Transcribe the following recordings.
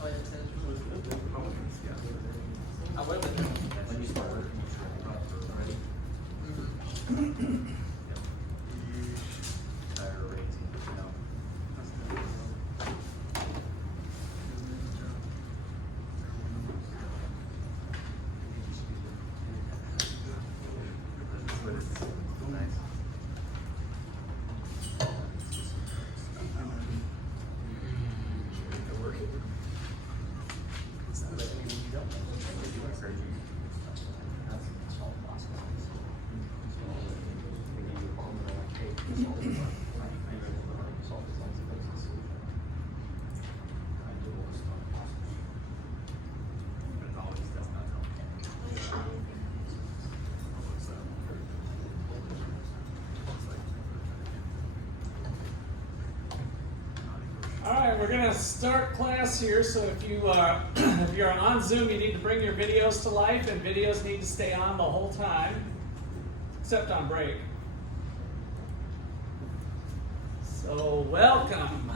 I will. When you start working, you try to ready. Tire raising, no. But it's nice. We're gonna start class here, so if you're on Zoom, you need to bring your videos to life, and videos need to stay on the whole time, except on break. So welcome.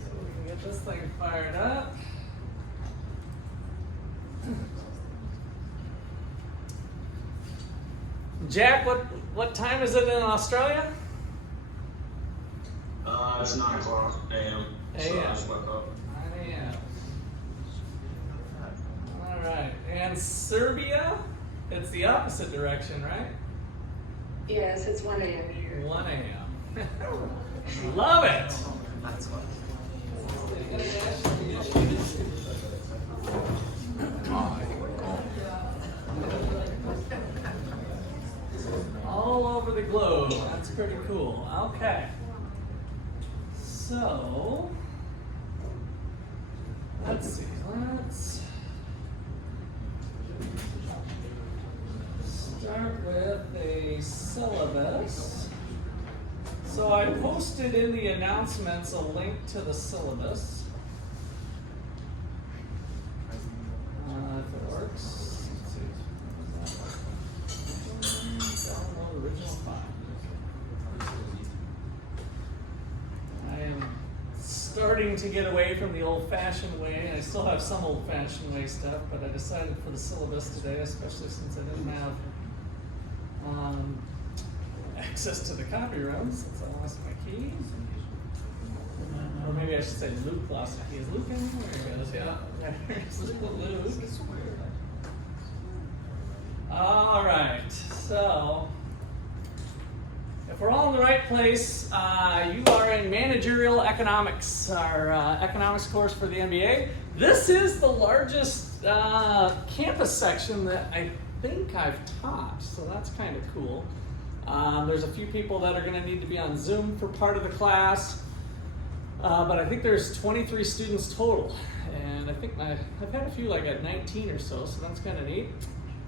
So we can get this thing fired up. Jack, what time is it in Australia? It's 9 o'clock a.m. So I just woke up. 9 a.m. All right. And Serbia? It's the opposite direction, right? Yes, it's 1 a.m. here. 1 a.m. Love it. That's what. All over the globe. That's pretty cool. Okay. So, let's see, let's start with a syllabus. So I posted in the announcements a link to the syllabus. If it works, let's see. Download original file. I am starting to get away from the old-fashioned way. I still have some old-fashioned way stuff, but I decided for the syllabus today, especially since I didn't have access to the copy room since I lost my key. Or maybe I should say Luke lost the key. Is Luke in here? There he goes. Yeah. There's Luke. All right. So, if we're all in the right place, you are in Managerial Economics, our economics course for the MBA. This is the largest campus section that I think I've taught, so that's kind of cool. There's a few people that are going to need to be on Zoom for part of the class, but I think there's 23 students total, and I think I've had a few like at 19 or so that's kind of neat.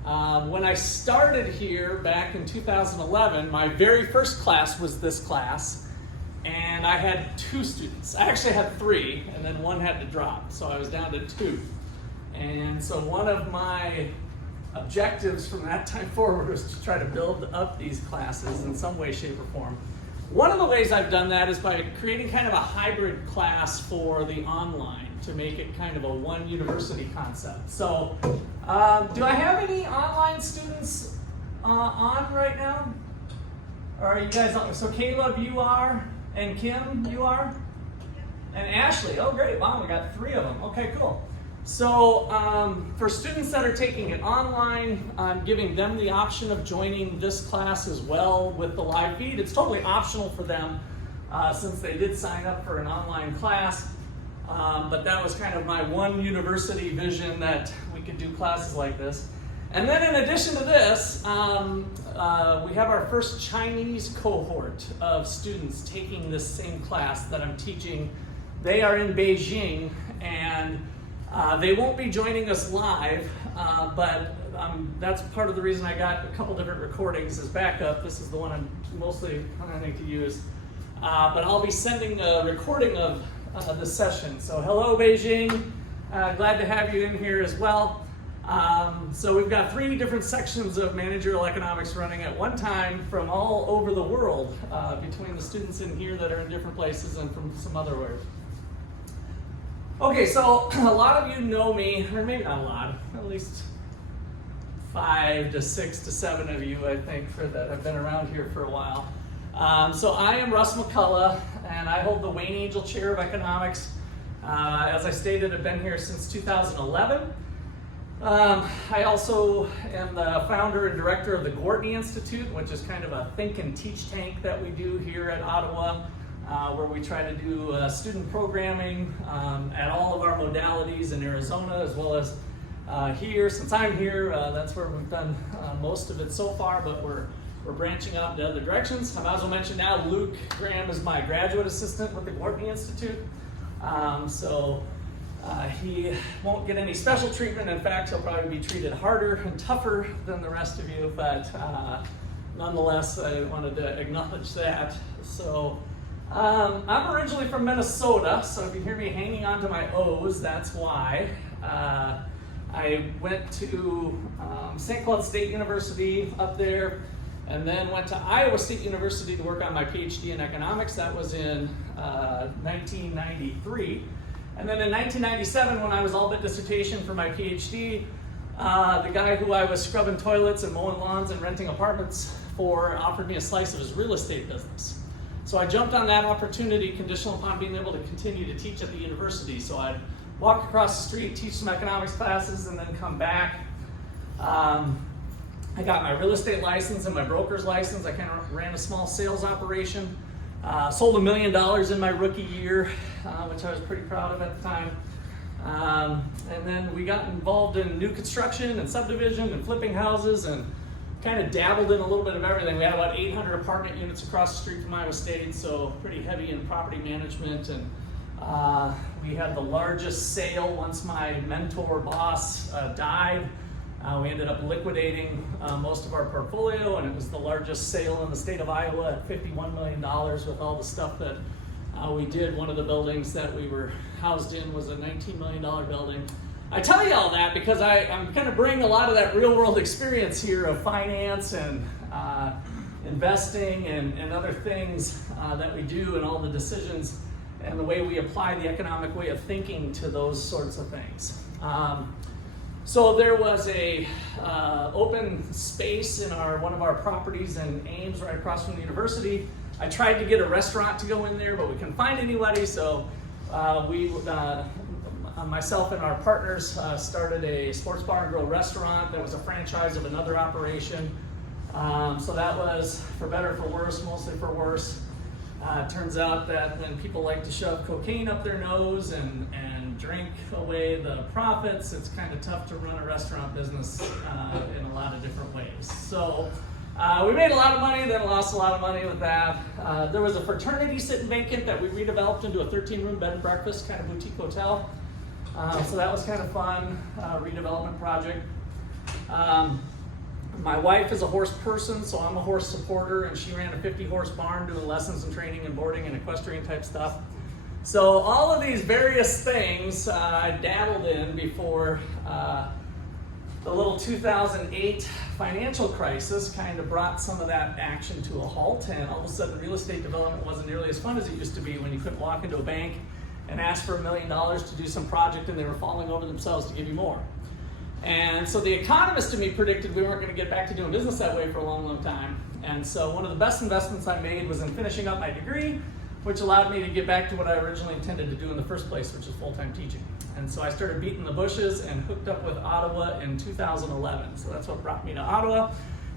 When I started here back in 2011, my very first class was this class, and I had 2 students. I actually had 3, and then 1 had to drop, so I was down to 2. And so one of my objectives from that time forward was to try to build up these classes in some way, shape, or form. One of the ways I've done that is by creating kind of a hybrid class for the online to make it kind of a one university concept. So, do I have any online students on right now? Or are you guys on? So Caleb, you are, and Kim, you are? And Ashley, oh great, wow, we got 3 of them. Okay, cool. So for students that are taking it online, I'm giving them the option of joining this class as well with the live feed. It's totally optional for them since they did sign up for an online class. But that was kind of my one university vision, that we could do classes like this. And then in addition to this, we have our first Chinese cohort of students taking this same class that I'm teaching. They are in Beijing, and they won't be joining us live, but that's part of the reason I got a couple different recordings as backup. This is the one I'm mostly planning to use. But I'll be sending a recording of the session. So hello, Beijing. Glad to have you in here as well. So we've got 3 different sections of managerial economics running at one time from all over the world, between the students in here that are in different places and from some other world. Okay, so a lot of you know me, or maybe not a lot, at least 5 to 6 to 7 of you, I think, for that have been around here for a while. So I am Russ McCullough, and I hold the Wayne Angel Chair of Economics. As I stated, I've been here since 2011. I also am the founder and director of the Gortney Institute, which is kind of a think and teach tank that we do here at Ottawa, where we try to do student programming at all of our modalities in Arizona, as well as here. Since I'm here, that's where we've done most of it so far, but we're branching out into other directions. I might as well mention now, Luke Graham is my graduate assistant with the Gortney Institute. He won't get any special treatment. In fact, he'll probably be treated harder and tougher than the rest of you, but nonetheless, I wanted to acknowledge that. So I'm originally from Minnesota, so if you hear me hanging on to my O's, that's why. I went to St. Cloud State University up there, and then went to Iowa State University to work on my PhD in economics. That was in 1993. And then in 1997, when I was all but dissertation for my PhD, the guy who I was scrubbing toilets and mowing lawns and renting apartments for offered me a slice of his real estate business. So I jumped on that opportunity conditional upon being able to continue to teach at the university. So I'd walk across the street, teach some economics classes, and then come back. I got my real estate license and my broker's license. I kind of ran a small sales operation. Sold $1 million in my rookie year, which I was pretty proud of at the time. And then we got involved in new construction and subdivision and flipping houses, and kind of dabbled in a little bit of everything. We had about 800 apartment units across the street from Iowa State, so pretty heavy in property management. And we had the largest sale once my mentor boss died. We ended up liquidating most of our portfolio, and it was the largest sale in the state of Iowa at $51 million with all the stuff that we did. One of the buildings that we were housed in was a $19 million building. I tell you all that because I'm kind of bringing a lot of that real world experience here of finance and investing and other things that we do, and all the decisions and the way we apply the economic way of thinking to those sorts of things. So there was a open space in one of our properties in Ames, right across from the university. I tried to get a restaurant to go in there, but we couldn't find anybody. So myself and our partners started a sports bar and grill restaurant that was a franchise of another operation. So that was for better or for worse, mostly for worse. Turns out that when people like to shove cocaine up their nose and drink away the profits, it's kind of tough to run a restaurant business in a lot of different ways. So we made a lot of money, then lost a lot of money with that. There was a fraternity sitting vacant that we redeveloped into a 13-room bed and breakfast, kind of boutique hotel. So that was kind of fun, redevelopment project. My wife is a horse person, so I'm a horse supporter, and she ran a 50-horse barn doing lessons and training and boarding and equestrian type stuff. So all of these various things I dabbled in before the little 2008 financial crisis kind of brought some of that action to a halt, and all of a sudden real estate development wasn't nearly as fun as it used to be when you couldn't walk into a bank and ask for $1 million to do some project and they were falling over themselves to give you more. And so the economist in me predicted we weren't going to get back to doing business that way for a long, long time. And so one of the best investments I made was in finishing up my degree, which allowed me to get back to what I originally intended to do in the first place, which is full-time teaching. And so I started beating the bushes and hooked up with Ottawa in 2011. So that's what brought me to Ottawa,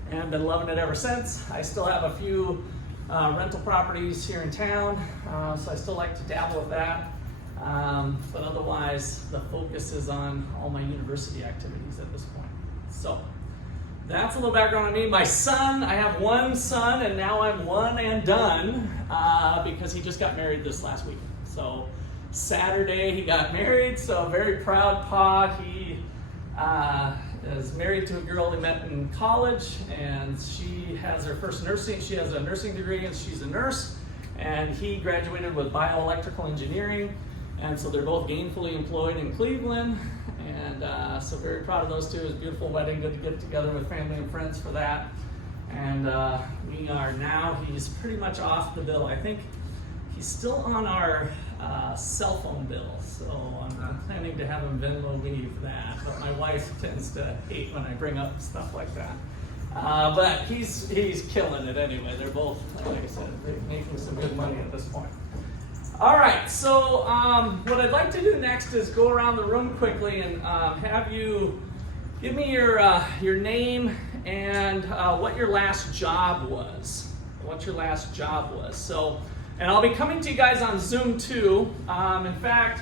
and I've been loving it ever since. I still have a few rental properties here in town, so I still like to dabble with that. But otherwise, the focus is on all my university activities at this point. So that's a little background on me. My son, I have one son, and now I'm one and done because he just got married this last week. So Saturday he got married, so very proud pa. He is married to a girl he met in college, and she has her first nursing. She has a nursing degree, and she's a nurse. And he graduated with bioelectrical engineering. And so they're both gainfully employed in Cleveland, and so very proud of those two. It was a beautiful wedding, good to get together with family and friends for that. And we are now, he's pretty much off the bill. I think he's still on our cell phone bill. So I'm planning to have him Venmo me that, but my wife tends to hate when I bring up stuff like that. But he's killing it anyway. They're both, like I said, they're making some good money at this point. All right, so what I'd like to do next is go around the room quickly and have you give me your name and what your last job was. So, and I'll be coming to you guys on Zoom too. In fact,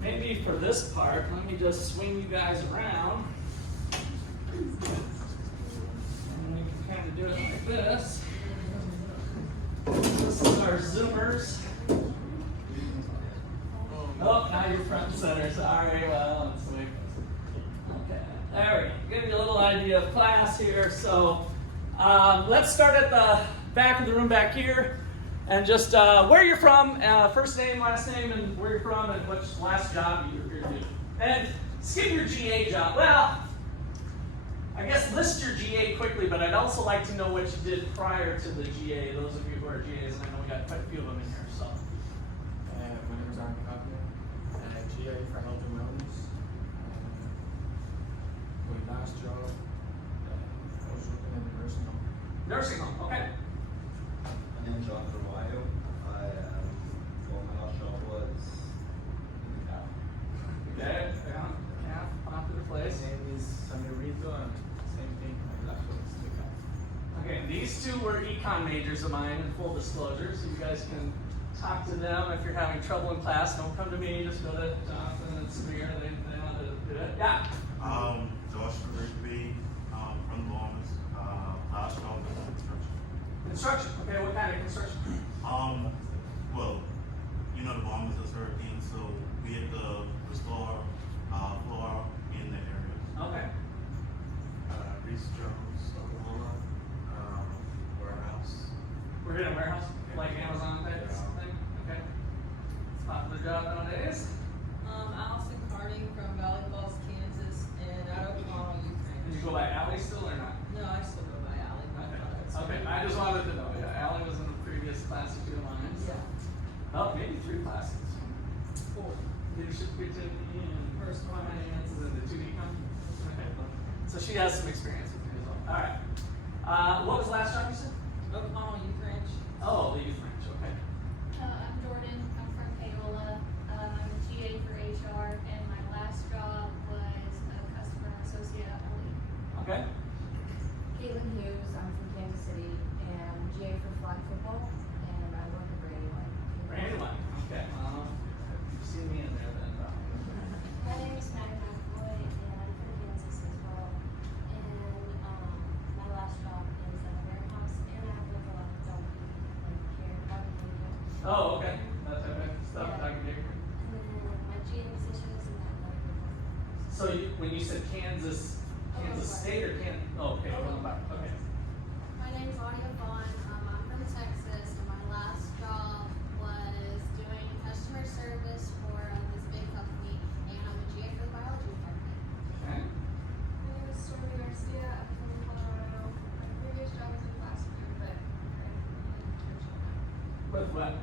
maybe for this part, let me just swing you guys around. And we can kind of do it like this. This is our Zoomers. Oh, now you're front and center. Sorry. Well, let's wait. Okay, there we go. Give you a little idea of class here. So let's start at the back of the room back here, and just where you're from, first name, last name, and where you're from, and which last job you're doing. And skip your GA job. Well, I guess list your GA quickly, but I'd also like to know what you did prior to the GA. Those of you who are GAs, and I know we got quite a few of them in here. So. My name is Ricardian, GA for Health and Wellness. My last job, I was working in a nursing home. Nursing home, okay. My name is John Carvalho. Well, my last job was in the cow. Okay, yeah, popular My place. name is Samirito, and same thing, my last job was in the cow. Okay, these two were econ majors of mine, in full disclosure, so you guys can talk to them if you're having trouble in class. Don't come to me, just go to Jonathan and Samir, they know how to do it. Yeah. Joshua Rigby, from the Bahamas, last job was construction. Construction, okay, what kind of construction? Well, you know the Bahamas is hurricane, so we had to restore floor in the areas. Okay. Reese Jones, Oklahoma, warehouse. We're in a warehouse, like Amazon type thing? Okay. It's a popular job nowadays. Allison Carding from Valley Falls, Kansas, and out of Oklahoma, Did you Ukraine. go by Allie still or not? No, I still go by Allie. Okay, I just wanted to know. Yeah, Allie was in the previous class of two of mine. So. Yeah. Oh, maybe 3 classes. 4. Leadership, creativity, and personal finance, and then the 2 econ. Okay. So she has some experience with me as well. All right. What was the last job you said? Oklahoma, Ukraine. Oh, the youth ranch. Okay. I'm Jordan. I'm from Paola. I'm a GA for HR, and my last job was a customer associate at Elite. Okay. Caitlin Hughes, I'm from Kansas City, and GA for flag football, and I work at Brandywine. Brandywine. Okay. You've seen me in there then. My name is Maddie McAvoy, and I'm from Kansas as well. And my last job is at a warehouse, and I work a lot of donkey, like care, dog. Oh, okay. That type of stuff. Yeah. I can do. And then my GA position is in that medical. So when you said Kansas State or Kansas? Oh, okay. Okay. My name is Audia Vaughn. I'm from Texas, and my last job was doing customer service for this big company, and I'm a GA for the biology department. Okay. My name is Stormy Garcia. I'm from Colorado. My previous job was in classroom, but With what?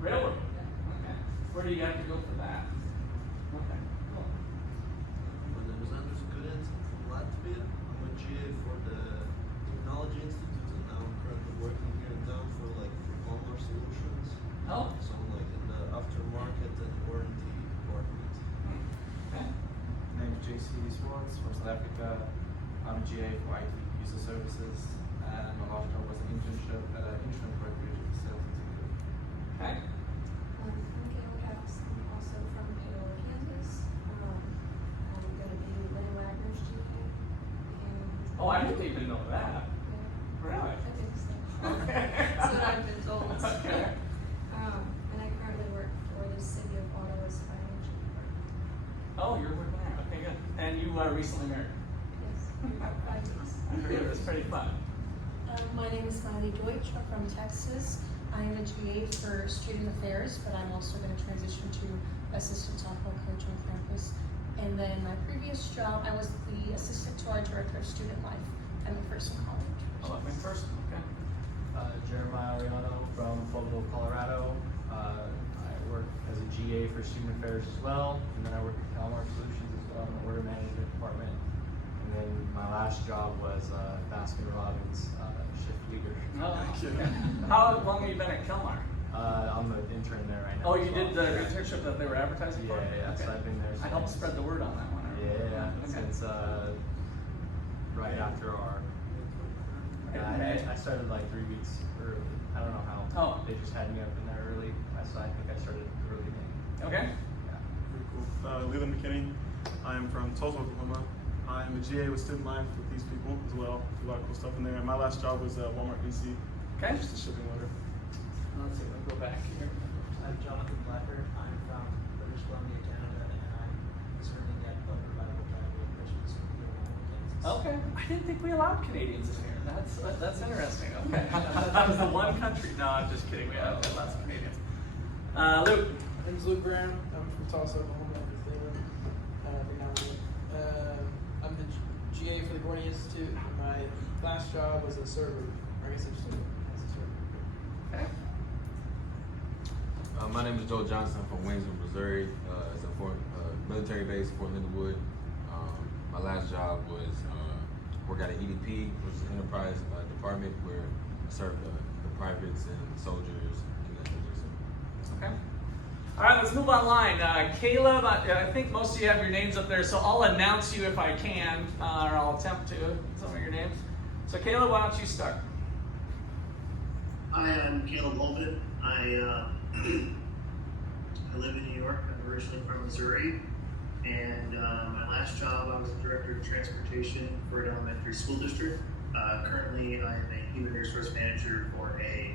Railroad. Okay. Where do you have to go for that? Okay. Cool. My name is Andrew Skudens. I'm from Latvia. I'm a GA for the Technology Institute, and now I'm currently working here in town for Walmart Solutions. Oh. So I'm in the aftermarket and warranty department. Okay. My name is JC Swartz from South Africa. I'm GA for IT user services, and my last job was an internship at an insurance brokerage as a sales executive. Okay. I'm Kayla Caps, I'm also from Paola, Kansas. I'm going to be Lynn Wagner's GA, and Oh, I didn't even know that. yeah, Really? I think so. Okay. That's what I've been told. Okay. And I currently work for the City of Ottawa's financial department. Oh, you're working there. Okay, good. And you are recently married. Yes, about 5 years. I heard it was pretty fun. My name is Miley Deutsch. I'm from Texas. I am a GA for Student Affairs, but I'm also going to transition to Assistant Softball Coach on campus. And then my previous job, I was the Assistant to our Director of Student Life at McPherson College. Oh, in person. Okay. Jeremiah Ariano from Fogo, Colorado. GA for Student Affairs as well, and then I work at Calmar Solutions as well in the Order Management Department. And then my last job was Baskin Robbins shift leader. Oh, okay. How long have you been at Kelmar? I'm an intern there right now. Oh, you as did well. the internship that they were advertising for? Yeah, so I've been there I helped since- spread the word on that one. Yeah, Okay. since right after our. Okay. I started like 3 weeks early. I don't know how. Oh. They just had me up in there early, so I think I started early May. Okay. Yeah. Pretty cool. Leland McKinney. I am from Tulsa, Oklahoma. I am a GA with Student Life with these people as well. Do a lot of cool stuff in there. And my last job was at Walmart DC. Okay. Just a shipping loader. Let's see, we'll go back here. I'm Jonathan Blacker. I'm from British Columbia, Canada, and I'm serving at the Revival Bible Christian School here in Kansas. Okay. I didn't think we allowed Canadians in here. That's interesting. Okay. That was the one country. No, I'm just kidding. We have lots of Canadians. Luke. My name's Luke Brown. I'm from Tulsa, Oklahoma. I'm the GA for the Gordy Institute. My last job was a server. Or I guess it's just as a server. Okay. My name is Joe Johnson from Waynesville, Missouri. It's a military base, Fort Leonard Wood. My last job was work at an EDP, which is an enterprise department where I served the privates and soldiers in that position. Okay. All right, let's move online. Caleb, I think most of you have your names up there, so I'll announce you if I can, or I'll attempt to, some of your names. So Caleb, why don't you start? Hi, I'm Caleb Holden. I live in New York. I'm originally from Missouri. And my last job, I was the director of transportation for an elementary school district. Currently, I am a human resource manager for a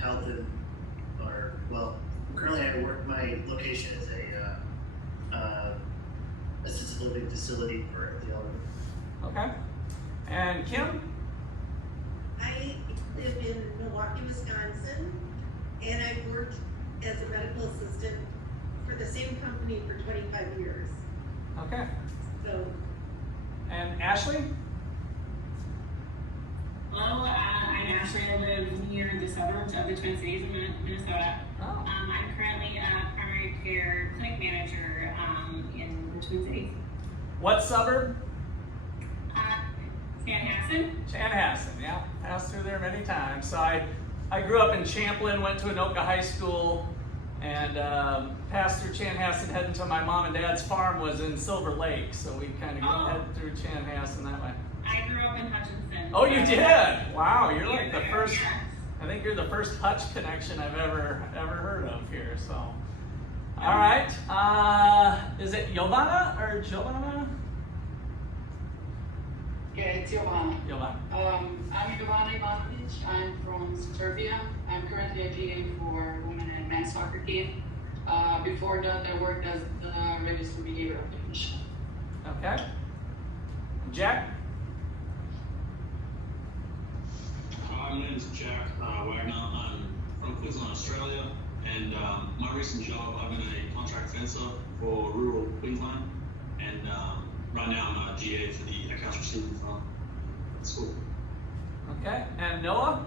health and, currently I work, my location is a assisted living facility for the elderly. Okay. And Kim? I live in Milwaukee, Wisconsin, and I've worked as a medical assistant for the same company for 25 years. Okay. So. And Ashley? Hello, I'm Ashley. I live near the suburbs of the Twin Cities in Minnesota. Oh. I'm currently a primary care clinic manager in the Twin Cities. What suburb? Chanhassen. Chanhassen, yeah. Passed through there many times. So I grew up in Champlin, went to Anoka High School, and passed through Chanhassen, heading to my mom and dad's farm was in Silver Lake. So we kind of headed through Chanhassen that way. I grew up in Hutchinson. Oh, you did? Wow, you're like the first. Yes. I think you're the first Hutch connection I've ever heard of here. So, all right. Is it Jovana or Jovana? Yeah, it's Jovana. Jovana. I'm Jovana Ivanovic. I'm from Serbia. I'm currently a GA for women and men's soccer team. Before that, I worked as the registered behavioral technician. Okay. Jack? My name is Jack Wagner. I'm from Queensland, Australia, and my recent job, I've been a contract fencer for rural Queensland, and right now I'm a GA for the accounts receivable firm at school. Okay, and Noah?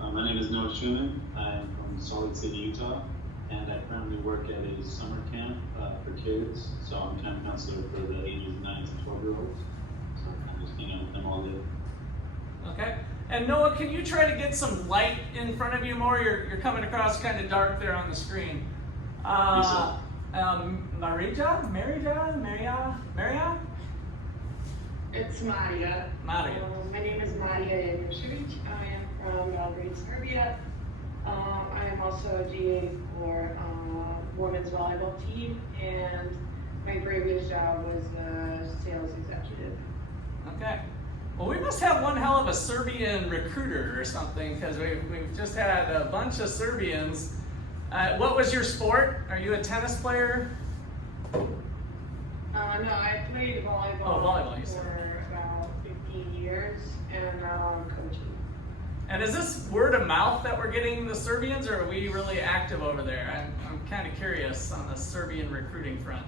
My name is Noah Schumann. I'm from Salt Lake City, Utah, and I currently work at a summer camp for kids. So I'm camp counselor for the ages 9 to 12-year-olds. So I'm just hanging out with them all day. Okay. And Noah, can you try to get some light in front of you more? You're coming across kind of dark there on the screen. Maria? It's Maria. Maria. My name is Maria Janušević. I am from Belgrade, Serbia. I am also a GA for women's volleyball team, and my previous job was a sales executive. Okay. Well, we must have one hell of a Serbian recruiter or something, because we've just had a bunch of Serbians. What was your sport? Are you a tennis player? No, I played volleyball, volleyball, you said. for about 15 years, and now I'm coaching. And is this word of mouth that we're getting the Serbians, or are we really active over there? I'm kind of curious on the Serbian recruiting front.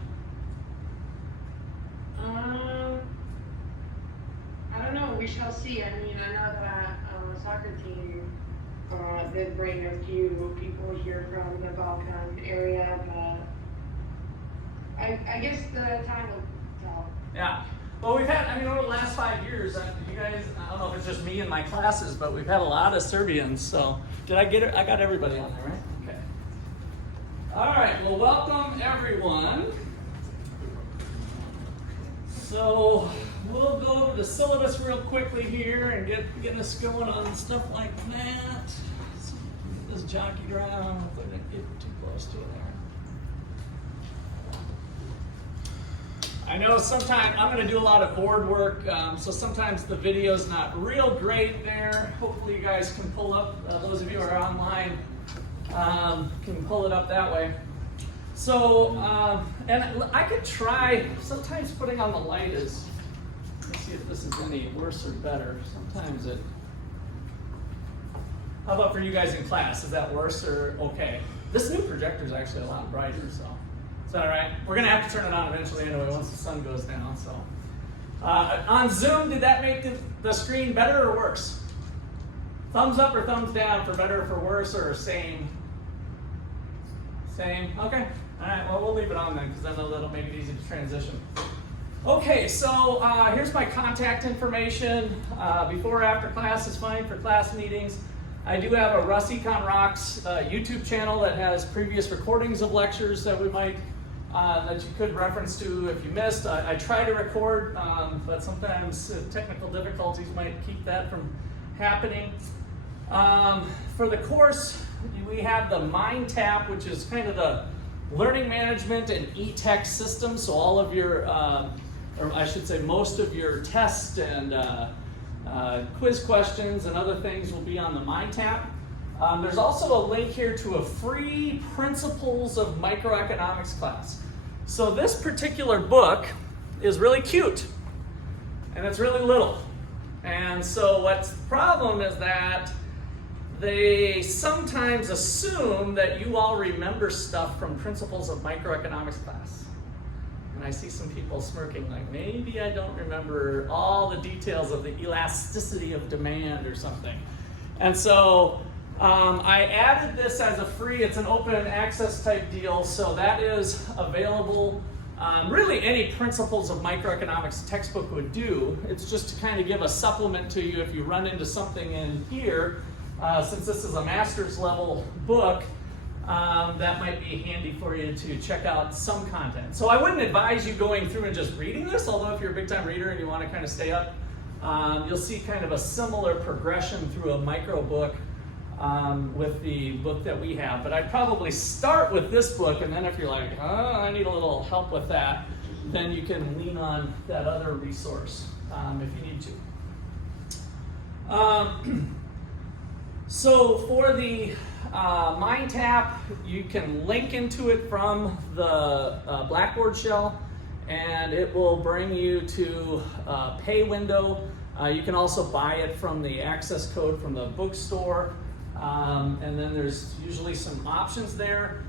I don't know. We shall see. I mean, I know that soccer team did bring a few people here from the Balkan area, but I guess the time will tell. Yeah. Well, we've had, I mean, over the last 5 years, you guys, I don't know if it's just me and my classes, but we've had a lot of Serbians. So, did I get it? I got everybody on there, right? Okay. All right. Well, welcome everyone. So, we'll go over the syllabus real quickly here and get us going on stuff like that. So, get this jockeyed around. Hopefully, I didn't get too close to it there. I know sometimes I'm going to do a lot of board work, so sometimes the video's not real great there. Hopefully you guys can pull up, those of you who are online, can pull it up that way. So, and I could try, sometimes putting on the light is, let's see if this is any worse or better. Sometimes it, how about for you guys in class? Is that worse or okay? This new projector is actually a lot brighter, so. Is that all right? We're going to have to turn it on eventually anyway once the sun goes down. So, on Zoom, did that make the screen better or worse? Thumbs up or thumbs down for better or for worse or same? Same? Okay. All right. Well, we'll leave it on then because I know that'll make it easy to transition. Okay. So here's my contact information. Before or after class is fine for class meetings. I do have a Russ Econ Rocks YouTube channel that has previous recordings of lectures that we might that you could reference to if you missed. I try to record, but sometimes technical difficulties might keep that from happening. For the course, we have the MindTap, which is kind of the learning management and e-text system. So all of your, or I should say most of your tests and quiz questions and other things will be on the MindTap. There's also a link here to a free Principles of Microeconomics class. So this particular book is really cute, and it's really little. And so what's the problem is that they sometimes assume that you all remember stuff from Principles of Microeconomics class. And I see some people smirking like, maybe I don't remember all the details of the elasticity of demand or something. And so I added this as a free, it's an open access type deal, so that is available. Really any Principles of Microeconomics textbook would do. It's just to kind of give a supplement to you if you run into something in here. Since this is a master's level book, that might be handy for you to check out some content. So I wouldn't advise you going through and just reading this, although if you're a big time reader and you want to kind of stay up, you'll see kind of a similar progression through a micro book with the book that we have. But I'd probably start with this book, and then if you're like, oh, I need a little help with that, then you can lean on that other resource if you need to. So for the MindTap, you can link into it from the Blackboard shell, and it will bring you to a pay window. You can also buy it from the access code from the bookstore, and then there's usually some options there.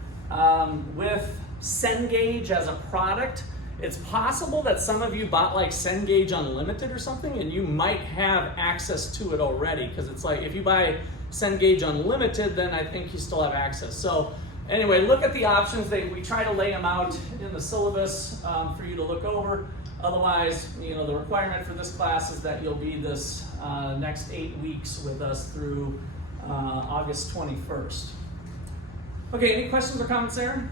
With Cengage as a product, it's possible that some of you bought like Cengage Unlimited or something, and you might have access to it already, because it's like if you buy Cengage Unlimited, then I think you still have access. So anyway, look at the options. We try to lay them out in the syllabus for you to look over. Otherwise, you know, the requirement for this class is that you'll be this next 8 weeks with us through August 21st. Okay, any questions or comments there?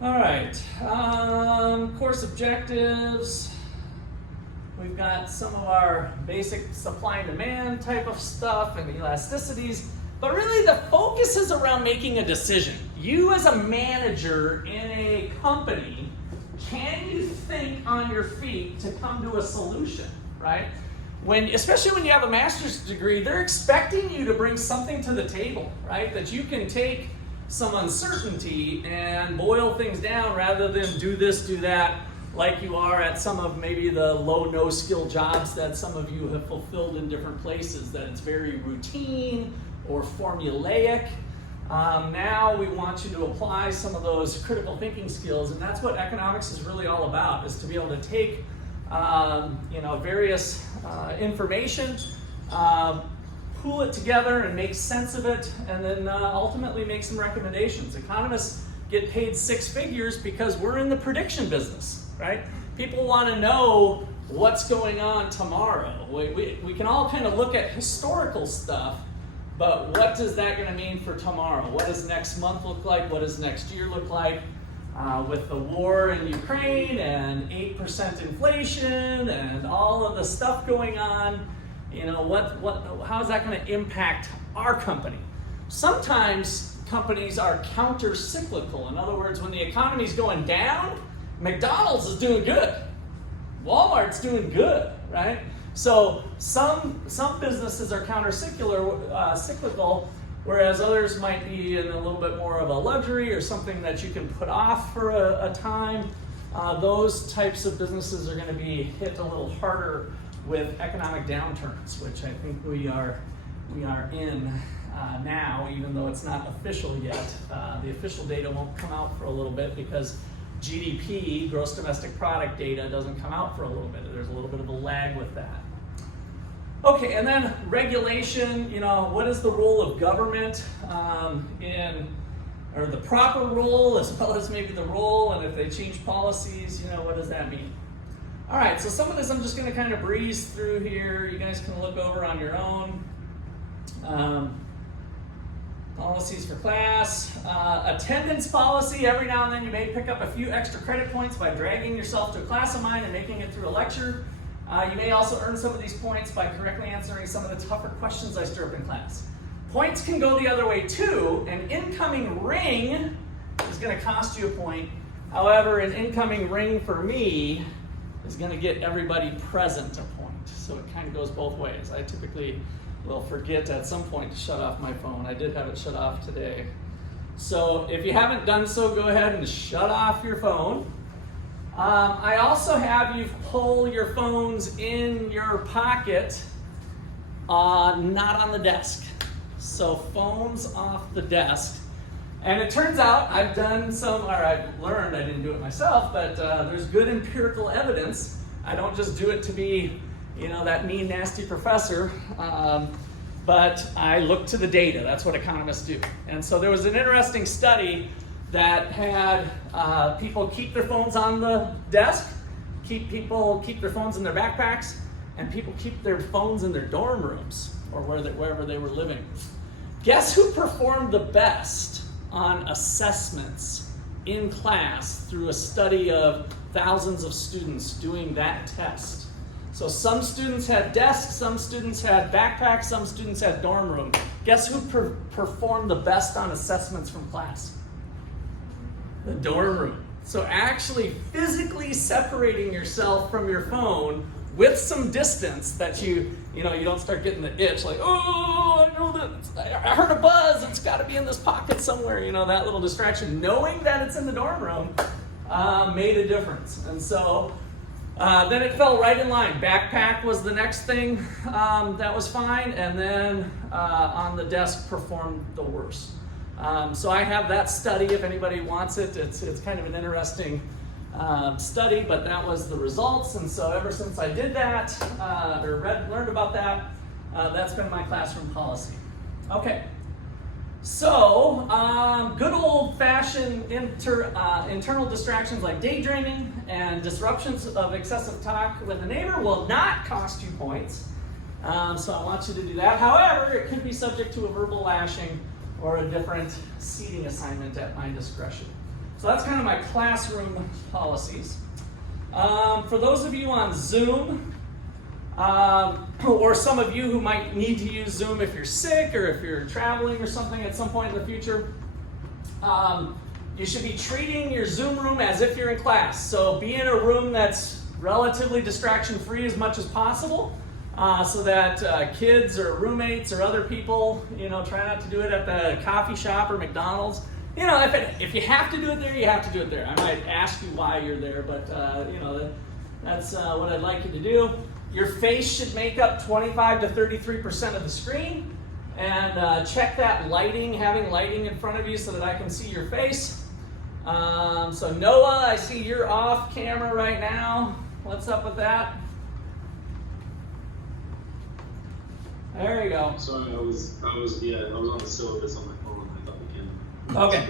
All right, course objectives. We've got some of our basic supply and demand type of stuff and elasticities, but really the focus is around making a decision. You as a manager in a company, can you think on your feet to come to a solution, right? Especially when you have a master's degree, they're expecting you to bring something to the table, right? That you can take some uncertainty and boil things down rather than do this, do that, like you are at some of maybe the low, no skill jobs that some of you have fulfilled in different places, that it's very routine or formulaic. Now we want you to apply some of those critical thinking skills, and that's what economics is really all about, is to be able to take various information pool it together and make sense of it, and then ultimately make some recommendations. Economists get paid six figures because we're in the prediction business, right? People want to know what's going on tomorrow. We can all kind of look at historical stuff, but what is that going to mean for tomorrow? What does next month look like? What does next year look like? With the war in Ukraine and 8% inflation and all of the stuff going on, you know, how is that going to impact our company? Sometimes companies are counter-cyclical. In other words, when the economy's going down, McDonald's is doing good. Walmart's doing good, right? So some businesses are cyclical, whereas others might be in a little bit more of a luxury or something that you can put off for a time. Those types of businesses are going to be hit a little harder with economic downturns, which I think we are in now, even though it's not official yet. The official data won't come out for a little bit because GDP, gross domestic product data, doesn't come out for a little bit. There's a little bit of a lag with that. Okay, and then regulation, you know, what is the role of government or the proper role as well as maybe the role, and if they change policies, you know, what does that mean? All right, so some of this I'm just going to kind of breeze through here. You guys can look over on your own. Policies for class. Attendance policy. Every now and then you may pick up a few extra credit points by dragging yourself to a class of mine and making it through a lecture. You may also earn some of these points by correctly answering some of the tougher questions I stir up in class. Points can go the other way too. An incoming ring is going to cost you a point. However, an incoming ring for me is going to get everybody present a point. So it kind of goes both ways. I typically will forget at some point to shut off my phone. I did have it shut off today. So if you haven't done so, go ahead and shut off your phone. I also have you pull your phones in your pocket, not on the desk. So phones off the desk. And it turns out I've learned, I didn't do it myself, but there's good empirical evidence. I don't just do it to be, you know, that mean, nasty professor, but I look to the data. That's what economists do. And so there was an interesting study that had people keep their phones on the desk, people keep their phones in their backpacks, and people keep their phones in their dorm rooms or wherever they were living. Guess who performed the best on assessments in class through a study of thousands of students doing that test? So some students had desks, some students had backpacks, some students had dorm room. Guess who performed the best on assessments from class? The dorm room. So actually physically separating yourself from your phone with some distance that you don't start getting the itch like, oh, I know that, I heard a buzz, it's got to be in this pocket somewhere, that little distraction. Knowing that it's in the dorm room made a difference. And so then it fell right in line. Backpack was the next thing that was fine, and then on the desk performed the worst. So I have that study if anybody wants it. It's kind of an interesting study, but that was the results. And so ever since I did that, learned about that, that's been my classroom policy. Okay, so good old-fashioned internal distractions like daydreaming and disruptions of excessive talk with a neighbor will not cost you points. So I want you to do that. However, it could be subject to a verbal lashing or a different seating assignment at my discretion. So that's kind of my classroom policies. For those of you on Zoom, or some of you who might need to use Zoom if you're sick or if you're traveling or something at some point in the future, you should be treating your Zoom room as if you're in class. So be in a room that's relatively distraction-free as much as possible. So that kids or roommates or other people, try not to do it at the coffee shop or McDonald's. If you have to do it there, you have to do it there. I might ask you why you're there, but that's what I'd like you to do. Your face should make up 25 to 33% of the screen, and check that lighting, having lighting in front of you so that I can see your face. So Noah, I see you're off camera right now. What's up with that? There you go. Sorry, I was on the syllabus on my phone. I thought we can. Okay.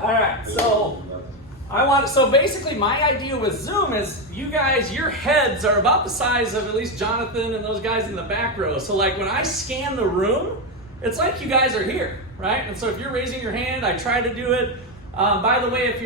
All right. So basically my idea with Zoom is you guys, your heads are about the size of at least Jonathan and those guys in the back row. So like when I scan the room, it's like you guys are here, right? And so if you're raising your hand, I try to do it. By the way, if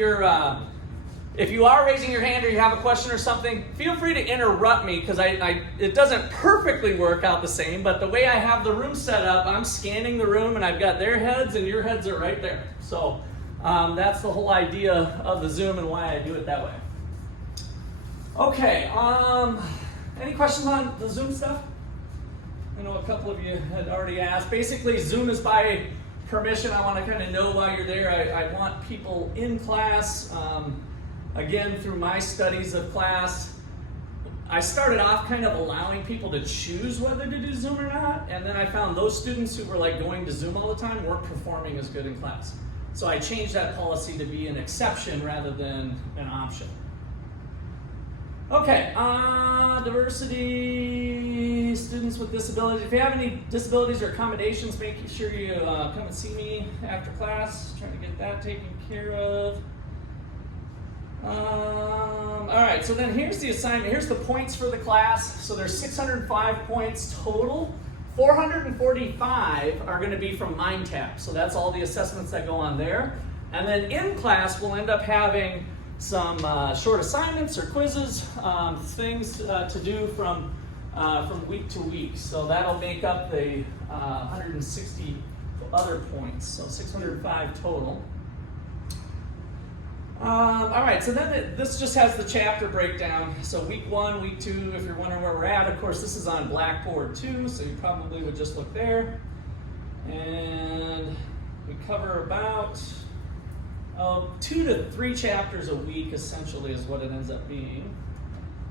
you are raising your hand or you have a question or something, feel free to interrupt me because it doesn't perfectly work out the same, but the way I have the room set up, I'm scanning the room and I've got their heads and your heads are right there. So that's the whole idea of the Zoom and why I do it that way. Okay, any questions on the Zoom stuff? I know a couple of you had already asked. Basically, Zoom is by permission. I want to kind of know while you're there. I want people in class. Again, through my studies of class, I started off kind of allowing people to choose whether to do Zoom or not, and then I found those students who were like going to Zoom all the time weren't performing as good in class. So I changed that policy to be an exception rather than an option. Okay, diversity, students with disabilities. If you have any disabilities or accommodations, make sure you come and see me after class. Trying to get that taken care of. All right, so then here's the assignment. Here's the points for the class. So there's 605 points total. 445 are going to be from MindTap. So that's all the assessments that go on there. And then in class, we'll end up having some short assignments or quizzes, things to do from week to week. So that'll make up the 160 other points. So 605 total. All right, so then this just has the chapter breakdown. So week 1, week 2, if you're wondering where we're at, of course, this is on Blackboard too, so you probably would just look there. And we cover about 2 to 3 chapters a week, essentially, is what it ends up being.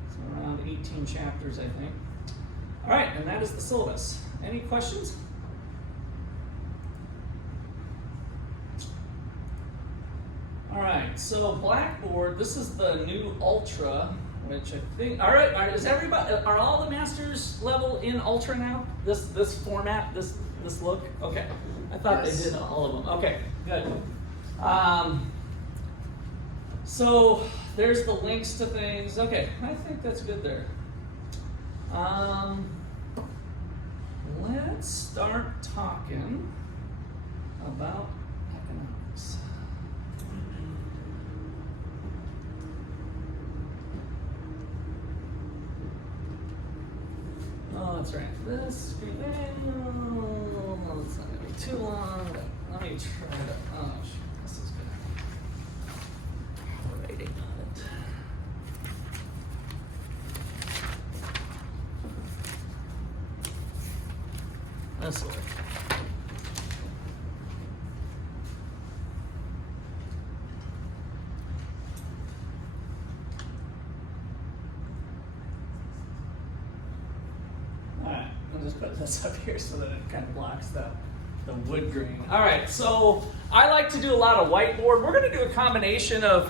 So around 18 chapters, I think. All right, and that is the syllabus. Any questions? All right, so Blackboard, this is the new Ultra, which I think, all right, is everybody, are all the master's level in Ultra now? This format, this look? Okay, I thought they did all of them. Okay, good. So there's the links to things. Okay, I think that's good there. Let's start talking about economics. Oh, that's right. This, let's not be too long. Let me try to, oh, this is good. Writing on it. This will work. Alright, I'll just put this up here so that it kind of blocks the wood grain. Alright, so I like to do a lot of whiteboard. We're going to do a combination of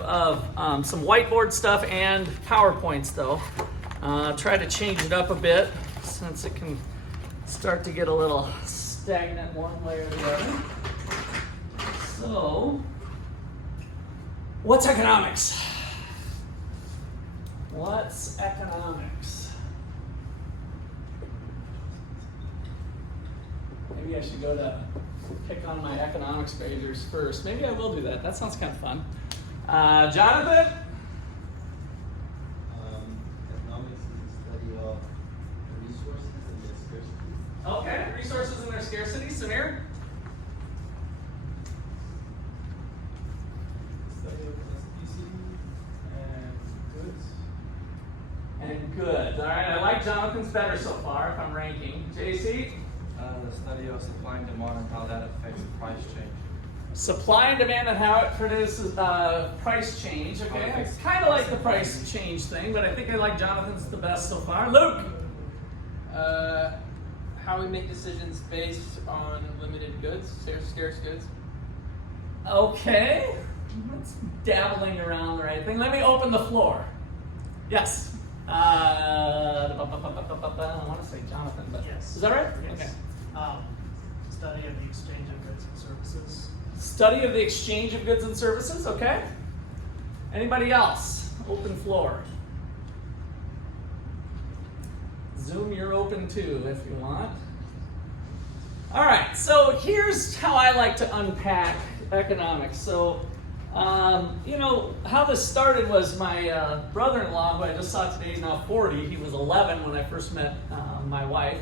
some whiteboard stuff and PowerPoints though. Try to change it up a bit since it can start to get a little stagnant one way or the other. So, what's economics? What's economics? Maybe I should go to pick on my economics majors first. Maybe I will do that. That sounds kind of fun. Jonathan? Economics is the study of resources and their scarcity. Okay, resources and their scarcity. Samir? Study of elasticity and goods. And goods. All right, I like Jonathan's better so far if I'm ranking. JC? The study of supply and demand and how that affects price change. Supply and demand and how it produces price change. Okay, it's kind of like the price change thing, but I think I like Jonathan's the best so far. Luke? How we make decisions based on limited goods, scarce goods. Okay, that's dabbling around the right thing. Let me open the floor. Yes. I want to say Jonathan, but Yes. Is that right? Yes. Okay. Study of the exchange of goods and services. Study of the exchange of goods and services, okay. Anybody else? Open floor. Zoom, you're open too if you want. All right, so here's how I like to unpack economics. So, you know, how this started was my brother-in-law, who I just saw today, he's now 40. He was 11 when I first met my wife.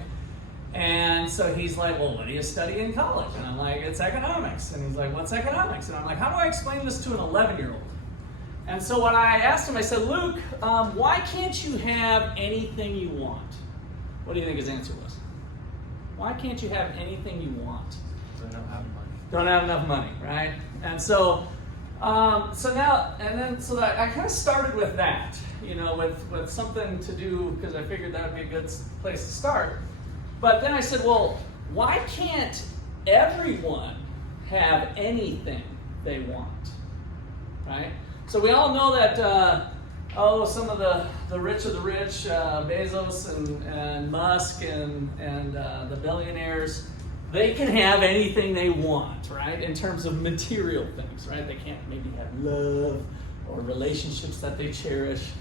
And so he's like, well, what do you study in college? And I'm like, it's economics. And he's like, what's economics? And I'm like, how do I explain this to an 11-year-old? And so when I asked him, I said, Luke, why can't you have anything you want? What do you think his answer was? Why can't you have anything you want? Don't have money. Don't have enough money, right? And so, I kind of started with that, you know, with something to do, because I figured that would be a good place to start. But then I said, well, why can't everyone have anything they want, right? So we all know that, some of the rich of the rich, Bezos and Musk and the billionaires, they can have anything they want, right? In terms of material things, right? They can't maybe have love or relationships that they cherish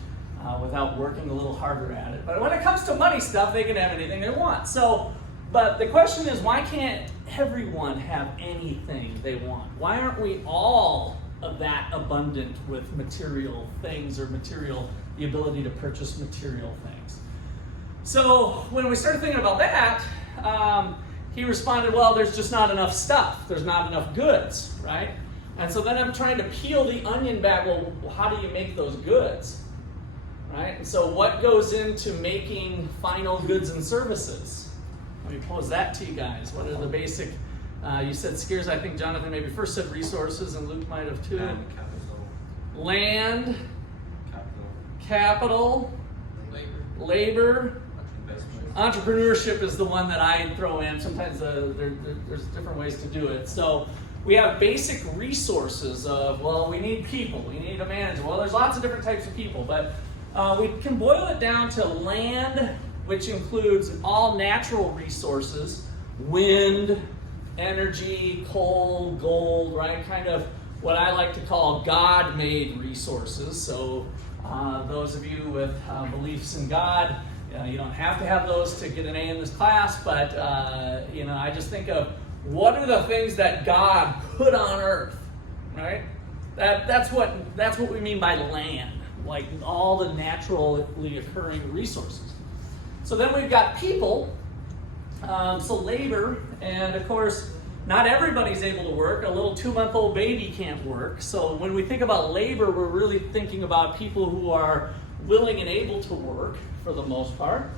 without working a little harder at it. But when it comes to money stuff, they can have anything they want. So, but the question is, why can't everyone have anything they want? Why aren't we all that abundant with material things or the ability to purchase material things? So when we started thinking about that, he responded, well, there's just not enough stuff. There's not enough goods, right? And so then I'm trying to peel the onion back. Well, how do you make those goods, right? And so what goes into making final goods and services? Let me pose that to you guys. What are the basic, you said skiers, I think Jonathan maybe first said resources, and Luke might have too. Land, capital, labor. Entrepreneurship is the one that I throw in. Sometimes there's different ways to do it. So we have basic resources of, well, we need people, we need a manager. Well, there's lots of different types of people, but we can boil it down to land, which includes all natural resources, wind, energy, coal, gold, right? Kind of what I like to call God-made resources. So those of you with beliefs in God, you don't have to have those to get an A in this class, but I just think of what are the things that God put on earth, right? That's what we mean by land, like all the naturally occurring resources. So then we've got people, so labor, and of course, not everybody's able to work. A little 2-month-old baby can't work. So when we think about labor, we're really thinking about people who are willing and able to work for the most part.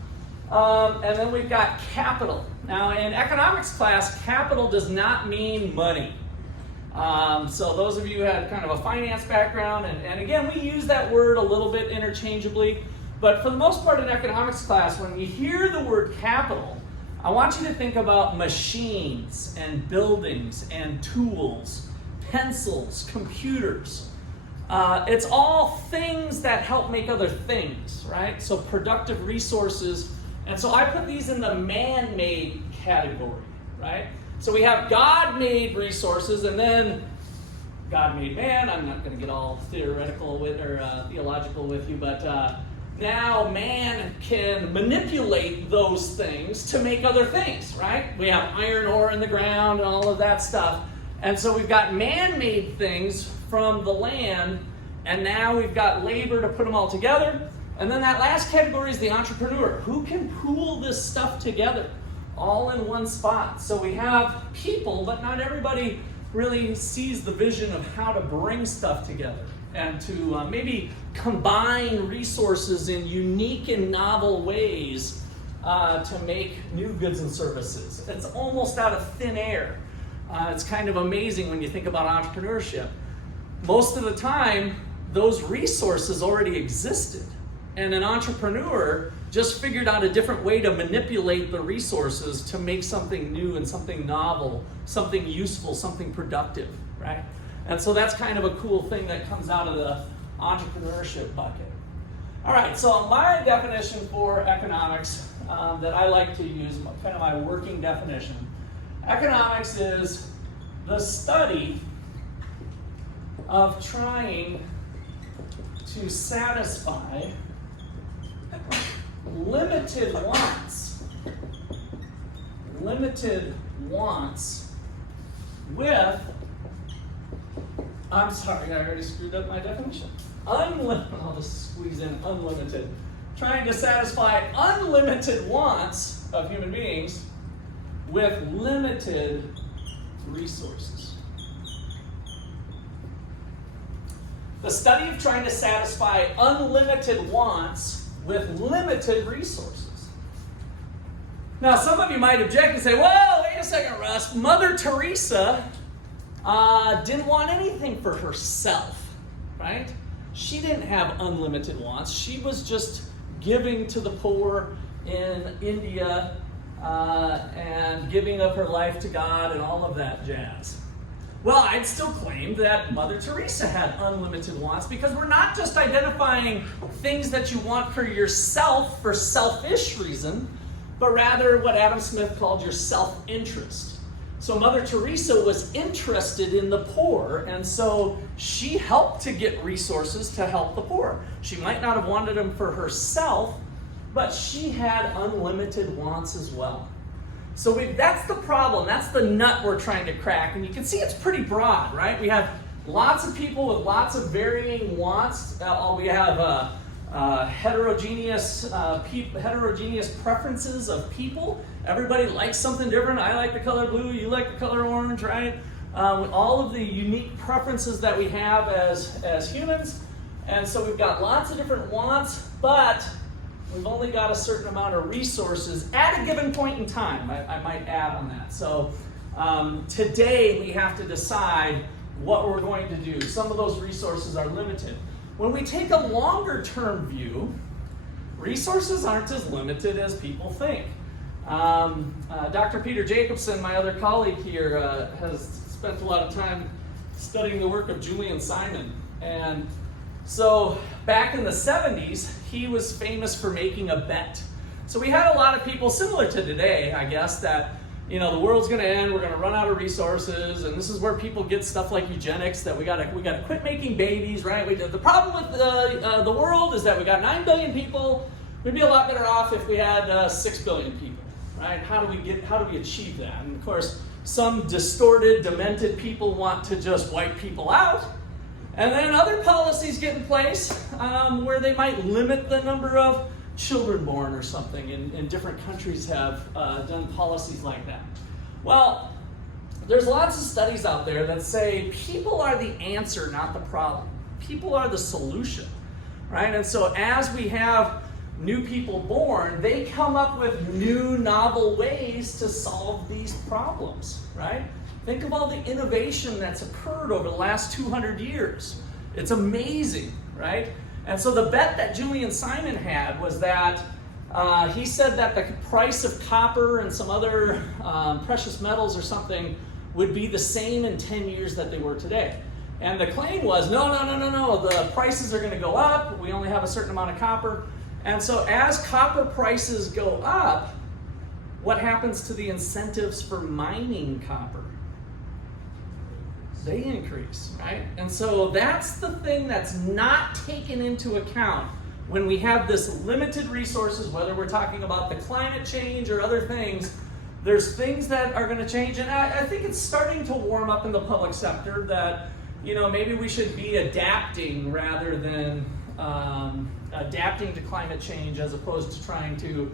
And then we've got capital. Now in economics class, capital does not mean money. So those of you who had kind of a finance background, and again, we use that word a little bit interchangeably, but for the most part in economics class, when you hear the word capital, I want you to think about machines and buildings and tools, pencils, computers. It's all things that help make other things, right? So productive resources. And so I put these in the man-made category, right? So we have God-made resources, and then God-made man. I'm not going to get all theoretical theological with you, but now man can manipulate those things to make other things, right? We have iron ore in the ground and all of that stuff. And so we've got man-made things from the land, and now we've got labor to put them all together. And then that last category is the entrepreneur. Who can pool this stuff together all in one spot? So we have people, but not everybody really sees the vision of how to bring stuff together and to maybe combine resources in unique and novel ways to make new goods and services. It's almost out of thin air. It's kind of amazing when you think about entrepreneurship. Most of the time, those resources already existed, and an entrepreneur just figured out a different way to manipulate the resources to make something new and something novel, something useful, something productive, right? And so that's kind of a cool thing that comes out of the entrepreneurship bucket. All right, so my definition for economics that I like to use, kind of my working definition. Economics is the study of trying to satisfy limited wants with, I'm sorry, I already screwed up my definition. I'll just squeeze in unlimited. Trying to satisfy unlimited wants of human beings with limited resources. The study of trying to satisfy unlimited wants with limited resources. Now, some of you might object and say, well, wait a second, Russ. Mother Teresa didn't want anything for herself, right? She didn't have unlimited wants. She was just giving to the poor in India and giving of her life to God and all of that jazz. Well, I'd still claim that Mother Teresa had unlimited wants, because we're not just identifying things that you want for yourself for selfish reason, but rather what Adam Smith called your self-interest. So Mother Teresa was interested in the poor, and so she helped to get resources to help the poor. She might not have wanted them for herself, but she had unlimited wants as well. So that's the problem. That's the nut we're trying to crack. And you can see it's pretty broad, right? We have lots of people with lots of varying wants. We have heterogeneous preferences of people. Everybody likes something different. I like the color blue. You like the color orange, right? All of the unique preferences that we have as humans. And so we've got lots of different wants, but we've only got a certain amount of resources at a given point in time. I might add on that. So today we have to decide what we're going to do. Some of those resources are limited. When we take a longer term view, resources aren't as limited as people think. Dr. Peter Jacobson, my other colleague here, has spent a lot of time studying the work of Julian Simon. And so back in the 70s, he was famous for making a bet. So we had a lot of people similar to today, I guess, that the world's going to end, we're going to run out of resources, and this is where people get stuff like eugenics, that we got to quit making babies, right? The problem with the world is that we got 9 billion people. We'd be a lot better off if we had 6 billion people, right? How do we achieve that? And of course, some distorted, demented people want to just wipe people out. And then other policies get in place where they might limit the number of children born or something, and different countries have done policies like that. Well, there's lots of studies out there that say people are the answer, not the problem. People are the solution, right? And so as we have new people born, they come up with new, novel ways to solve these problems, right? Think of all the innovation that's occurred over the last 200 years. It's amazing, right? And so the bet that Julian Simon had was that he said that the price of copper and some other precious metals or something would be the same in 10 years that they were today. And the claim was, no, the prices are going to go up. We only have a certain amount of copper. And so as copper prices go up, what happens to the incentives for mining copper? They increase, right? And so that's the thing that's not taken into account when we have this limited resources, whether we're talking about the climate change or other things. There's things that are going to change, and I think it's starting to warm up in the public sector that, maybe we should be adapting rather than adapting to climate change as opposed to trying to,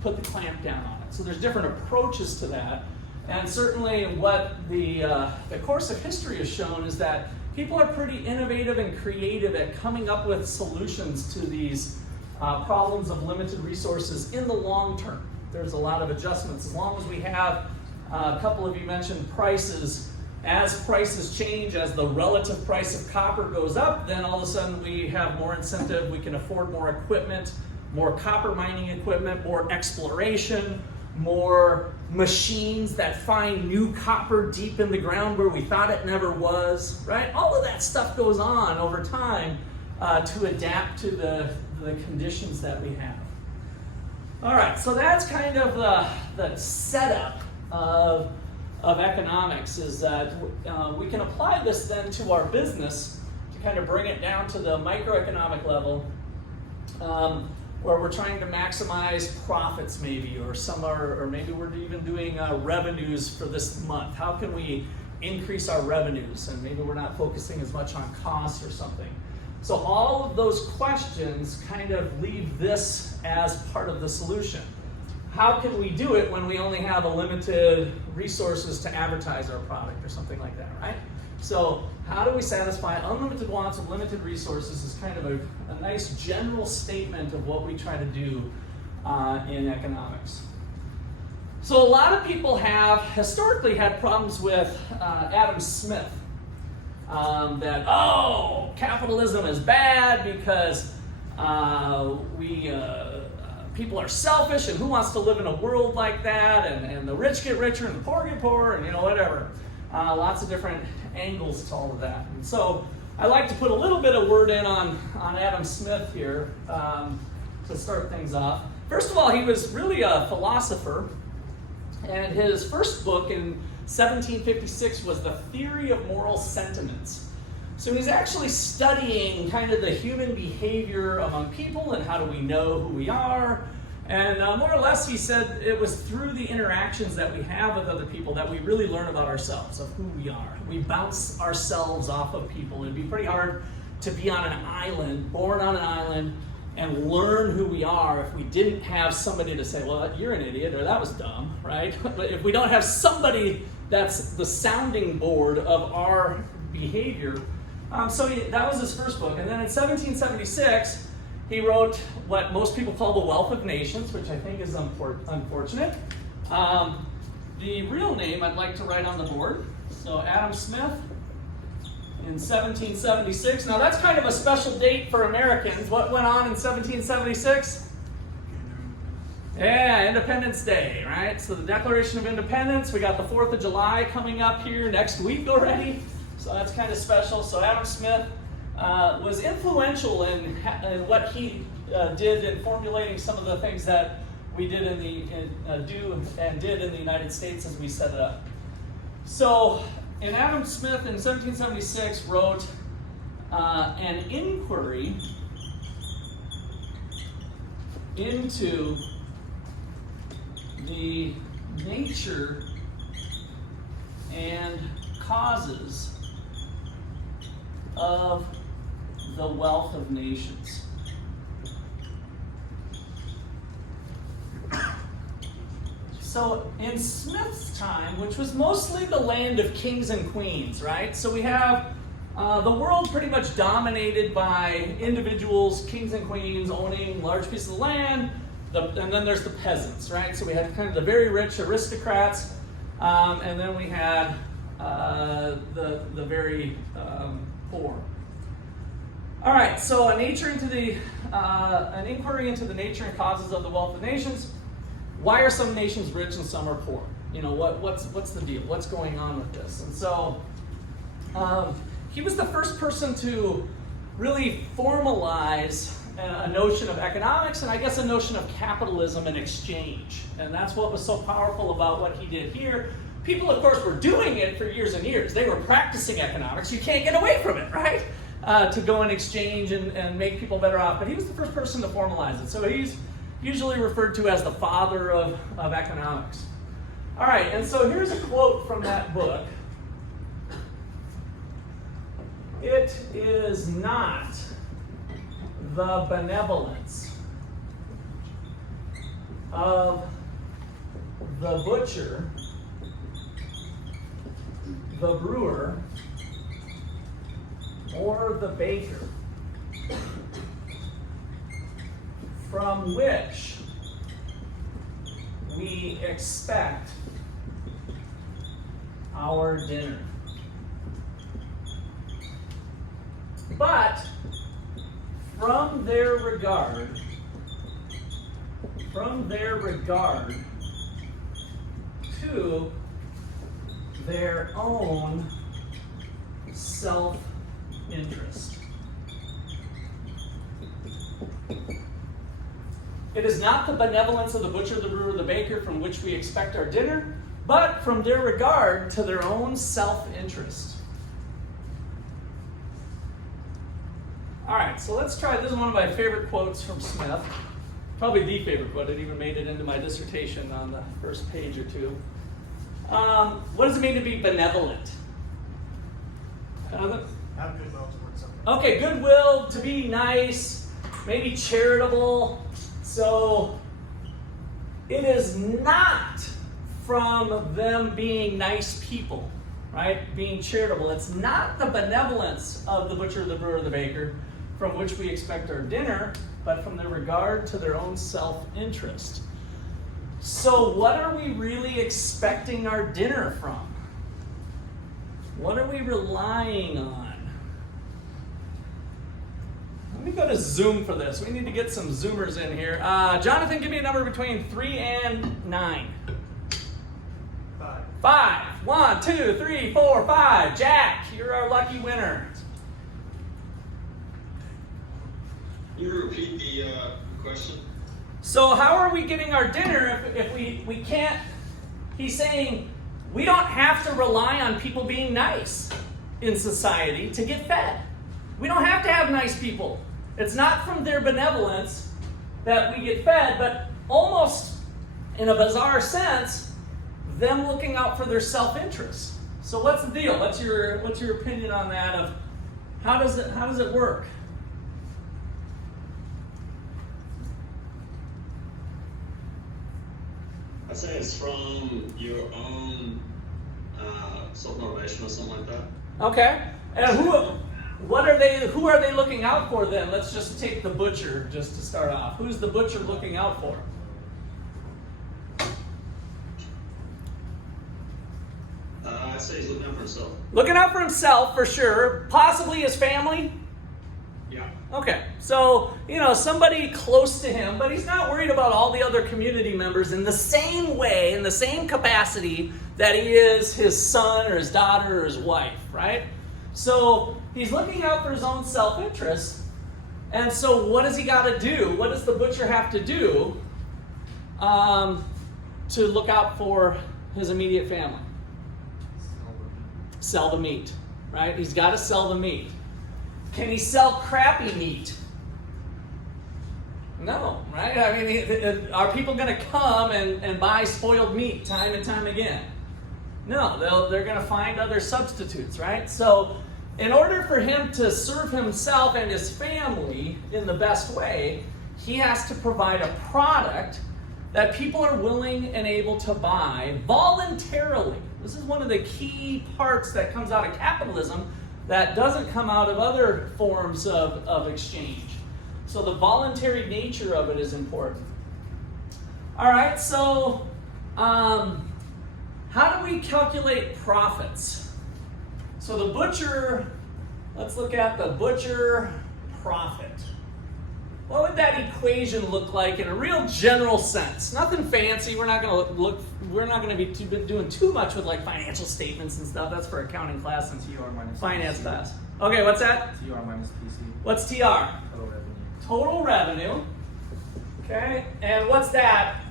put the clamp down on it. So there's different approaches to that. And certainly what the course of history has shown is that people are pretty innovative and creative at coming up with solutions to these problems of limited resources in the long term. There's a lot of adjustments. As long as we have, a couple of you mentioned prices. As prices change, as the relative price of copper goes up, then all of a sudden we have more incentive. We can afford more equipment, more copper mining equipment, more exploration, more machines that find new copper deep in the ground where we thought it never was, right? All of that stuff goes on over time to adapt to the conditions that we have. All right, so that's kind of the setup of economics, is that we can apply this then to our business to kind of bring it down to the microeconomic level, where we're trying to maximize profits maybe, or maybe we're even doing revenues for this month. How can we increase our revenues? And maybe we're not focusing as much on costs or something. So all of those questions kind of leave this as part of the solution. How can we do it when we only have a limited resources to advertise our product or something like that, right? So how do we satisfy unlimited wants of limited resources is kind of a nice general statement of what we try to do in economics. So a lot of people have historically had problems with Adam Smith. That, capitalism is bad because people are selfish, and who wants to live in a world like that, and the rich get richer and the poor get poorer, and whatever. Lots of different angles to all of that. And so I like to put a little bit of word in on Adam Smith here to start things off. First of all, he was really a philosopher, and his first book in 1756 was The Theory of Moral Sentiments. So he's actually studying kind of the human behavior among people and how do we know who we are. And more or less he said it was through the interactions that we have with other people that we really learn about ourselves, of who we are. We bounce ourselves off of people. It'd be pretty hard to be on an island, born on an island, and learn who we are if we didn't have somebody to say, well, you're an idiot, or that was dumb, right? But if we don't have somebody that's the sounding board of our behavior. That was his first book. And then in 1776, he wrote what most people call The Wealth of Nations, which I think is unfortunate. The real name I'd like to write on the board. So Adam Smith in 1776. Now that's kind of a special date for Americans. What went on in 1776? Yeah, Independence Day, right? So the Declaration of Independence, we got the 4th of July coming up here next week already. So that's kind of special. So Adam Smith was influential in what he did in formulating some of the things that we did in the United States as we set it up. So Adam Smith in 1776 wrote an inquiry into the nature and causes of the wealth of nations. So in Smith's time, which was mostly the land of kings and queens, right? So we have the world pretty much dominated by individuals, kings and queens, owning large pieces of land, and then there's the peasants, right? So we had kind of the very rich aristocrats, and then we had the very poor. All right, so an inquiry into the nature and causes of the wealth of nations. Why are some nations rich and some are poor? What's the deal? What's going on with this? And so he was the first person to really formalize a notion of economics, and I guess a notion of capitalism and exchange. And that's what was so powerful about what he did here. People, of course, were doing it for years and years. They were practicing economics. You can't get away from it, right? To go and exchange and make people better off. But he was the first person to formalize it. So he's usually referred to as the father of economics. All right, and so here's a quote from that book. It is not the benevolence of the butcher, the brewer, or the baker from which we expect our dinner, but from their regard to their own self-interest. It is not the benevolence of the butcher, the brewer, the baker from which we expect our dinner, but from their regard to their own self-interest. All right, so let's try. This is one of my favorite quotes from Smith. Probably the favorite quote. It even made it into my dissertation on the first page or two. What does it mean to be benevolent? Have goodwill towards something. Okay, goodwill, to be nice, maybe charitable. So it is not from them being nice people, right? Being charitable. It's not the benevolence of the butcher, the brewer, the baker from which we expect our dinner, but from their regard to their own self-interest. So what are we really expecting our dinner from? What are we relying on? Let me go to Zoom for this. We need to get some Zoomers in here. Jonathan, give me a number between 3 and 9. 5. 5. 1, 2, 3, 4, 5. Jack, you're our lucky winner. Can you repeat the question? So how are we getting our dinner if we can't? He's saying we don't have to rely on people being nice in society to get fed. We don't have to have nice people. It's not from their benevolence that we get fed, but almost in a bizarre sense, them looking out for their self-interest. So what's the deal? What's your opinion on that? Of how does it work? I'd say it's from your own self-motivation or something like that. Okay. And who are they looking out for then? Let's just take the butcher just to start off. Who's the butcher looking out for? I'd say he's looking out for himself. Looking out for himself for sure. Possibly his family. Yeah. Okay, so, somebody close to him, but he's not worried about all the other community members in the same way, in the same capacity that he is his son or his daughter or his wife, right? So he's looking out for his own self-interest, and so what does he got to do? What does the butcher have to do to look out for his immediate family? Sell the meat, right? He's got to sell the meat. Can he sell crappy meat? No, right? I mean, are people going to come and buy spoiled meat time and time again? No, they're going to find other substitutes, right? So in order for him to serve himself and his family in the best way, he has to provide a product that people are willing and able to buy voluntarily. This is one of the key parts that comes out of capitalism that doesn't come out of other forms of exchange. So the voluntary nature of it is important. All right, so how do we calculate profits? So the butcher, let's look at the butcher profit. What would that equation look like in a real general sense? Nothing fancy. We're not going to be doing too much with like financial statements and stuff. That's for accounting class and TR minus finance PC. class. Okay, what's that? TR minus PC. What's TR? Total revenue. Total revenue. Okay, and what's that?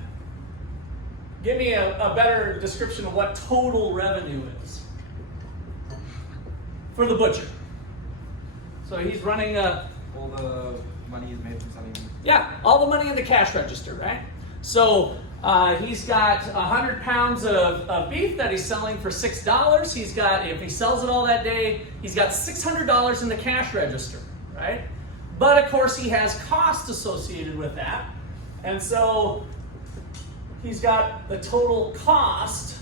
Give me a better description of what total revenue is for the butcher. So he's running all the money is made from selling meat. Yeah, all the money in the cash register, right? So he's got 100 pounds of beef that he's selling for $6. He's got, if he sells it all that day, he's got $600 in the cash register, right? But of course he has costs associated with that. And so he's got the total cost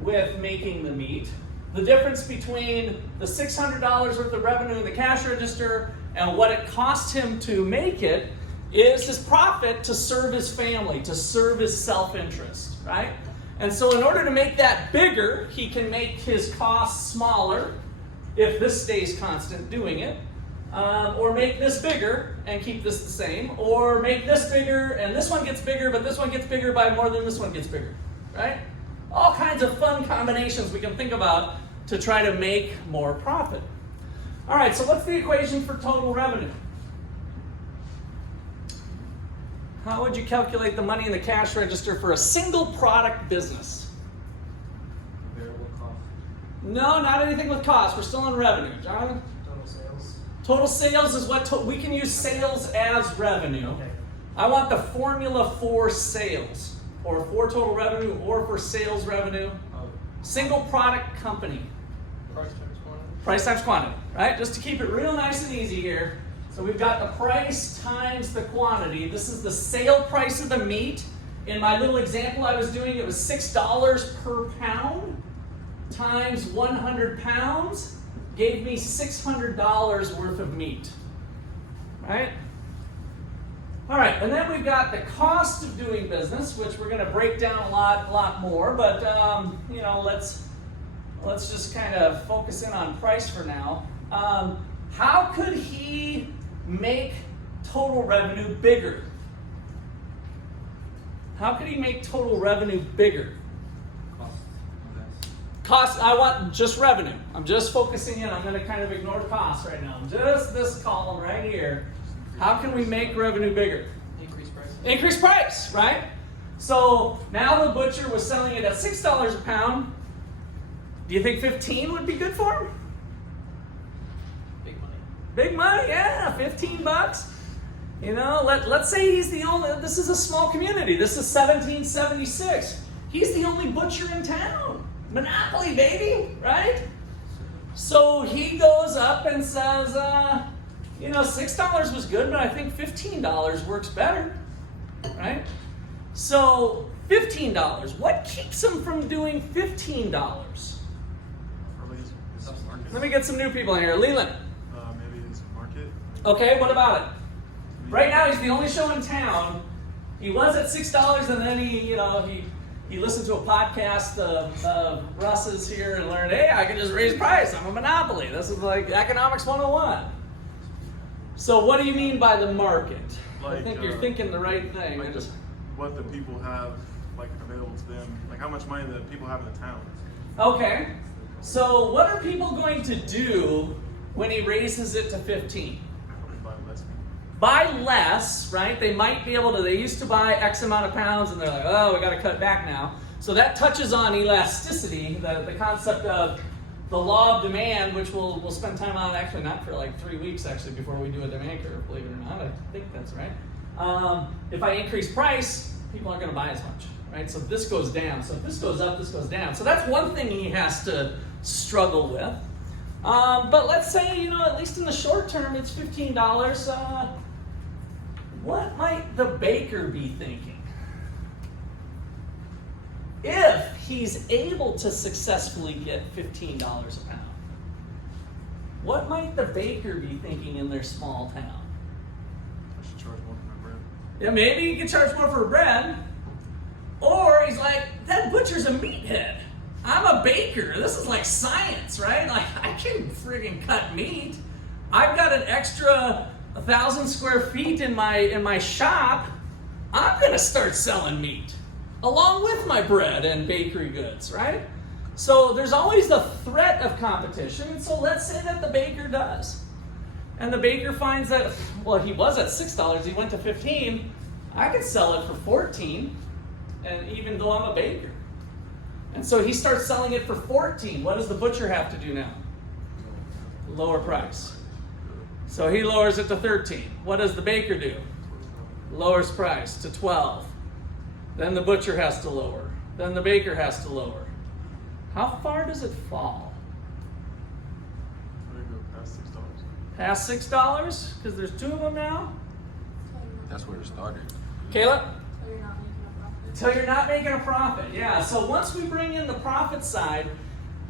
with making the meat. The difference between the $600 worth of revenue in the cash register and what it cost him to make it is his profit to serve his family, to serve his self-interest, right? And so in order to make that bigger, he can make his costs smaller, if this stays constant doing it, or make this bigger and keep this the same, or make this bigger and this one gets bigger, but this one gets bigger by more than this one gets bigger, right? All kinds of fun combinations we can think about to try to make more profit. All right, so what's the equation for total revenue? How would you calculate the money in the cash register for a single product business? Variable cost. No, not anything with cost. We're still on revenue. Jonathan? Total sales. Total sales is what we can use sales as revenue. Okay. I want the formula for sales, or for total revenue, or for sales revenue. Single product company. Price times quantity. Price times quantity, right? Just to keep it real nice and easy here. So we've got the price times the quantity. This is the sale price of the meat. In my little example I was doing, it was $6 per pound times 100 pounds gave me $600 worth of meat, right? All right, and then we've got the cost of doing business, which we're going to break down a lot more. But you know, let's just kind of focus in on price for now. How could he make total revenue bigger? How could he make total revenue bigger? Cost, I want just revenue. I'm just focusing in. I'm going to kind of ignore cost right now. Just this column right here. How can we make revenue bigger? Increase price. Increase price, right? So now the butcher was selling it at $6 a pound. Do you think 15 would be good for him? Big money. Big money, yeah, 15 bucks. You know, let's say he's the only, this is a small community. This is 1776. He's the only butcher in town. Monopoly, baby, right? So he goes up and says, you know, $6 was good, but I think $15 works better, right? So $15. What keeps him from doing $15? Let me get some new people in here. Leland. Maybe his market. Okay, what about it? Right now, he's the only show in town. He was at $6, and then he listened to a podcast of Russ's here and learned, hey, I can just raise price. I'm a monopoly. This is like economics 101. So what do you mean by the market? I think you're thinking the right thing. Like what the people have like available to them, like how much money that people have in the town. Okay, so what are people going to do when he raises it to 15? Buy less, right? They might be able to, they used to buy X amount of pounds and they're like, oh, we got to cut back now. So that touches on elasticity, the concept of the law of demand, which we'll spend time on, actually not for like 3 weeks actually before we do a demand curve, believe it or not. I think that's right. If I increase price, people aren't going to buy as much, right? So this goes down. So if this goes up, this goes down. So that's one thing he has to struggle with. But let's say, you know, at least in the short term, it's $15. What might the baker be thinking? If he's able to successfully get $15 a pound, what might the baker be thinking in their small town? I should charge more for my bread. Yeah, maybe he can charge more for bread. Or he's like, that butcher's a meathead. I'm a baker. This is like science, right? Like, I can friggin' cut meat. I've got an extra 1,000 square feet in my shop. I'm gonna start selling meat along with my bread and bakery goods, right? So there's always the threat of competition. And so let's say that the baker does. And the baker finds that, well, he was at $6, he went to 15. I could sell it for 14, and even though I'm a baker. And so he starts selling it for 14. What does the butcher have to do now? Lower price. So he lowers it to 13. What does the baker do? Lowers price to 12. Then the butcher has to lower. Then the baker has to lower. How far does it fall? I'm gonna go past $6. Past $6? Because there's two of them now? That's where it started. Caleb? So you're not making a profit. Until you're not making a profit, yeah. So once we bring in the profit side,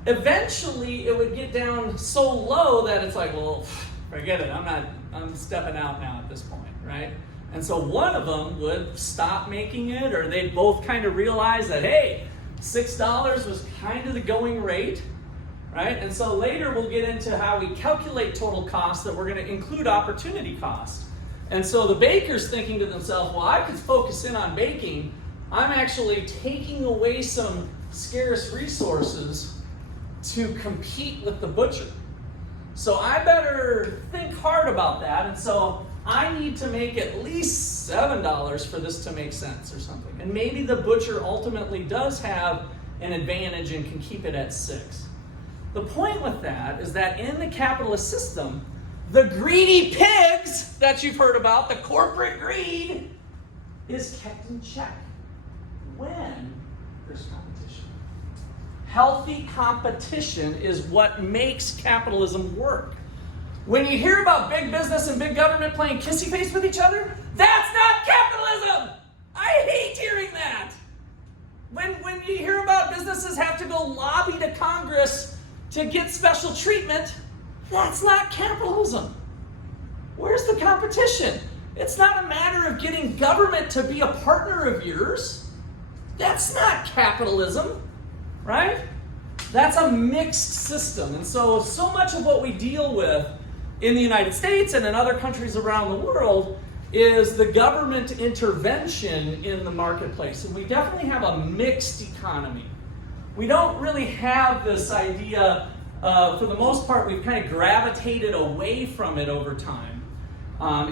eventually it would get down so low that it's like, well, forget it. I'm stepping out now at this point, right? And so one of them would stop making it, or they'd both kind of realize that, hey, $6 was kind of the going rate, right? And so later we'll get into how we calculate total cost, that we're going to include opportunity cost. And so the baker's thinking to themselves, well, I could focus in on baking. I'm actually taking away some scarce resources to compete with the butcher. So I better think hard about that. And so I need to make at least $7 for this to make sense or something. And maybe the butcher ultimately does have an advantage and can keep it at 6. The point with that is that in the capitalist system, the greedy pigs that you've heard about, the corporate greed, is kept in check when there's competition. Healthy competition is what makes capitalism work. When you hear about big business and big government playing kissy face with each other, that's not capitalism! I hate hearing that! When you hear about businesses have to go lobby to Congress to get special treatment, that's not capitalism. Where's the competition? It's not a matter of getting government to be a partner of yours. That's not capitalism, right? That's a mixed system. And so much of what we deal with in the United States and in other countries around the world is the government intervention in the marketplace. And we definitely have a mixed economy. We don't really have this idea, for the most part, we've kind of gravitated away from it over time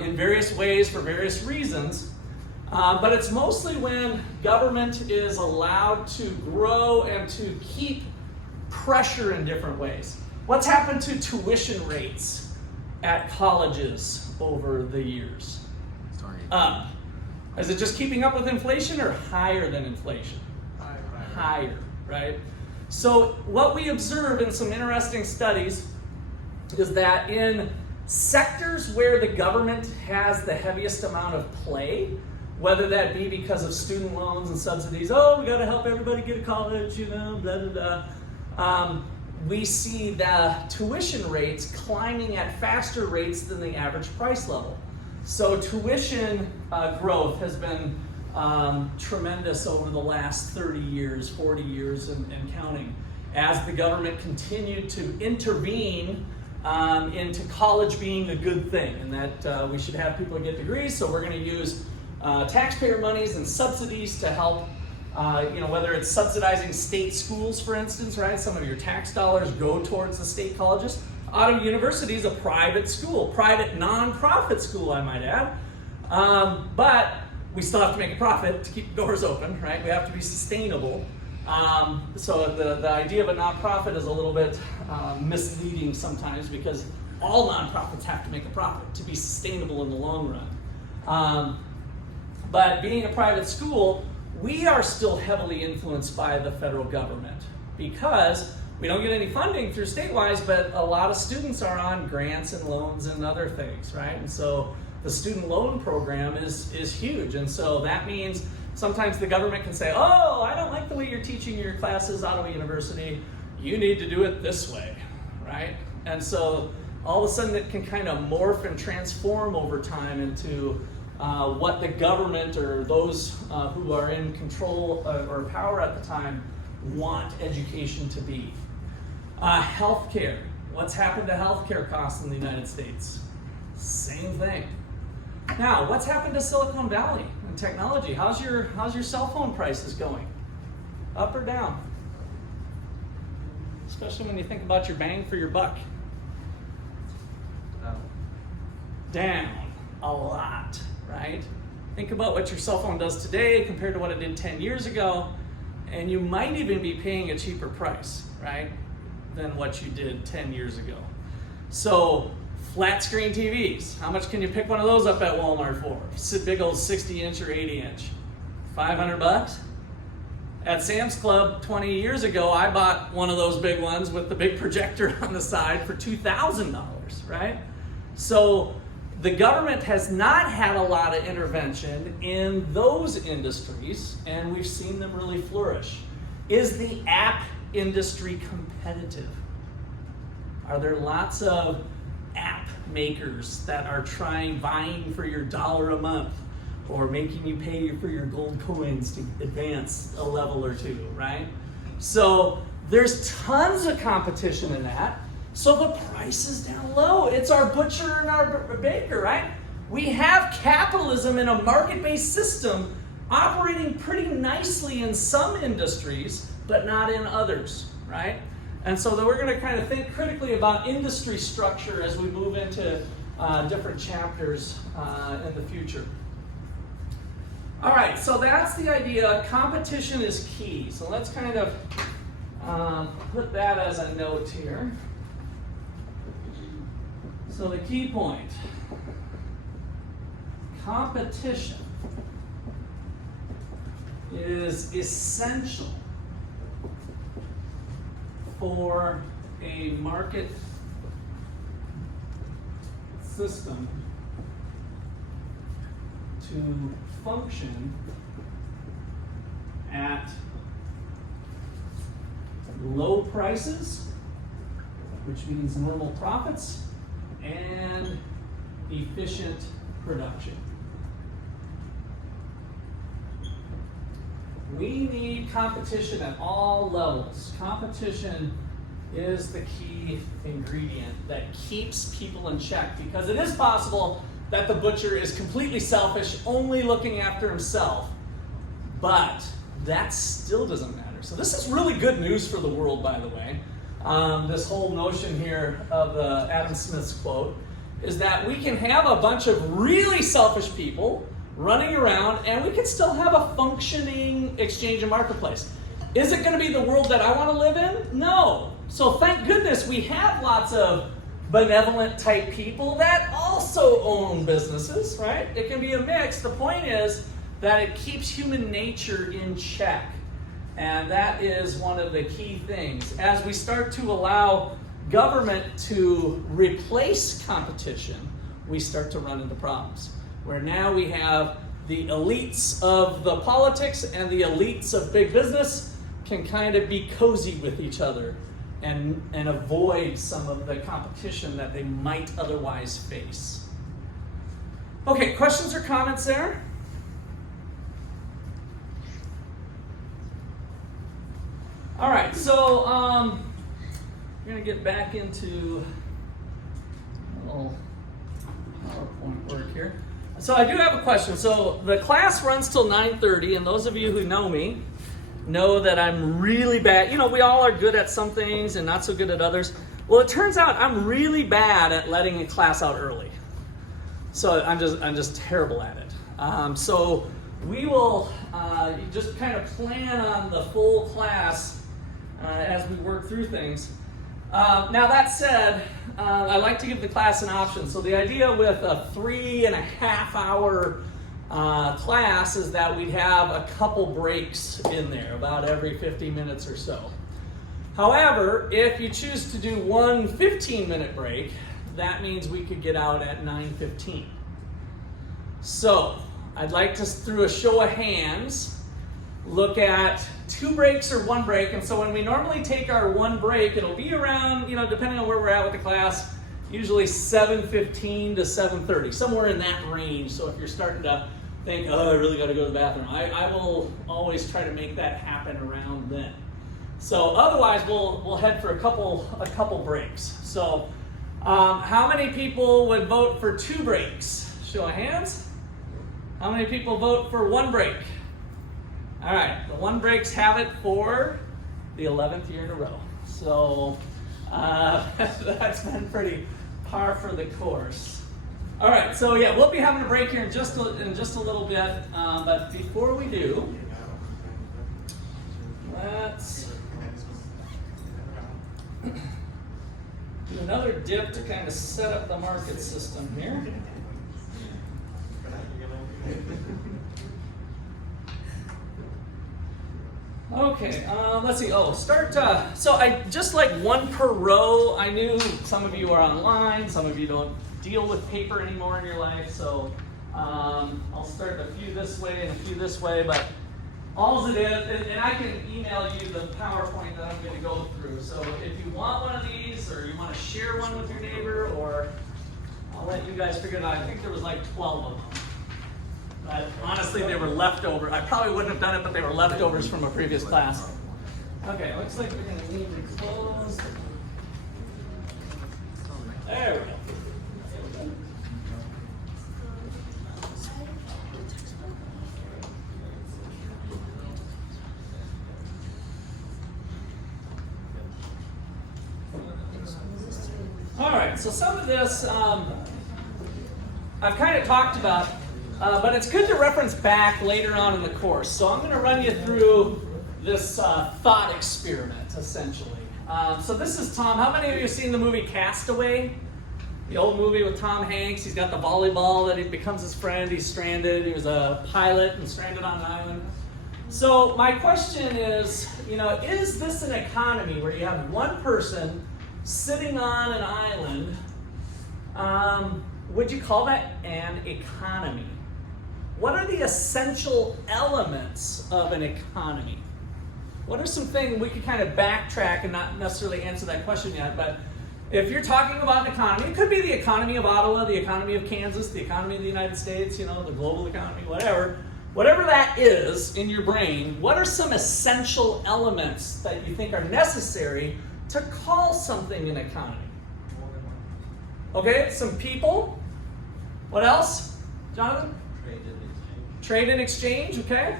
in various ways for various reasons. But it's mostly when government is allowed to grow and to keep pressure in different ways. What's happened to tuition rates at colleges over the years? Up. Is it just keeping up with inflation or higher than inflation? Higher, right? So what we observe in some interesting studies is that in sectors where the government has the heaviest amount of play, whether that be because of student loans and subsidies, oh, we got to help everybody get to college, you know, blah, blah, blah. We see the tuition rates climbing at faster rates than the average price level. So tuition growth has been tremendous over the last 30 years, 40 years and counting, as the government continued to intervene into college being a good thing, and that we should have people get degrees, so we're going to use taxpayer monies and subsidies to help, whether it's subsidizing state schools, for instance, right? Some of your tax dollars go towards the state colleges. Auto University is a private school, private nonprofit school, I might add. But we still have to make a profit to keep the doors open, right? We have to be sustainable. So the idea of a nonprofit is a little bit misleading sometimes, because all nonprofits have to make a profit to be sustainable in the long run. But being a private school, we are still heavily influenced by the federal government, because we don't get any funding through state-wise, but a lot of students are on grants and loans and other things, right? And so the student loan program is huge. And so that means sometimes the government can say, oh, I don't like the way you're teaching your classes out of a university. You need to do it this way, right? And so all of a sudden it can kind of morph and transform over time into what the government or those who are in control or power at the time want education to be. Healthcare. What's happened to healthcare costs in the United States? Same thing. Now, what's happened to Silicon Valley and technology? How's your cell phone prices going? Up or down? Especially when you think about your bang for your buck. Down a lot, right? Think about what your cell phone does today compared to what it did 10 years ago, and you might even be paying a cheaper price, right, than what you did 10 years ago. So flat screen TVs, how much can you pick one of those up at Walmart for? Big old 60-inch or 80-inch. $500? At Sam's Club 20 years ago, I bought one of those big ones with the big projector on the side for $2,000, right? So the government has not had a lot of intervention in those industries, and we've seen them really flourish. Is the app industry competitive? Are there lots of app makers that are vying for your $1 a month, or making you pay for your gold coins to advance a level or two, right? So there's tons of competition in that. So the price is down low. It's our butcher and our baker, right? We have capitalism in a market-based system operating pretty nicely in some industries, but not in others, right? And so then we're going to kind of think critically about industry structure as we move into different chapters in the future. All right, so that's the idea. Competition is key. So let's kind of put that as a note here. So the key point, competition is essential for a market system to function at low prices, which means normal profits, and efficient production. We need competition at all levels. Competition is the key ingredient that keeps people in check, because it is possible that the butcher is completely selfish, only looking after himself, but that still doesn't matter. So this is really good news for the world, by the way. This whole notion here of Adam Smith's quote is that we can have a bunch of really selfish people running around, and we can still have a functioning exchange and marketplace. Is it going to be the world that I want to live in? No. So thank goodness we have lots of benevolent type people that also own businesses, right? It can be a mix. The point is that it keeps human nature in check. And that is one of the key things. As we start to allow government to replace competition, we start to run into problems. Where now we have the elites of the politics and the elites of big business can kind of be cozy with each other and avoid some of the competition that they might otherwise face. Okay, questions or comments there? All right, so we're going to get back into a little PowerPoint work here. So I do have a question. So the class runs till 9:30, and those of you who know me know that I'm really bad. You know, we all are good at some things and not so good at others. Well, it turns out I'm really bad at letting a class out early. So I'm just terrible at it. So we will just kind of plan on the full class as we work through things. Now that said, I like to give the class an option. So the idea with a 3.5 hour class is that we'd have a couple breaks in there, about every 50 minutes or so. However, if you choose to do one 15-minute break, that means we could get out at 9:15. So I'd like to, through a show of hands, look at 2 breaks or 1 break. And so when we normally take our 1 break, it'll be around, you know, depending on where we're at with the class, usually 7:15 to 7:30, somewhere in that range. So if you're starting to think, oh, I really got to go to the bathroom, I will always try to make that happen around then. So otherwise, we'll head for a couple breaks. So how many people would vote for 2 breaks? Show of hands. How many people vote for 1 break? All right, the 1 breaks have it for the 11th year in a row. So that's been pretty par for the course. All right, so yeah, we'll be having a break here in just a little bit. But before we do, let's do another dip to kind of set up the market system here. Okay, let's see. Oh, start. So I just like 1 per row. I knew some of you are online, some of you don't deal with paper anymore in your life, so I'll start a few this way and a few this way, but all it is, and I can email you the PowerPoint that I'm going to go through. So if you want one of these, or you want to share one with your neighbor, or I'll let you guys figure it out. I think there was like 12 of them. But honestly, they were leftover. I probably wouldn't have done it, but they were leftovers from a previous class. Okay, looks like we're going to need to close. There we go. All right, so some of this I've kind of talked about, but it's good to reference back later on in the course. So I'm going to run you through this thought experiment, essentially. So this is Tom. How many of you have seen the movie Castaway? The old movie with Tom Hanks. He's got the volleyball that he becomes his friend. He's stranded. He was a pilot and stranded on an island. So my question is, is this an economy where you have one person sitting on an island? Would you call that an economy? What are the essential elements of an economy? What are some things we could kind of backtrack and not necessarily answer that question yet, but if you're talking about an economy, it could be the economy of Ottawa, the economy of Kansas, the economy of the United States, the global economy, whatever. Whatever that is in your brain, what are some essential elements that you think are necessary to call something an economy? Okay, some people. What else, Jonathan? Trade and exchange, okay.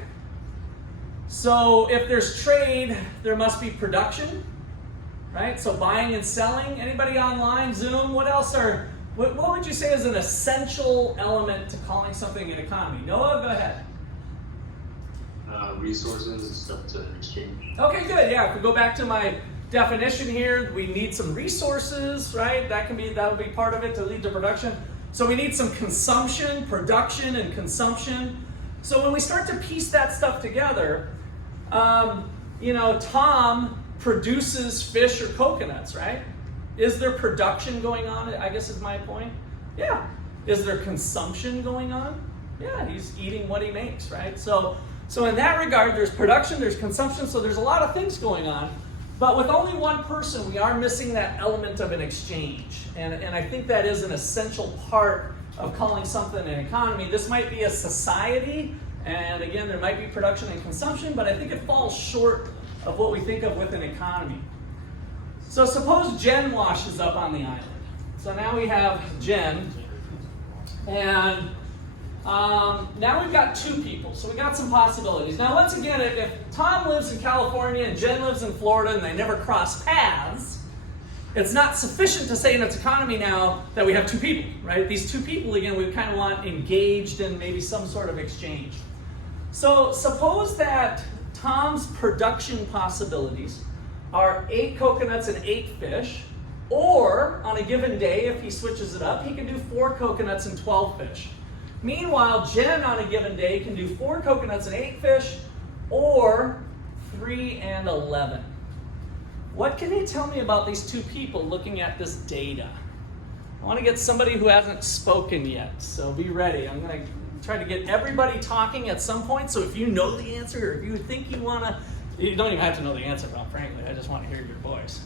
So if there's trade, there must be production, right? So buying and selling. Anybody online, Zoom? What else what would you say is an essential element to calling something an economy? Noah, go ahead. Resources and stuff to exchange. Okay, good. Yeah, if we go back to my definition here, we need some resources, right? That'll be part of it to lead to production. So we need some consumption, production, and consumption. So when we start to piece that stuff together, Tom produces fish or coconuts, right? Is there production going on? I guess is my point. Yeah. Is there consumption going on? Yeah, he's eating what he makes, right? So in that regard, there's production, there's consumption, so there's a lot of things going on. But with only one person, we are missing that element of an exchange. And I think that is an essential part of calling something an economy. This might be a society, and again, there might be production and consumption, but I think it falls short of what we think of with an economy. So suppose Jen washes up on the island. So now we have Jen, and now we've got two people, so we got some possibilities. Now once again, if Tom lives in California and Jen lives in Florida and they never cross paths, it's not sufficient to say in its economy now that we have two people, right? These two people, again, we kind of want engaged in maybe some sort of exchange. So suppose that Tom's production possibilities are 8 coconuts and 8 fish, or on a given day, if he switches it up, he can do 4 coconuts and 12 fish. Meanwhile, Jen on a given day can do 4 coconuts and 8 fish, or 3 and 11. What can you tell me about these two people looking at this data? I want to get somebody who hasn't spoken yet, so be ready. I'm going to try to get everybody talking at some point, so if you know the answer, or if you think you want to, you don't even have to know the answer, well, frankly, I just want to hear your voice.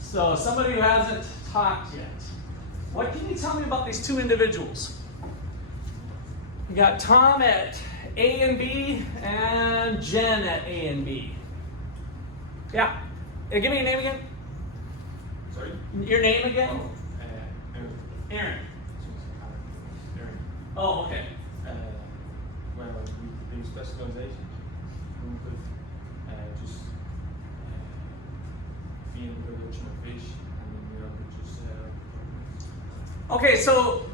So somebody who hasn't talked yet. What can you tell me about these two individuals? You got Tom at A and B, and Jen at A and B. Yeah. Hey, give me your name again. Sorry? Your name again? Aaron. Aaron. Oh, okay. Well, we do specialization. We could just be in the production of fish, and then we could just. Okay, so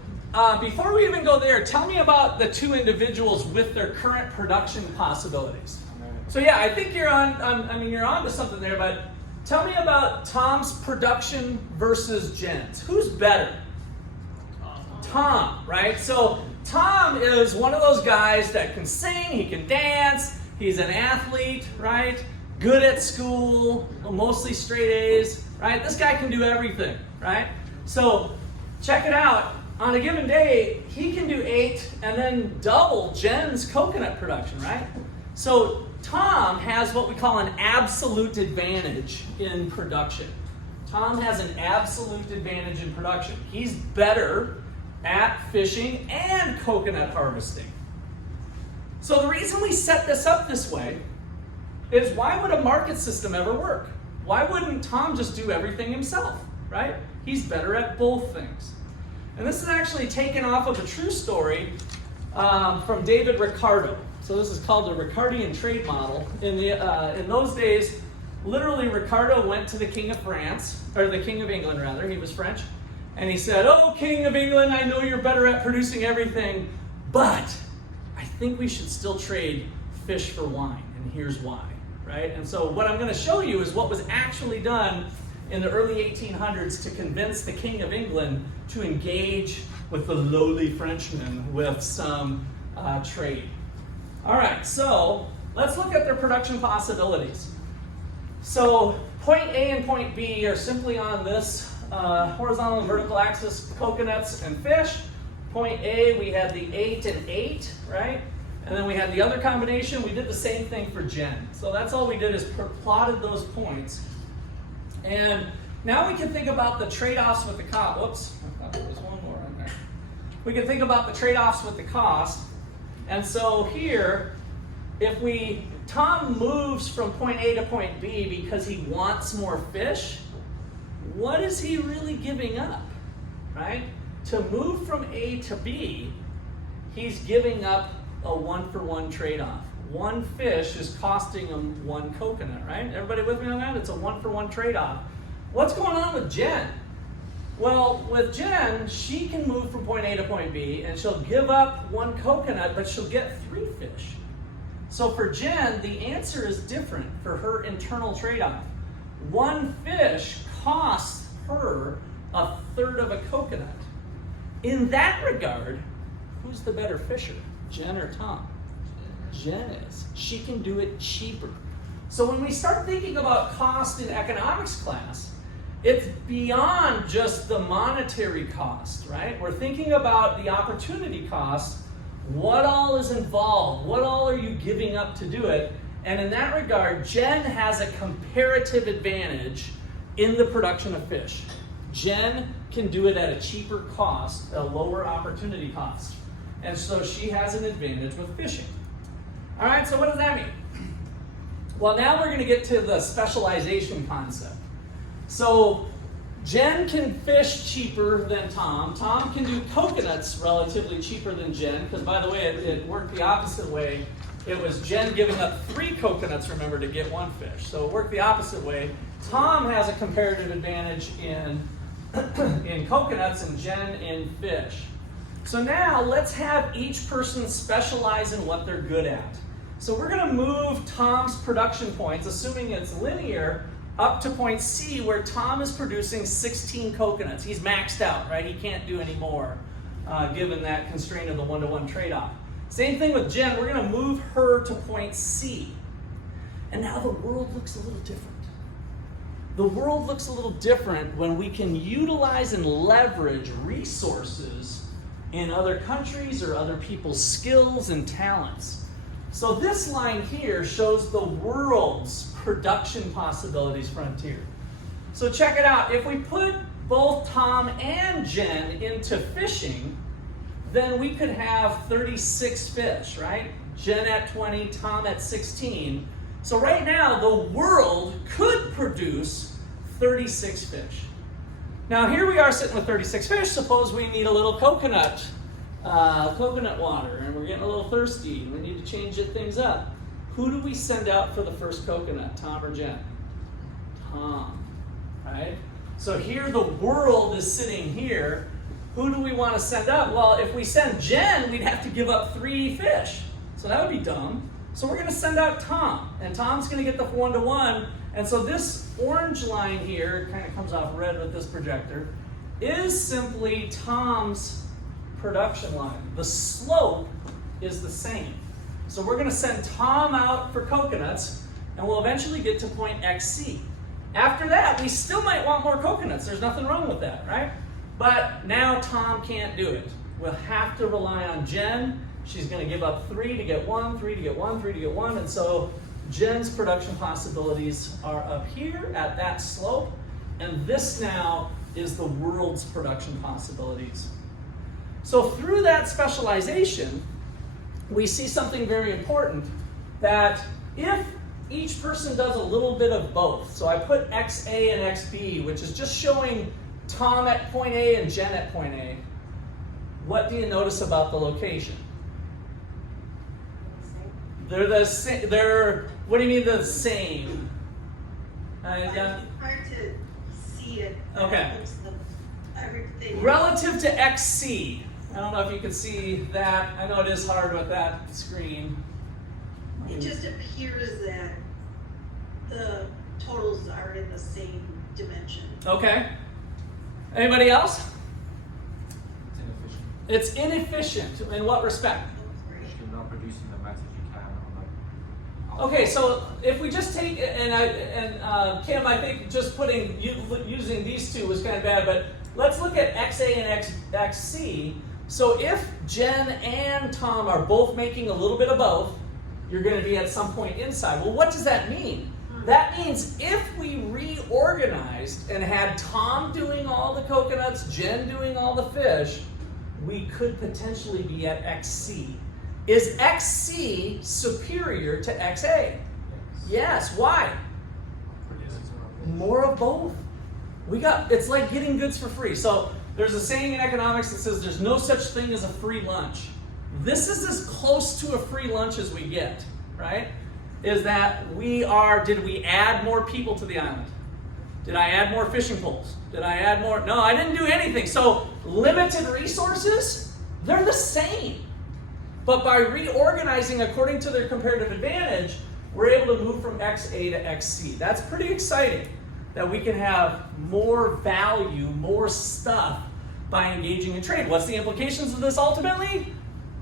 before we even go there, tell me about the two individuals with their current production possibilities. So yeah, I think you're on to something there, but tell me about Tom's production versus Jen's. Who's better? Tom, right? So Tom is one of those guys that can sing, he can dance, he's an athlete, right? Good at school, mostly straight A's, right? This guy can do everything, right? So check it out. On a given day, he can do 8 and then double Jen's coconut production, right? So Tom has what we call an absolute advantage in production. Tom has an absolute advantage in production. He's better at fishing and coconut harvesting. So the reason we set this up this way is, why would a market system ever work? Why wouldn't Tom just do everything himself, right? He's better at both things. And this is actually taken off of a true story from David Ricardo. So this is called the Ricardian trade model. In those days, literally Ricardo went to the King of France, or the King of England rather, he was French, And he said, "Oh, King of England, I know you're better at producing everything, but I think we should still trade fish for wine, and here's why." Right? And so what I'm going to show you is what was actually done in the early 1800s to convince the King of England to engage with the lowly Frenchman with some trade. All right, so let's look at their production possibilities. So point A and point B are simply on this horizontal and vertical axis, coconuts and fish. Point A, we had the 8 and 8, right? And then we had the other combination. We did the same thing for Jen. So that's all we did is plotted those points. And now we can think about the trade-offs with the cost. Whoops, I thought there was one more on there. We can think about the trade-offs with the cost. And so here, if Tom moves from point A to point B because he wants more fish, what is he really giving up, right? To move from A to B, he's giving up a 1-for-1 trade-off. One fish is costing him 1 coconut, right? Everybody with me on that? It's a 1-for-1 trade-off. What's going on with Jen? Well, with Jen, she can move from point A to point B, and she'll give up 1 coconut, but she'll get 3 fish. So for Jen, the answer is different for her internal trade-off. 1 fish costs her 1/3 of a coconut. In that regard, who's the better fisher, Jen or Tom? Jen is. She can do it cheaper. So when we start thinking about cost in economics class, it's beyond just the monetary cost, right? We're thinking about the opportunity cost. What all is involved? What all are you giving up to do it? And in that regard, Jen has a comparative advantage in the production of fish. Jen can do it at a cheaper cost, a lower opportunity cost. And so she has an advantage with fishing. All right, so what does that mean? Well, now we're going to get to the specialization concept. So Jen can fish cheaper than Tom. Tom can do coconuts relatively cheaper than Jen, because by the way, it worked the opposite way. It was Jen giving up 3 coconuts, remember, to get 1 fish. So it worked the opposite way. Tom has a comparative advantage in coconuts and Jen in fish. So now let's have each person specialize in what they're good at. So we're going to move Tom's production points, assuming it's linear, up to point C, where Tom is producing 16 coconuts. He's maxed out, right? He can't do any more, given that constraint of the 1-to-1 trade-off. Same thing with Jen. We're going to move her to point C. And now the world looks a little different. The world looks a little different when we can utilize and leverage resources in other countries or other people's skills and talents. So this line here shows the world's production possibilities frontier. So check it out. If we put both Tom and Jen into fishing, then we could have 36 fish, right? Jen at 20, Tom at 16. So right now, the world could produce 36 fish. Now here we are sitting with 36 fish. Suppose we need a little coconut water, and we're getting a little thirsty, and we need to change things up. Who do we send out for the first coconut, Tom or Jen? Tom, right? So here the world is sitting here. Who do we want to send up? Well, if we send Jen, we'd have to give up 3 fish. So that would be dumb. So we're going to send out Tom, and Tom's going to get the 1-to-1. And so this orange line here, kind of comes off red with this projector, is simply Tom's production line. The slope is the same. So we're going to send Tom out for coconuts, and we'll eventually get to point XC. After that, we still might want more coconuts. There's nothing wrong with that, right? But now Tom can't do it. We'll have to rely on Jen. She's going to give up 3 to get 1, 3 to get 1, 3 to get 1. And so Jen's production possibilities are up here at that slope. And this now is the world's production possibilities. So through that specialization, we see something very important, that if each person does a little bit of both, so I put XA and XB, which is just showing Tom at point A and Jen at point A, what do you notice about the location? They're the same. What do you mean the same? Yeah. It's hard to see it. Okay. everything. Relative to XC. I don't know if you can see that. I know it is hard with that screen. It just appears that the totals are in the same dimension. Okay. Anybody else? It's inefficient. It's inefficient. In what respect? You're not producing the message you can on Okay, so if we just take, Kim, I think just using these two was kind of bad, but let's look at XA and XC. So if Jen and Tom are both making a little bit of both, you're going to be at some point inside. Well, what does that mean? That means if we reorganized and had Tom doing all the coconuts, Jen doing all the fish, we could potentially be at XC. Is XC superior to XA? Yes. Why? More of both. It's like getting goods for free. So there's a saying in economics that says there's no such thing as a free lunch. This is as close to a free lunch as we get, right? Is that did we add more people to the island? Did I add more fishing poles? Did I add more? No, I didn't do anything. So limited resources, they're the same. But by reorganizing according to their comparative advantage, we're able to move from XA to XC. That's pretty exciting that we can have more value, more stuff by engaging in trade. What's the implications of this ultimately?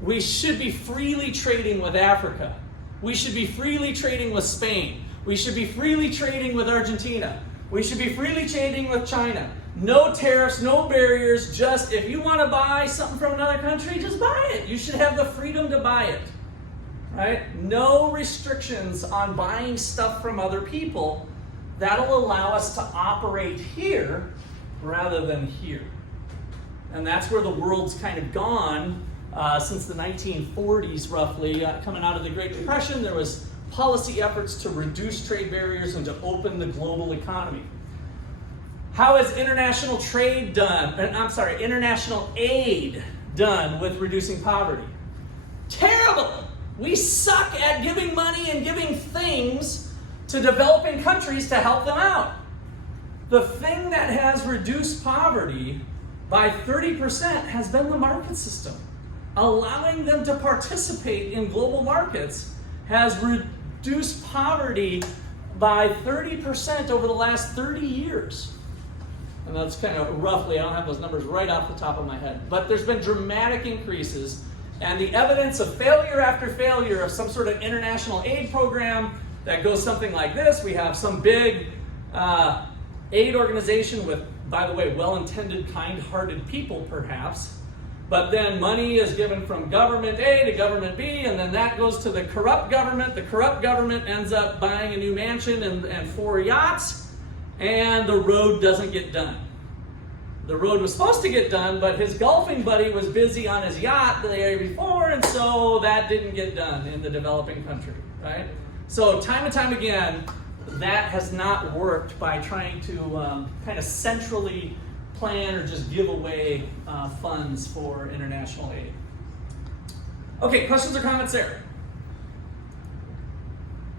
We should be freely trading with Africa. We should be freely trading with Spain. We should be freely trading with Argentina. We should be freely trading with China. No tariffs, no barriers, just if you want to buy something from another country, just buy it. You should have the freedom to buy it, right? No restrictions on buying stuff from other people. That'll allow us to operate here rather than here. And that's where the world's kind of gone since the 1940s, roughly. Coming out of the Great Depression, there was policy efforts to reduce trade barriers and to open the global economy. How is international trade done? International aid done with reducing poverty? Terrible! We suck at giving money and giving things to developing countries to help them out. The thing that has reduced poverty by 30% has been the market system. Allowing them to participate in global markets has reduced poverty by 30% over the last 30 years. And that's kind of roughly, I don't have those numbers right off the top of my head. But there's been dramatic increases. And the evidence of failure after failure of some sort of international aid program that goes something like this. We have some big aid organization with, by the way, well-intended, kind-hearted people, perhaps. But then money is given from government A to government B, and then that goes to the corrupt government. The corrupt government ends up buying a new mansion and 4 yachts, and the road doesn't get done. The road was supposed to get done, but his golfing buddy was busy on his yacht the day before, and so that didn't get done in the developing country, right? So time and time again, that has not worked by trying to kind of centrally plan or just give away funds for international aid. Okay, questions or comments there?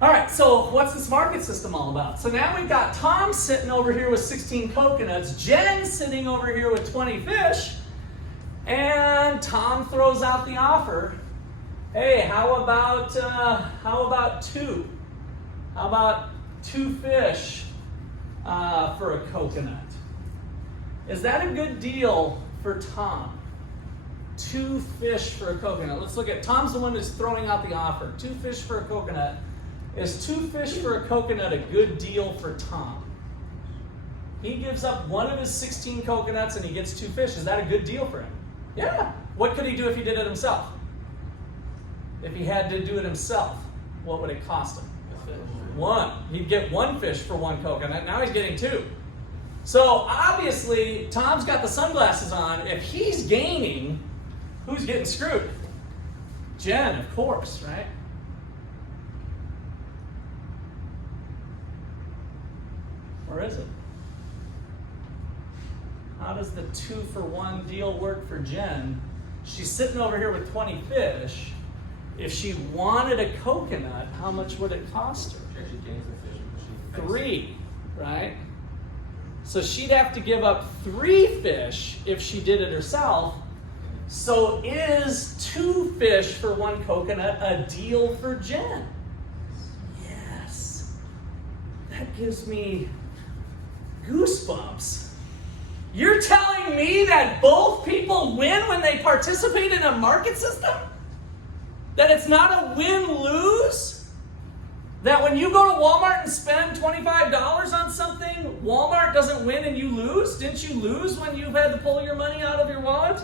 All right, so what's this market system all about? So now we've got Tom sitting over here with 16 coconuts, Jen sitting over here with 20 fish, and Tom throws out the offer. Hey, how about 2? How about 2 fish for a coconut? Is that a good deal for Tom? 2 fish for a coconut. Let's look at, Tom's the one who's throwing out the offer. 2 fish for a coconut. Is 2 fish for a coconut a good deal for Tom? He gives up one of his 16 coconuts and he gets 2 fish. Is that a good deal for him? Yeah. What could he do if he did it himself? If he had to do it himself, what would it cost him? 1. He'd get 1 fish for 1 coconut. Now he's getting 2. So obviously, Tom's got the sunglasses on. If he's gaining, who's getting screwed? Jen, of course, right? Or is it? How does the 2 for 1 deal work for Jen? She's sitting over here with 20 fish. If she wanted a coconut, how much would it cost her? She actually gains the fish because she 3, right? So she'd have to give up 3 fish if she did it herself. So is 2 fish for 1 coconut a deal for Jen? Yes. That gives me goosebumps. You're telling me that both people win when they participate in a market system? That it's not a win-lose? That when you go to Walmart and spend $25 on something, Walmart doesn't win and you lose? Didn't you lose when you had to pull your money out of your wallet?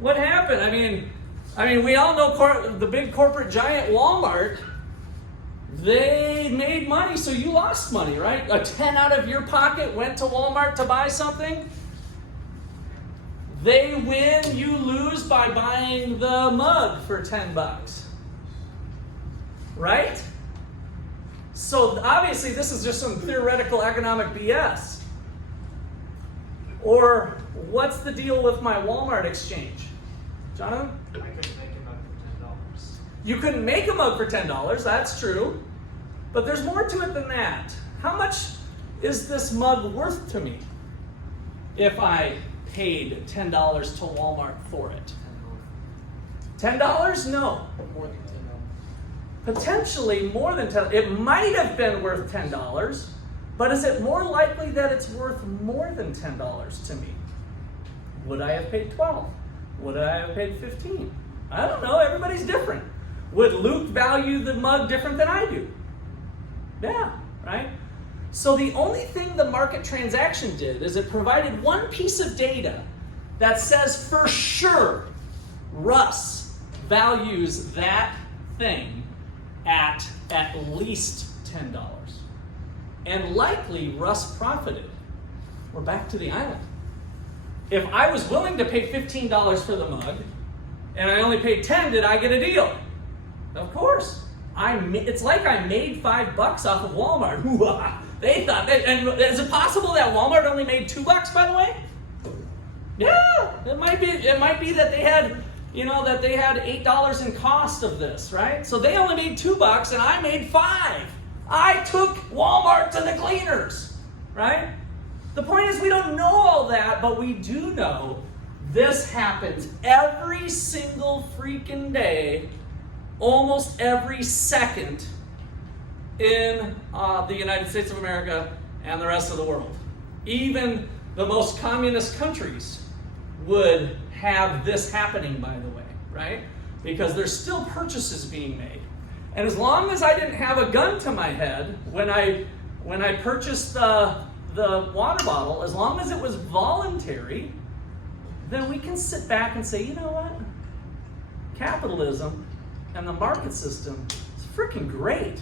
What happened? I mean, we all know the big corporate giant Walmart. They made money, so you lost money, right? A 10 out of your pocket went to Walmart to buy something. They win, you lose by buying the mug for $10. Right? So obviously this is just some theoretical economic BS. Or what's the deal with my Walmart exchange? Jonathan? I couldn't make a mug for $10. You couldn't make a mug for $10, that's true. But there's more to it than that. How much is this mug worth to me if I paid $10 to Walmart for it? $10? No. More than $10. Potentially more than $10. It might have been worth $10, but is it more likely that it's worth more than $10 to me? Would I have paid 12? Would I have paid 15? I don't know. Everybody's different. Would Luke value the mug different than I do? Yeah, right? So the only thing the market transaction did is it provided one piece of data that says for sure Russ values that thing at least $10. And likely Russ profited. We're back to the island. If I was willing to pay $15 for the mug and I only paid 10, did I get a deal? Of course. It's like I made $5 off of Walmart. They thought, and is it possible that Walmart only made $2, by the way? Yeah, it might be that they had, that they had $8 in cost of this, right? So they only made $2 and I made $5. I took Walmart to the cleaners, right? The point is we don't know all that, but we do know this happens every single freaking day, almost every second in the United States of America and the rest of the world. Even the most communist countries would have this happening, by the way, right? Because there's still purchases being made. And as long as I didn't have a gun to my head when I purchased the water bottle, as long as it was voluntary, then we can sit back and say, you know what? Capitalism and the market system is freaking great.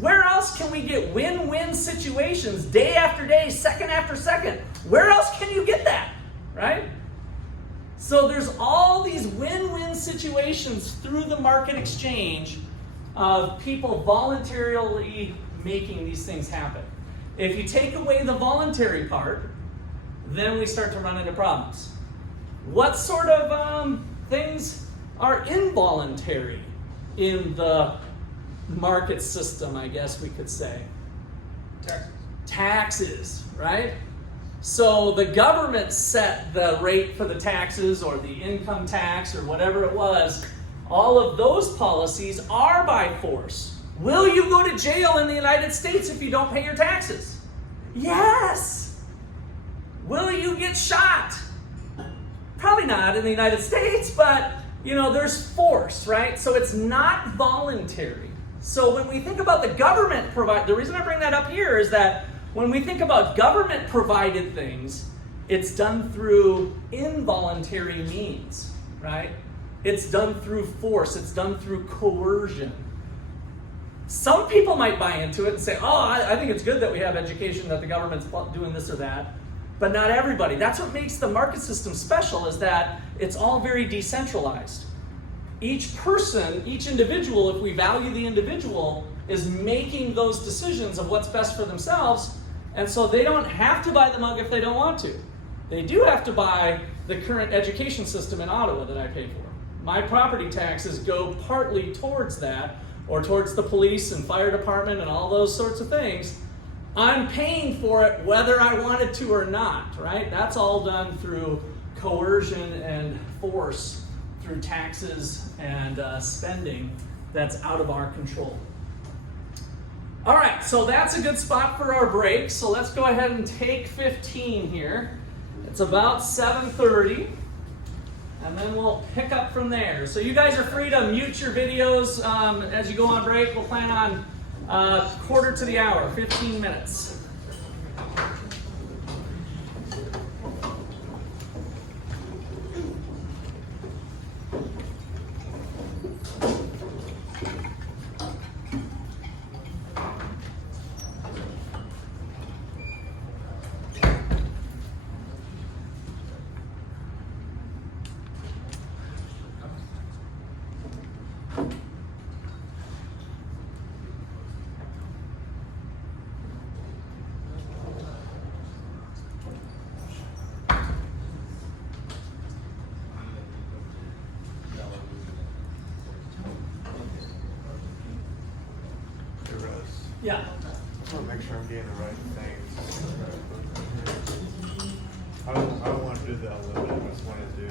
Where else can we get win-win situations day after day, second after second? Where else can you get that, right? So there's all these win-win situations through the market exchange of people voluntarily making these things happen. If you take away the voluntary part, then we start to run into problems. What sort of things are involuntary in the market system, I guess we could say? Taxes, right? So the government set the rate for the taxes or the income tax or whatever it was. All of those policies are by force. Will you go to jail in the United States if you don't pay your taxes? Yes. Will you get shot? Probably not in the United States, but there's force, right? So it's not voluntary. So when we think about the government the reason I bring that up here is that when we think about government provided things, it's done through involuntary means, right? It's done through force, it's done through coercion. Some people might buy into it and say, I think it's good that we have education, that the government's doing this or that, but not everybody. That's what makes the market system special, is that it's all very decentralized. Each person, each individual, if we value the individual, is making those decisions of what's best for themselves, and so they don't have to buy the mug if they don't want to. They do have to buy the current education system in Ottawa that I pay for. My property taxes go partly towards that, or towards the police and fire department and all those sorts of things. I'm paying for it whether I wanted to or not, right? That's all done through coercion and force, through taxes and spending that's out of our control. All right, so that's a good spot for our break. So let's go ahead and take 15 here. It's about 7:30, and then we'll pick up from there. So you guys are free to mute your videos as you go on break. We'll plan on quarter to the hour, 15 minutes. Yeah. I just want to make sure I'm getting the right things. I don't want to do the limit. I just want to do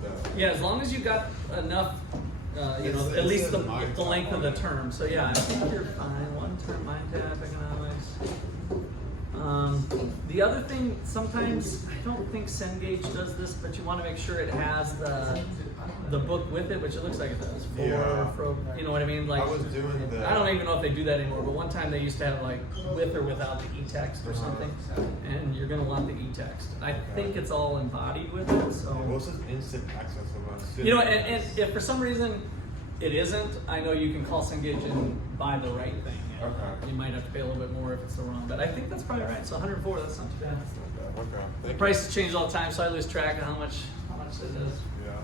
the. Yeah, as long as you got enough, at least the length of the term. So yeah, I think you're fine. One term, mind tap, economics. The other thing, sometimes I don't think Cengage does this, but you want to make sure it has the book with it, which it looks like it does. You know what I mean? Like, I was doing the. I don't even know if they do that anymore, but one time they used to have like with or without the e-text or something, and you're gonna want the e-text. I think it's all embodied with it. So. What's this instant access about? You know, and if for some reason it isn't, I know you can call Cengage and buy the right thing. Okay. You might have to pay a little bit more if it's the wrong, but I think that's probably right. So 104, that's not too bad. Okay. The prices change all the time, so I lose track of how much it is. Yeah.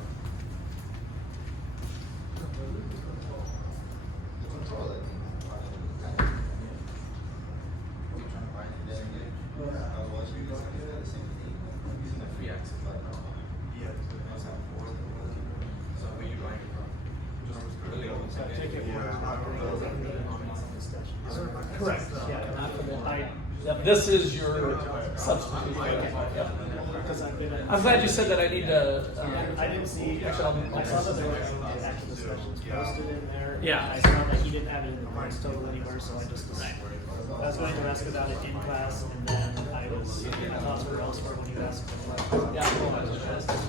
Correct. Yeah. This is your substitute. Yeah. I'm glad you said that. I need to. I didn't see. I saw that there were actual discussions posted in there. Yeah. I saw that he didn't have it in the notes total anywhere, so I just. I was going to ask about it in class, and then my thoughts were elsewhere when you asked.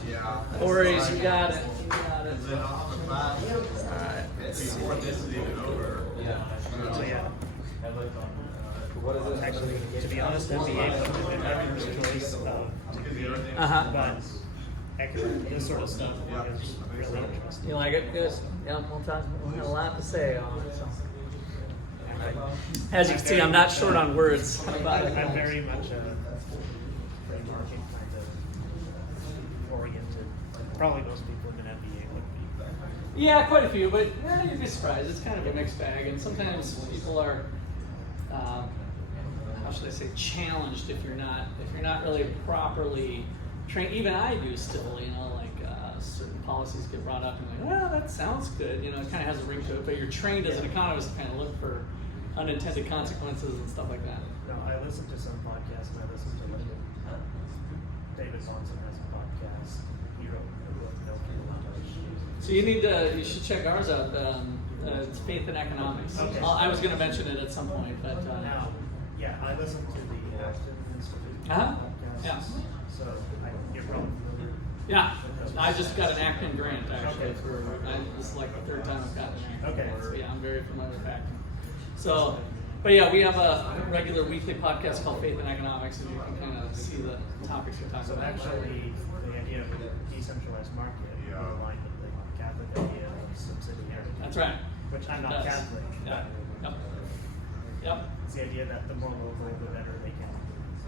Yeah. Worries, you got it. You got it. Alright. So yeah. Actually, to be honest, MBA would have been my first choice but this sort of stuff is really interesting. You like it? Good. Yeah, we had a lot to say on it. So. As you can see, I'm not short on words about it. I'm very much free market kind of oriented. Probably most people in an MBA would be. Yeah, quite a few, but you'd be surprised. It's kind of a mixed bag, and sometimes people are, how should I say, challenged if you're not really properly trained. Even I do still, like certain policies get brought up and like, well, that sounds good. It kind of has a ring to it, but you're trained as an economist to kind of look for unintended consequences and stuff like that. No, I listen to some podcasts, and I listen to David Monson has a podcast. He wrote No King. So you should check ours out. It's Faith in Economics. Okay. I was going to mention it at some point, but yeah, I listen to the Ashton Institute Uh-huh. podcast. Yeah. So you're probably familiar. Yeah, I just got an Acton grant actually this is like the third time I've gotten an Acton grant. So yeah, I'm very familiar with Acton. So, but yeah, we have a regular weekly podcast called Faith in Economics, and you can kind of see the topics we're talking So about. actually, the idea of a decentralized market is aligned with the Catholic idea of subsidiarity. That's right. Which I'm not Catholic. Yeah. Yep. Yep. It's the idea that the more local, the better they can.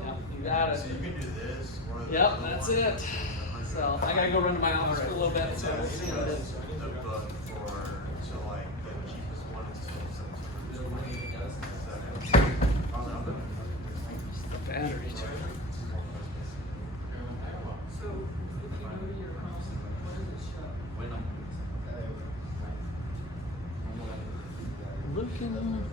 Yep. You got it. So you can do this. Yep. That's it. So I gotta go run to my office for a little bit. So we'll see what it is. The book so like the cheapest one is battery. Looking.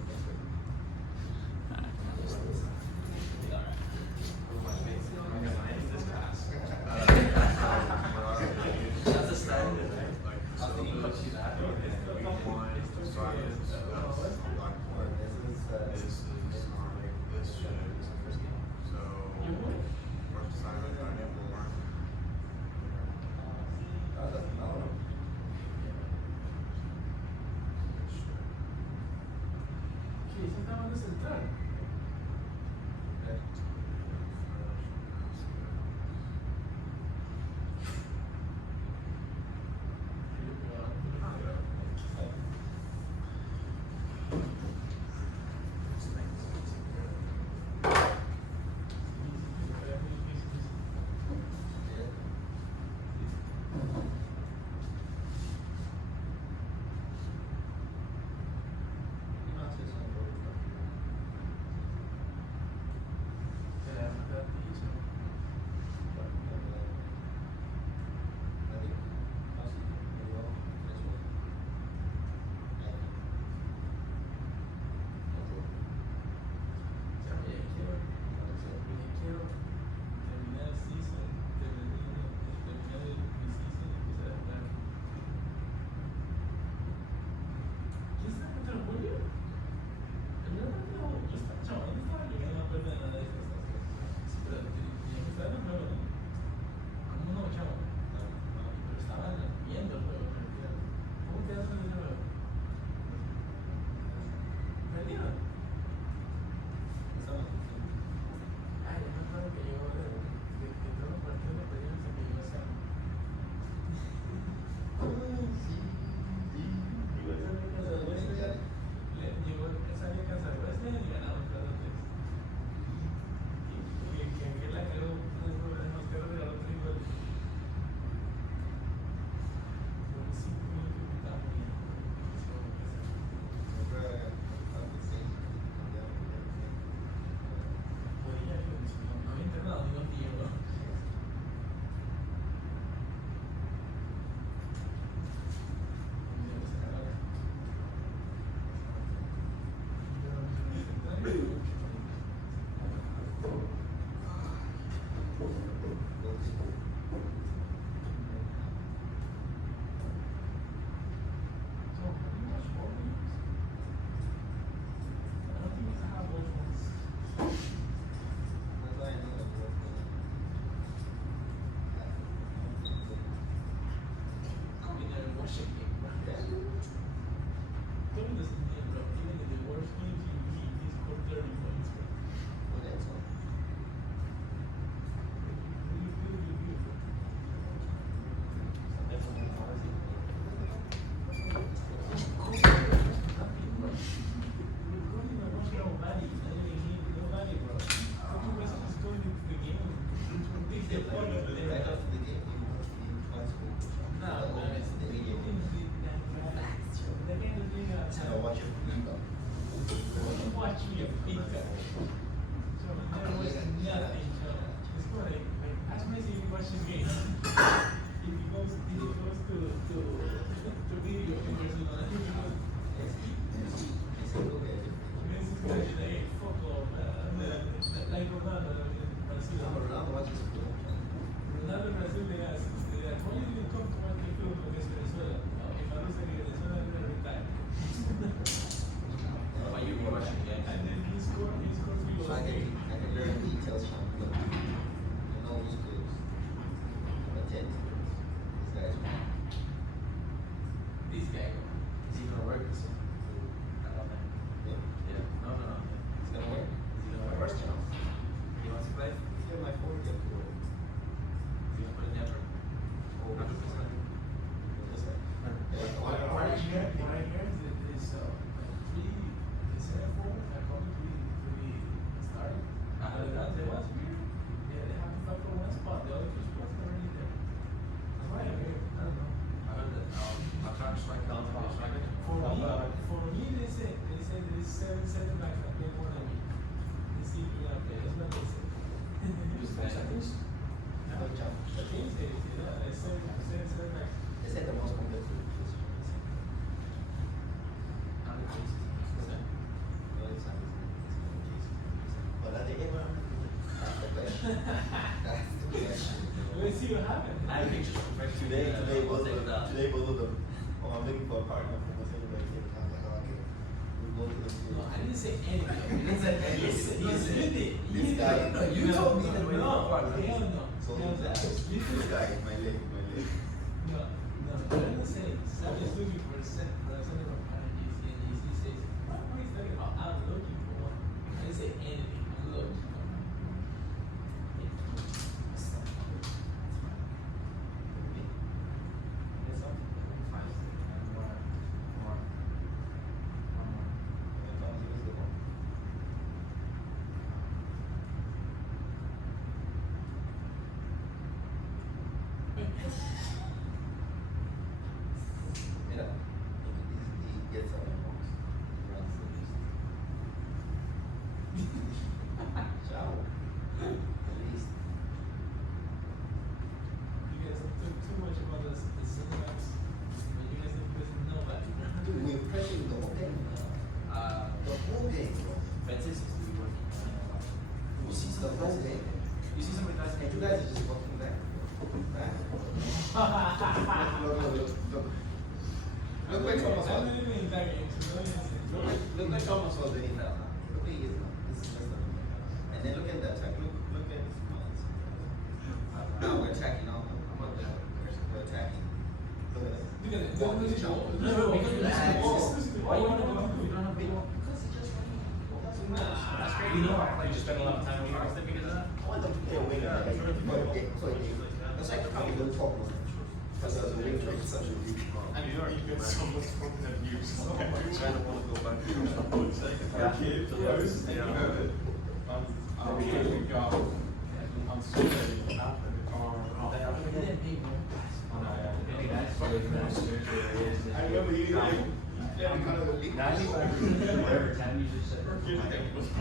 Let's see what happens. I think today both of them. Oh, I'm looking for a partner for what's anybody here. I was like, oh, okay. We go to the school. No, I didn't say anything. You didn't say anything. You did. This guy. No, you told me that we were partners. Hell no. So this guy is my leg. No, I didn't say. I'm just looking for a set of apologies, and he says, what are you talking about? I'm looking for one. I didn't say anything. I'm looking for one. Look like almost all the detail. Look at his this is just and then look at that attack. Look at his minds. Now we're attacking all of them. We're attacking. Look at that. Why you want to go? You don't have people? Because it's just funny. That's great. You know, like you spend a lot of time with them because of that. I want them to get away. That's like how we don't talk about it. Because there's a wing trade such a big And you get so much fucking abuse. I don't want to go back to your on Sunday after the car. I remember you. 95% wherever town you just said my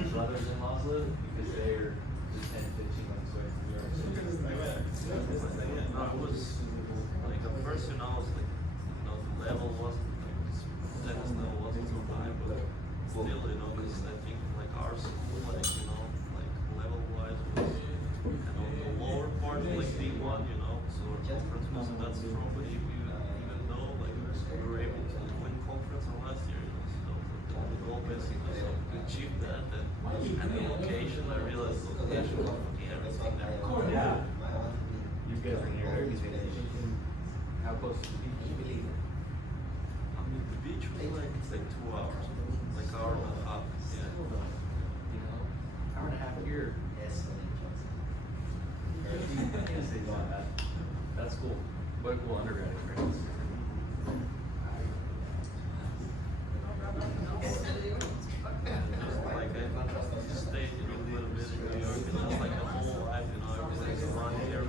brothers-in-laws live because they're just 10, 15 minutes away from New York City. No, it was like at first, you know, the level wasn't tennis level wasn't so high, but still, you know, because I think like our school, like level wise was kind of the lower part, like D1, you know, so our conference wasn't that strong, but even though like we were able to win conference on last year, you know, so the goal basically so we achieved that, and the location, I realized the location was fucking everything there. Yeah. You guys are near how close to the beach? I mean, the beach was like, it's like 2 hours, like hour and a half. Yeah. You know, hour and a half here. Yes. That's cool. What a cool undergrad experience. Like I stayed a little bit in New York, and it's like a whole life, you know, everything's around here.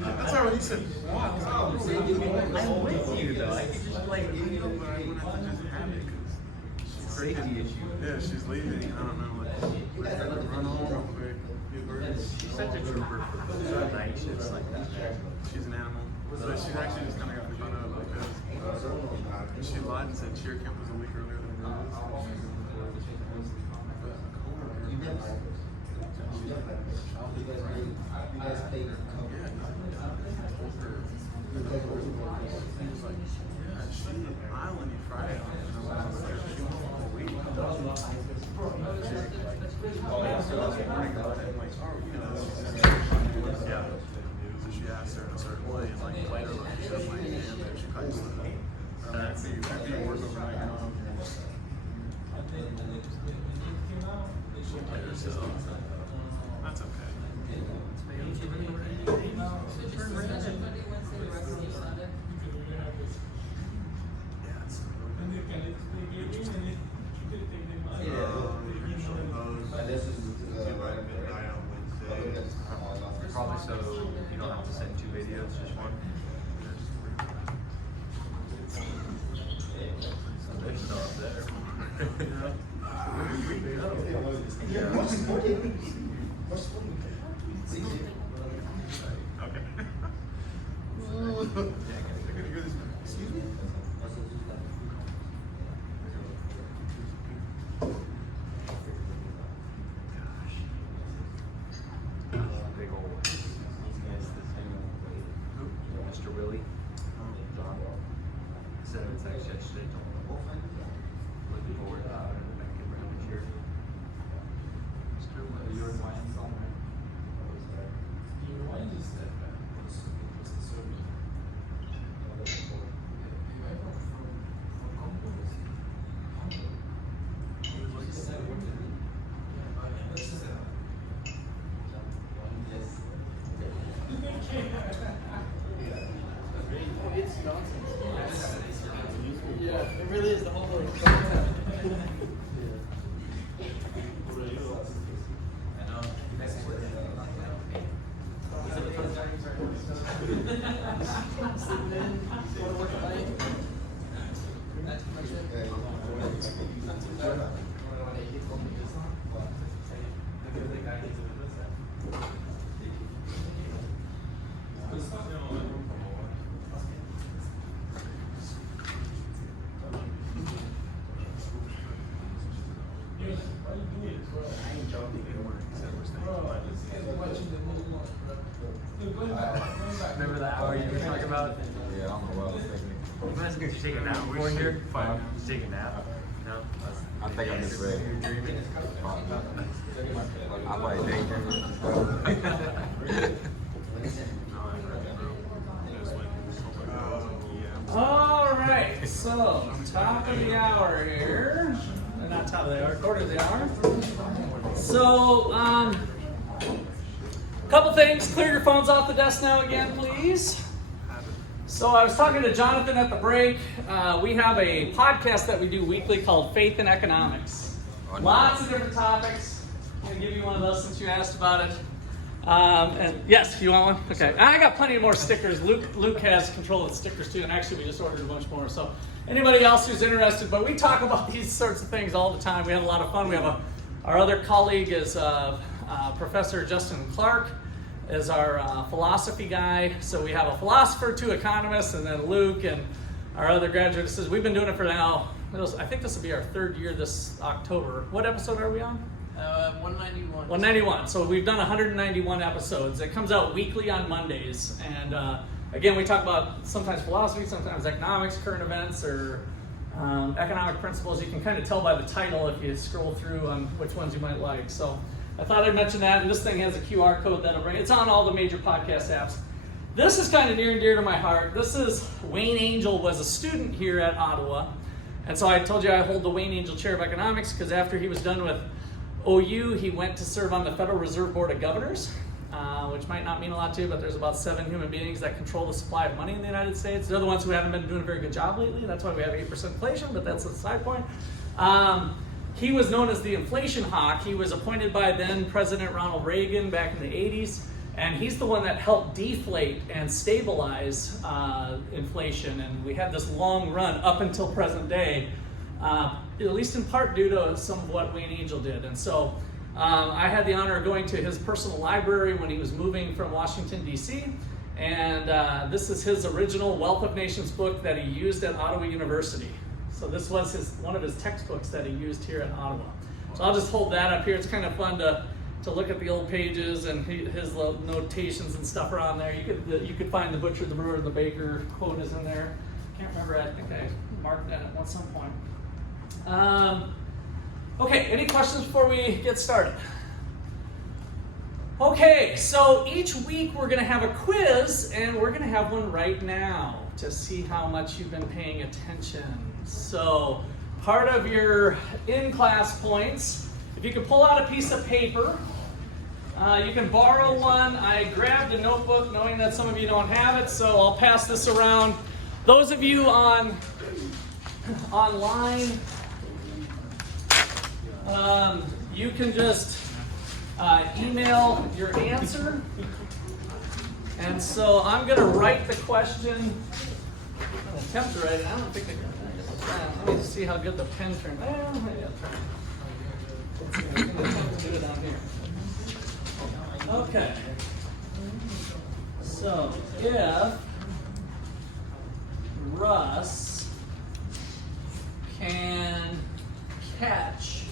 That's already said. I'm with you though. I could just like You know, but I wouldn't have to just have it because safety issue. yeah, she's leaving. I don't know. Like, run home real quick. She's such a trooper for night shifts like that. She's an animal. But she's actually just kind of got me fun of because she lied and said cheer camp was a week earlier than it Island Friday. Yeah. So she asked her in a certain way and like played her like she was like, and then she kind of after you work overnight, you know. She played herself. That's okay. Probably so you don't have to send 2 videos, just one. So they're still up there. Excuse me? Big old Mr. Willie. John. Said it was actually yesterday. Looking forward to it back in around this year. Mr. Willie, you're in Wyoming all right. It's nonsense. Yeah, it really is the whole thing. Remember the hour you were talking about? Yeah, I don't know what I was thinking. You guys going to take a nap before here? Just take a nap? No? I think I misread. You're dreaming? I like daydreaming. All right, so top of the hour here. Not top of the hour, quarter of the hour. So, couple things. Clear your phones off the desk now again, please. So I was talking to Jonathan at the break. We have a podcast that we do weekly called Faith in Economics. Lots of different topics. I'm going to give you one of those since you asked about it. And yes, you want one? Okay. I got plenty more stickers. Luke has control of the stickers too, and actually we just ordered a bunch more. So anybody else who's interested, but we talk about these sorts of things all the time. We have a lot of fun. We have our other colleague is Professor Justin Clark is our philosophy guy. So we have a philosopher, 2 economists, and then Luke and our other graduate assistant. We've been doing it for now. I think this will be our 3rd year this October. What episode are we on? 191. 191. So we've done 191 episodes. It comes out weekly on Mondays. And again, we talk about sometimes philosophy, sometimes economics, current events, or economic principles. You can kind of tell by the title if you scroll through on which ones you might like. So I thought I'd mention that. And this thing has a QR code that'll bring. It's on all the major podcast apps. This is kind of near and dear to my heart. This is Wayne Angel was a student here at Ottawa. And so I told you I hold the Wayne Angel Chair of Economics because after he was done with OU, he went to serve on the Federal Reserve Board of Governors. which might not mean a lot to you, but there's about 7 human beings that control the supply of money in the United States. They're the ones who haven't been doing a very good job lately. That's why we have 8% inflation, but that's a side point. He was known as the inflation hawk. He was appointed by then President Ronald Reagan back in the 80s, and he's the one that helped deflate and stabilize inflation. And we had this long run up until present day, at least in part due to some of what Wayne Angel did. And so I had the honor of going to his personal library when he was moving from Washington, D.C., and this is his original Wealth of Nations book that he used at Ottawa University. So this was one of his textbooks that he used here in Ottawa. So I'll just hold that up here. It's kind of fun to look at the old pages, and his little notations and stuff are on there. You could find the butcher, the brewer, the baker quote is in there. Can't remember. I think I marked that at some point. Okay, any questions before we get started? Okay, so each week we're going to have a quiz, and we're going to have one right now to see how much you've been paying attention. So part of your in-class points, if you could pull out a piece of paper, you can borrow one. I grabbed a notebook knowing that some of you don't have it, so I'll pass this around. Those of you online, you can just email your answer. And so I'm going to write the question. I'm going to attempt to write it. I don't think I can. Let me just see how good the pen turned. Well, maybe I'll try. Let's see. I'm going to attempt to do it on here. Okay. So if Russ can catch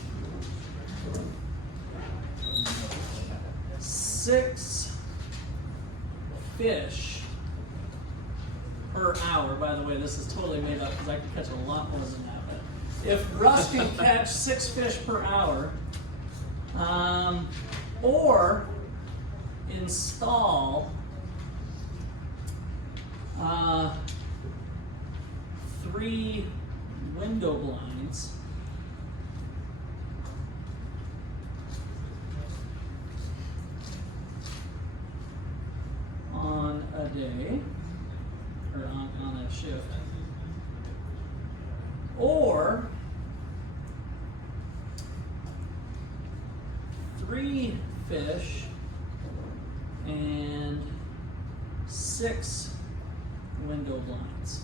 6 fish per hour. By the way, this is totally made up because I can catch a lot more than that. But if Russ can catch 6 fish per hour, or install 3 window blinds, on a day, or on a shift, or 3 fish and 6 window blinds.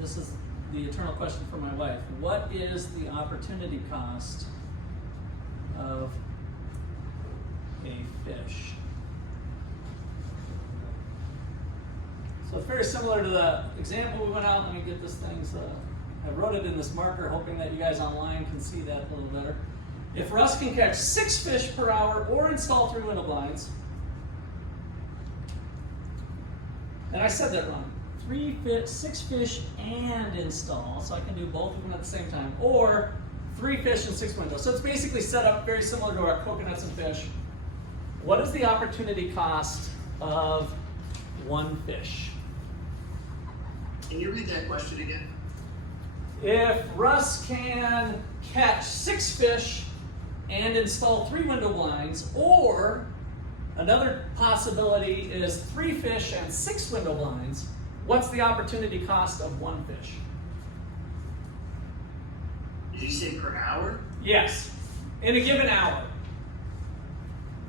This is the eternal question for my wife. What is the opportunity cost of a fish? So it's very similar to the example we went out. Let me get this thing. So I wrote it in this marker, hoping that you guys online can see that a little better. If Russ can catch 6 fish per hour or install 3 window blinds, and I said that wrong. 6 fish and install, so I can do both of them at the same time, or 3 fish and 6 windows. So it's basically set up very similar to our coconuts and fish. What is the opportunity cost of 1 fish? Can you read that question again? If Russ can catch 6 fish and install 3 window blinds, or another possibility is 3 fish and 6 window blinds, what's the opportunity cost of 1 fish? Did you say per hour? Yes, in a given hour.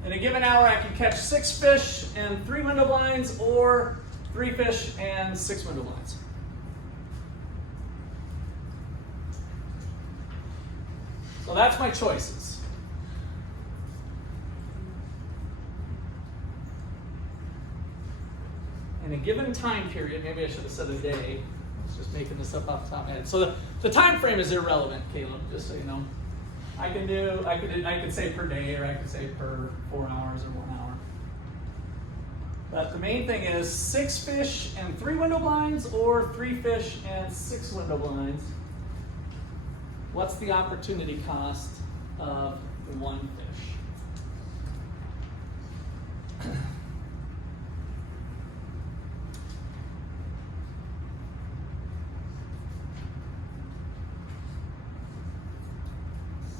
In a given hour, I can catch 6 fish and 3 window blinds, or 3 fish and 6 window blinds. So that's my choices. In a given time period, maybe I should have said a day. I was just making this up off the top of my head. So the time frame is irrelevant, Caleb, just so you know. I could say per day, or I could say per 4 hours or 1 hour. But the main thing is 6 fish and 3 window blinds, or 3 fish and 6 window blinds. What's the opportunity cost of 1 fish?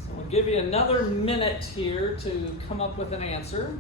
So we'll give you another minute here to come up with an answer.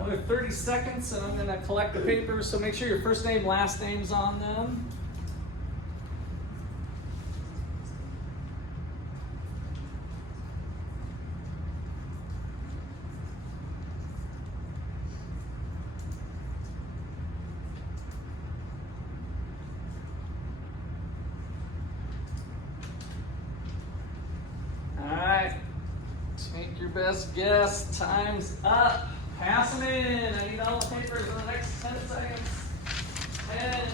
Another 30 seconds and I'm going to collect the papers, so make sure your first name, last name's on them. All right, take your best guess. Time's up. Pass them in. I need all the papers in the next 10 seconds. 10,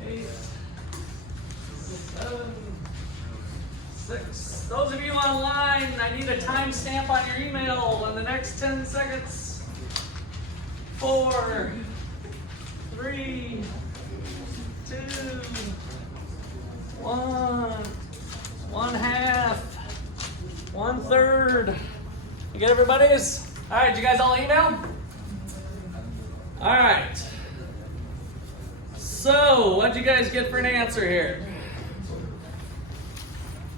9, 8, 7, 6. Those of you online, I need a timestamp on your email in the next 10 seconds. 4, 3, 2, 1, 1/2, 1/3. You get everybody's? All right, you guys all email? All right. So, what'd you guys get for an answer here?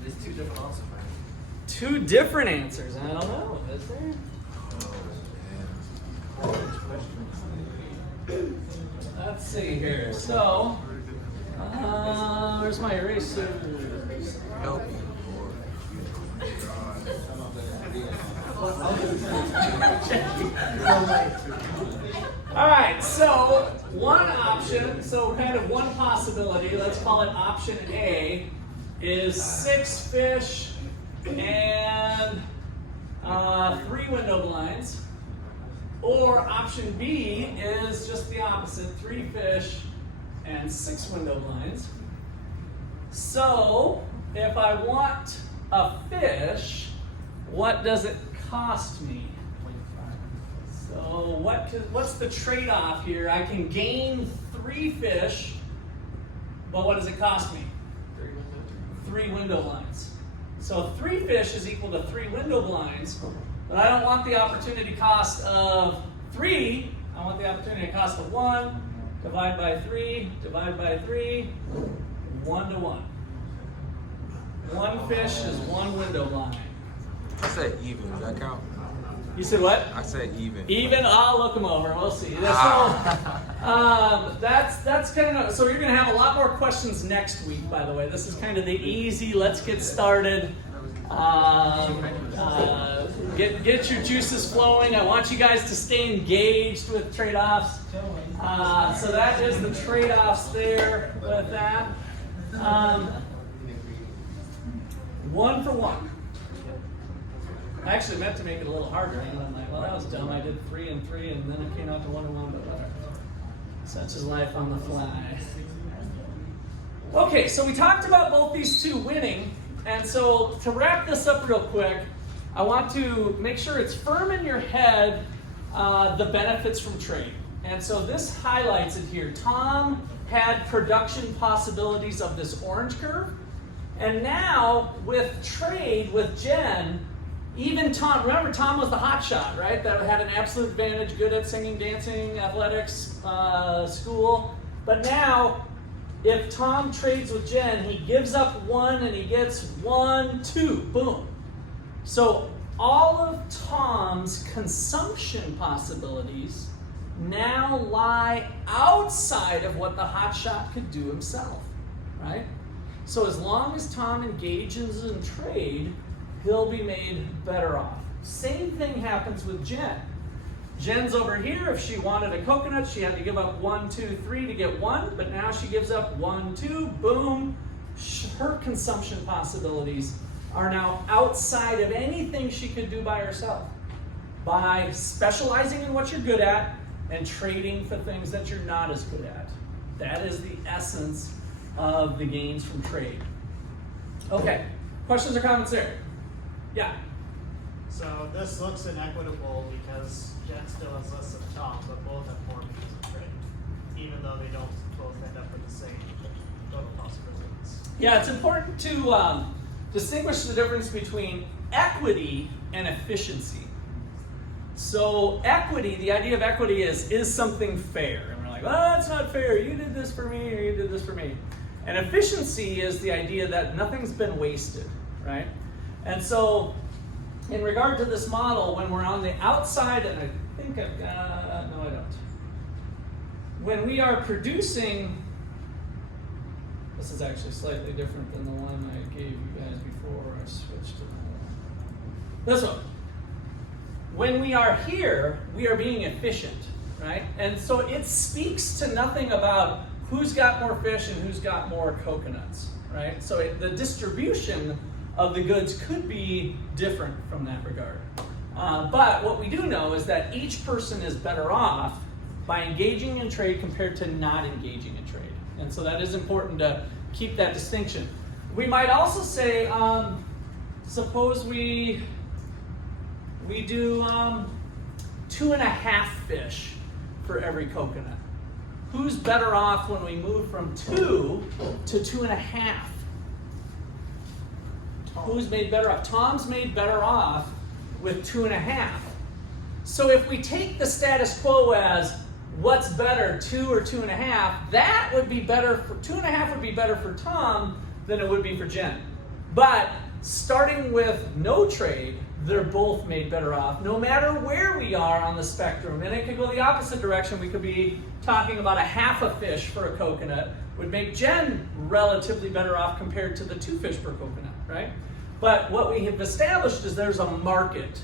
There's 2 different answers, man. 2 different answers. I don't know. Is there? Let's see here. So, where's my eraser? Help. All right, so one option, so kind of one possibility, let's call it option A, is 6 fish and 3 window blinds. Or option B is just the opposite, 3 fish and 6 window blinds. So if I want a fish, what does it cost me? So what's the trade-off here? I can gain 3 fish, but what does it cost me? 3 window blinds. So 3 fish is equal to 3 window blinds, but I don't want the opportunity cost of 3. I want the opportunity cost of 1. Divide by 3, divide by 3, 1 to 1. 1 fish is 1 window blind. I said even. Does that count? You said what? I said even. Even? I'll look them over. We'll see. So that's kind of. So you're going to have a lot more questions next week. By the way, this is kind of the easy. Let's get started. Get your juices flowing. I want you guys to stay engaged with trade-offs. So that is the trade-offs there with that. 1 for 1. I actually meant to make it a little harder, and I'm like, well, that was dumb. I did 3 and 3, and then it came out to 1 and 1, but whatever. Such is life on the fly. Okay, so we talked about both these 2 winning, and so to wrap this up real quick, I want to make sure it's firm in your head the benefits from trade. And so this highlights it here. Tom had production possibilities of this orange curve, and now with trade with Jen, even Tom, remember Tom was the hot shot, right? That had an absolute advantage, good at singing, dancing, athletics, school. But now, if Tom trades with Jen, he gives up 1 and he gets 1, 2, boom. So all of Tom's consumption possibilities now lie outside of what the hot shot could do himself, right? So as long as Tom engages in trade, he'll be made better off. Same thing happens with Jen. Jen's over here. If she wanted a coconut, she had to give up 1, 2, 3 to get 1, but now she gives up 1, 2, boom. Her consumption possibilities are now outside of anything she could do by herself. By specializing in what you're good at and trading for things that you're not as good at. That is the essence of the gains from trade. Okay, questions or comments there? Yeah. So this looks inequitable because Jen still has less than Tom, but both have more means of trade, even though they don't both end up with the same total cost of results. Yeah, it's important to distinguish the difference between equity and efficiency. So equity, the idea of equity is something fair. And we're like, oh, that's not fair. You did this for me or you did this for me. And efficiency is the idea that nothing's been wasted, right? And so in regard to this model, when we're on the outside, and I think I've got, no I don't. When we are producing, this is actually slightly different than the one I gave you guys before I switched to this one. When we are here, we are being efficient, right? And so it speaks to nothing about who's got more fish and who's got more coconuts, right? So the distribution of the goods could be different from that regard. But what we do know is that each person is better off by engaging in trade compared to not engaging in trade. And so that is important to keep that distinction. We might also say, suppose we do 2.5 fish for every coconut. Who's better off when we move from 2 to 2.5? Who's made better off? Tom's made better off with 2.5. So if we take the status quo as what's better, 2 or 2.5, that would be better for 2.5 would be better for Tom than it would be for Jen. But starting with no trade, they're both made better off, no matter where we are on the spectrum. And it could go the opposite direction. We could be talking about 1/2 fish for a coconut would make Jen relatively better off compared to the 2 fish per coconut, right? But what we have established is there's a market.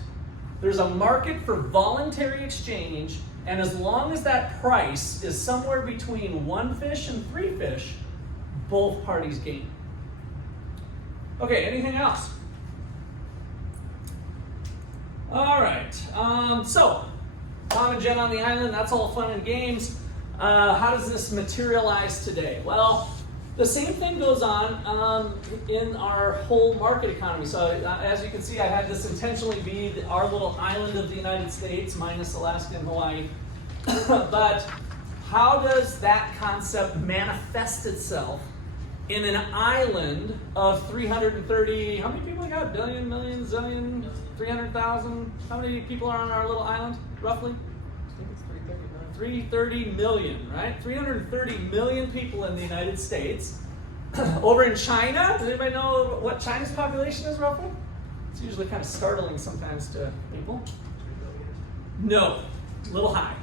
There's a market for voluntary exchange, and as long as that price is somewhere between 1 fish and 3 fish, both parties gain. Okay, anything else? All right, so Tom and Jen on the island, that's all fun and games. How does this materialize today? Well, the same thing goes on in our whole market economy. So as you can see, I had this intentionally be our little island of the United States, minus Alaska and Hawaii. But how does that concept manifest itself in an island of 330, how many people we got? Billion, million, zillion, 300,000? How many people are on our little island, roughly? I think it's 330 million, right? 330 million people in the United States. Over in China, does anybody know what China's population is roughly? It's usually kind of startling sometimes to people. No, a little high.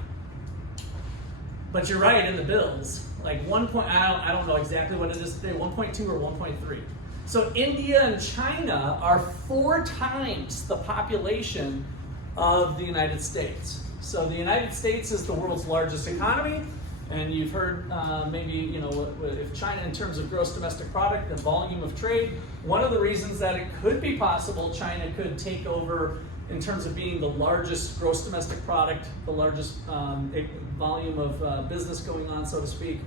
But you're right in the bills. Like I don't know exactly what it is today, 1.2 or 1.3. So India and China are 4 times the population of the United States. So the United States is the world's largest economy, and you've heard maybe, if China in terms of gross domestic product, the volume of trade, one of the reasons that it could be possible China could take over in terms of being the largest gross domestic product, the largest volume of business going on, so to speak,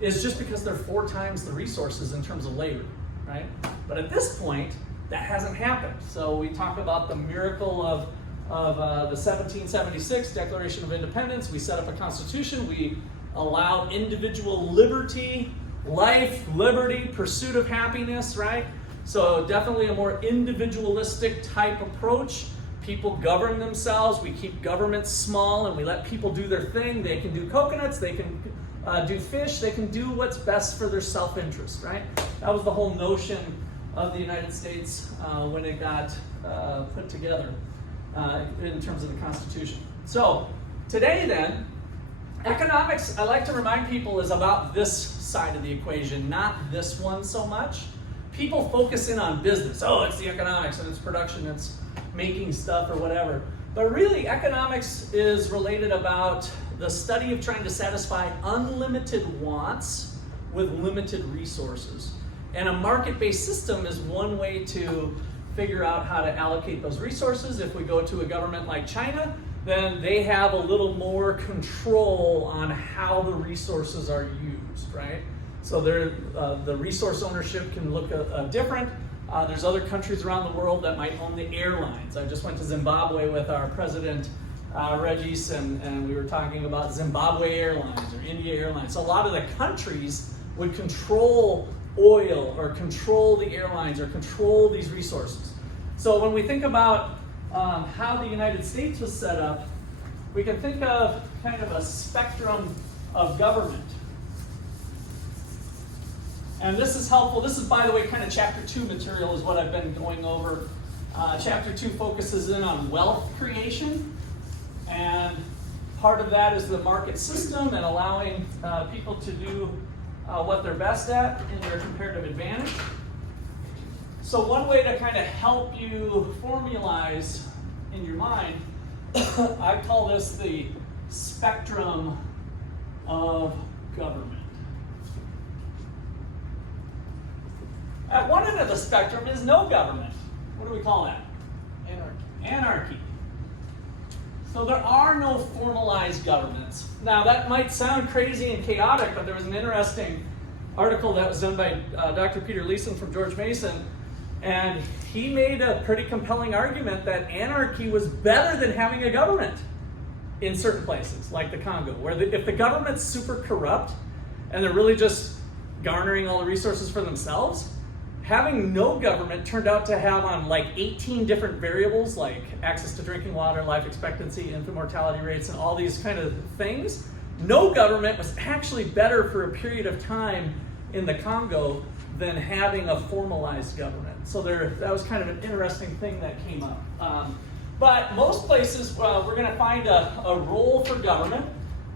is just because they're 4 times the resources in terms of labor, right? But at this point, that hasn't happened. So we talk about the miracle of the 1776 Declaration of Independence. We set up a constitution. We allow individual liberty, life, liberty, pursuit of happiness, right? So definitely a more individualistic type approach. People govern themselves. We keep government small and we let people do their thing. They can do coconuts. They can do fish. They can do what's best for their self-interest, right? That was the whole notion of the United States when it got put together in terms of the Constitution. So today then, economics, I like to remind people, is about this side of the equation, not this one so much. People focus in on business. Oh, it's the economics and it's production, it's making stuff or whatever. But really, economics is related about the study of trying to satisfy unlimited wants with limited resources. And a market-based system is one way to figure out how to allocate those resources. If we go to a government like China, then they have a little more control on how the resources are used, right? So the resource ownership can look different. There's other countries around the world that might own the airlines. I just went to Zimbabwe with our president, Regis, and we were talking about Zimbabwe Airlines or India Airlines. So a lot of the countries would control oil or control the airlines or control these resources. So when we think about how the United States was set up, we can think of kind of a spectrum of government. And this is helpful. This is, by the way, kind of chapter 2 material is what I've been going over. Chapter 2 focuses in on wealth creation. And part of that is the market system and allowing people to do what they're best at in their comparative advantage. So one way to kind of help you formalize in your mind, I call this the spectrum of government. At one end of the spectrum is no government. What do we call that? Anarchy. So there are no formalized governments. Now that might sound crazy and chaotic, but there was an interesting article that was done by Dr. Peter Leeson from George Mason, and he made a pretty compelling argument that anarchy was better than having a government in certain places, like the Congo, where if the government's super corrupt and they're really just garnering all the resources for themselves, having no government turned out to have on like 18 different variables, like access to drinking water, life expectancy, infant mortality rates, and all these kind of things. No government was actually better for a period of time in the Congo than having a formalized government. So that was kind of an interesting thing that came up. But most places, we're going to find a role for government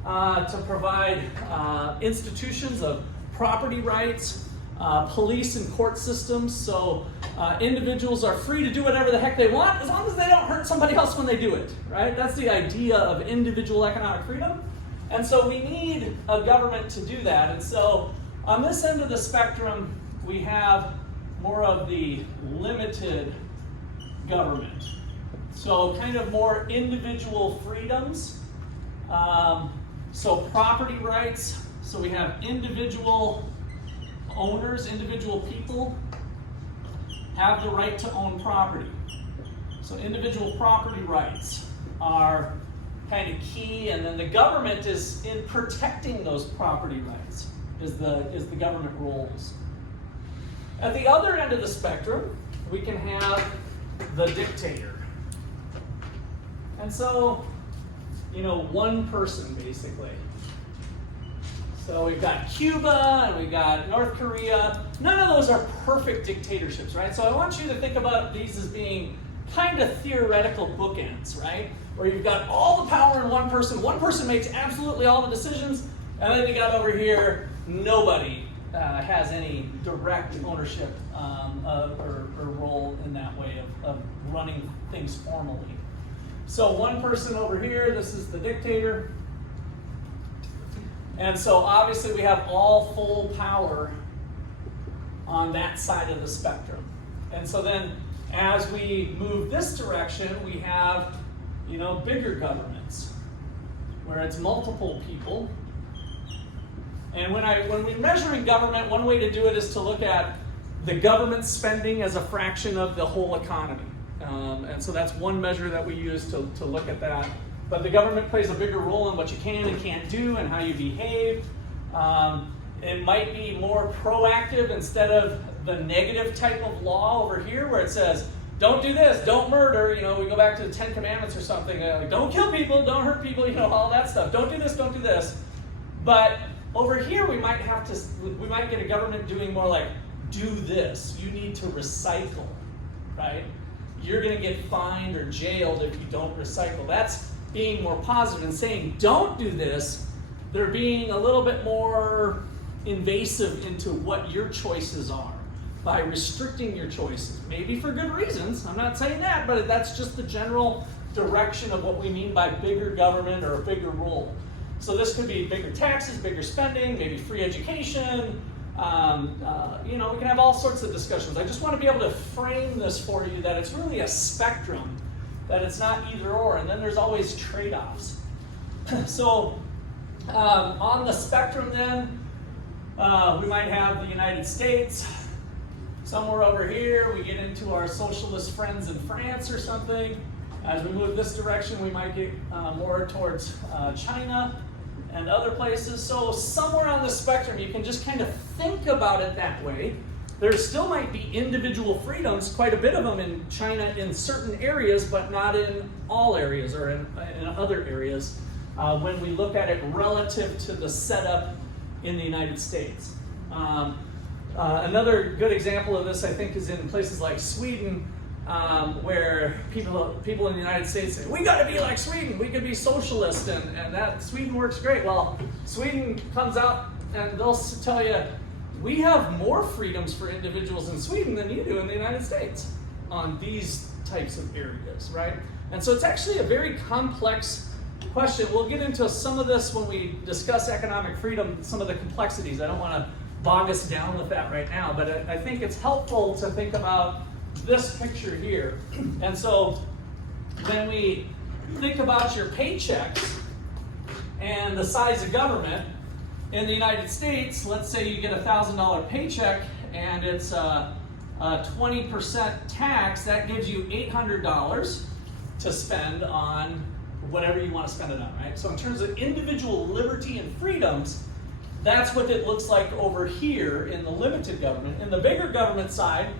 to provide institutions of property rights, police and court systems, so individuals are free to do whatever the heck they want as long as they don't hurt somebody else when they do it, right? That's the idea of individual economic freedom. And so we need a government to do that. And so on this end of the spectrum, we have more of the limited government. So kind of more individual freedoms. So property rights, so we have individual owners, individual people have the right to own property. So individual property rights are kind of key, and then the government is in protecting those property rights is the government roles. At the other end of the spectrum, we can have the dictator. And so, one person basically. So we've got Cuba and we've got North Korea. None of those are perfect dictatorships, right? So I want you to think about these as being kind of theoretical bookends, right? Where you've got all the power in one person. One person makes absolutely all the decisions. And then you got over here, nobody has any direct ownership or role in that way of running things formally. So one person over here, this is the dictator. And so obviously we have all full power on that side of the spectrum. And so then as we move this direction, we have, bigger governments where it's multiple people. And when we're measuring government, one way to do it is to look at the government spending as a fraction of the whole economy. And so that's one measure that we use to look at that. But the government plays a bigger role in what you can and can't do and how you behave. It might be more proactive instead of the negative type of law over here where it says, don't do this, don't murder. We go back to the 10 Commandments or something. Like, don't kill people, don't hurt people, all that stuff. Don't do this, don't do this. But over here, we might get a government doing more like, do this. You need to recycle, right? You're going to get fined or jailed if you don't recycle. That's being more positive and saying, don't do this. They're being a little bit more invasive into what your choices are by restricting your choices. Maybe for good reasons. I'm not saying that, but that's just the general direction of what we mean by bigger government or a bigger role. So this could be bigger taxes, bigger spending, maybe free education. We can have all sorts of discussions. I just want to be able to frame this for you that it's really a spectrum, that it's not either or, and then there's always trade-offs. So on the spectrum then, We might have the United States. Somewhere over here, we get into our socialist friends in France or something. As we move this direction, we might get more towards China and other places. So somewhere on the spectrum, you can just kind of think about it that way. There still might be individual freedoms, quite a bit of them in China in certain areas, but not in all areas or in other areas when we look at it relative to the setup in the United States. Another good example of this, I think, is in places like Sweden, where people in the United States say, we got to be like Sweden, we could be socialist, and that Sweden works great. Well, Sweden comes out and they'll tell you, we have more freedoms for individuals in Sweden than you do in the United States on these types of areas, right? And so it's actually a very complex question. We'll get into some of this when we discuss economic freedom, some of the complexities. I don't want to bog us down with that right now, but I think it's helpful to think about this picture here. And so when we think about your paychecks and the size of government, in the United States, let's say you get a $1,000 paycheck and it's a 20% tax, that gives you $800 to spend on whatever you want to spend it on, right? So in terms of individual liberty and freedoms, that's what it looks like over here in the limited government. In the bigger government side,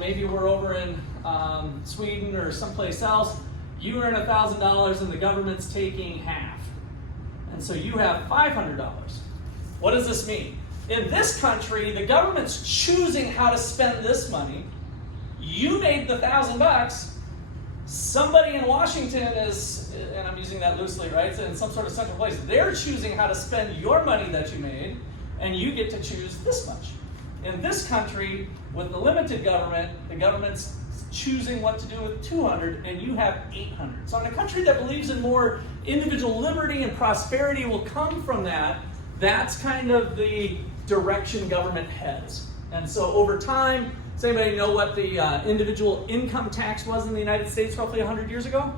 maybe we're over in Sweden or someplace else, you earn $1,000 and the government's taking half. And so you have $500. What does this mean? In this country, the government's choosing how to spend this money. You made the $1,000. Somebody in Washington is, and I'm using that loosely, right? So in some sort of central place, they're choosing how to spend your money that you made, and you get to choose this much. In this country, with the limited government, the government's choosing what to do with 200, and you have 800. So in a country that believes in more individual liberty and prosperity will come from that, that's kind of the direction government heads. And so over time, does anybody know what the individual income tax was in the United States roughly 100 years ago?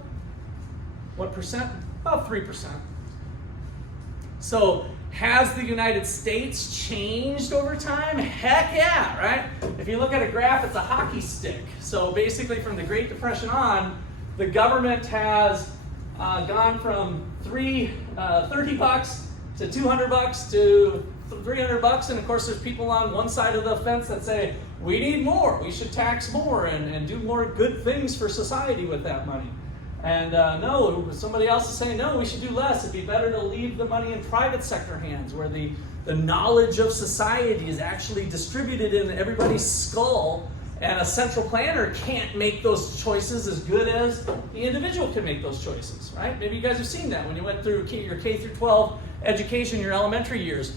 What percent? About 3%. So has the United States changed over time? Heck yeah, right? If you look at a graph, it's a hockey stick. So basically from the Great Depression on, the government has gone from $30 to $200 to $300, and of course there's people on one side of the fence that say, we need more, we should tax more and do more good things for society with that money. And no, somebody else is saying, no, we should do less. It'd be better to leave the money in private sector hands where the knowledge of society is actually distributed in everybody's skull, and a central planner can't make those choices as good as the individual can make those choices, right? Maybe you guys have seen that when you went through your K through 12 education, your elementary years.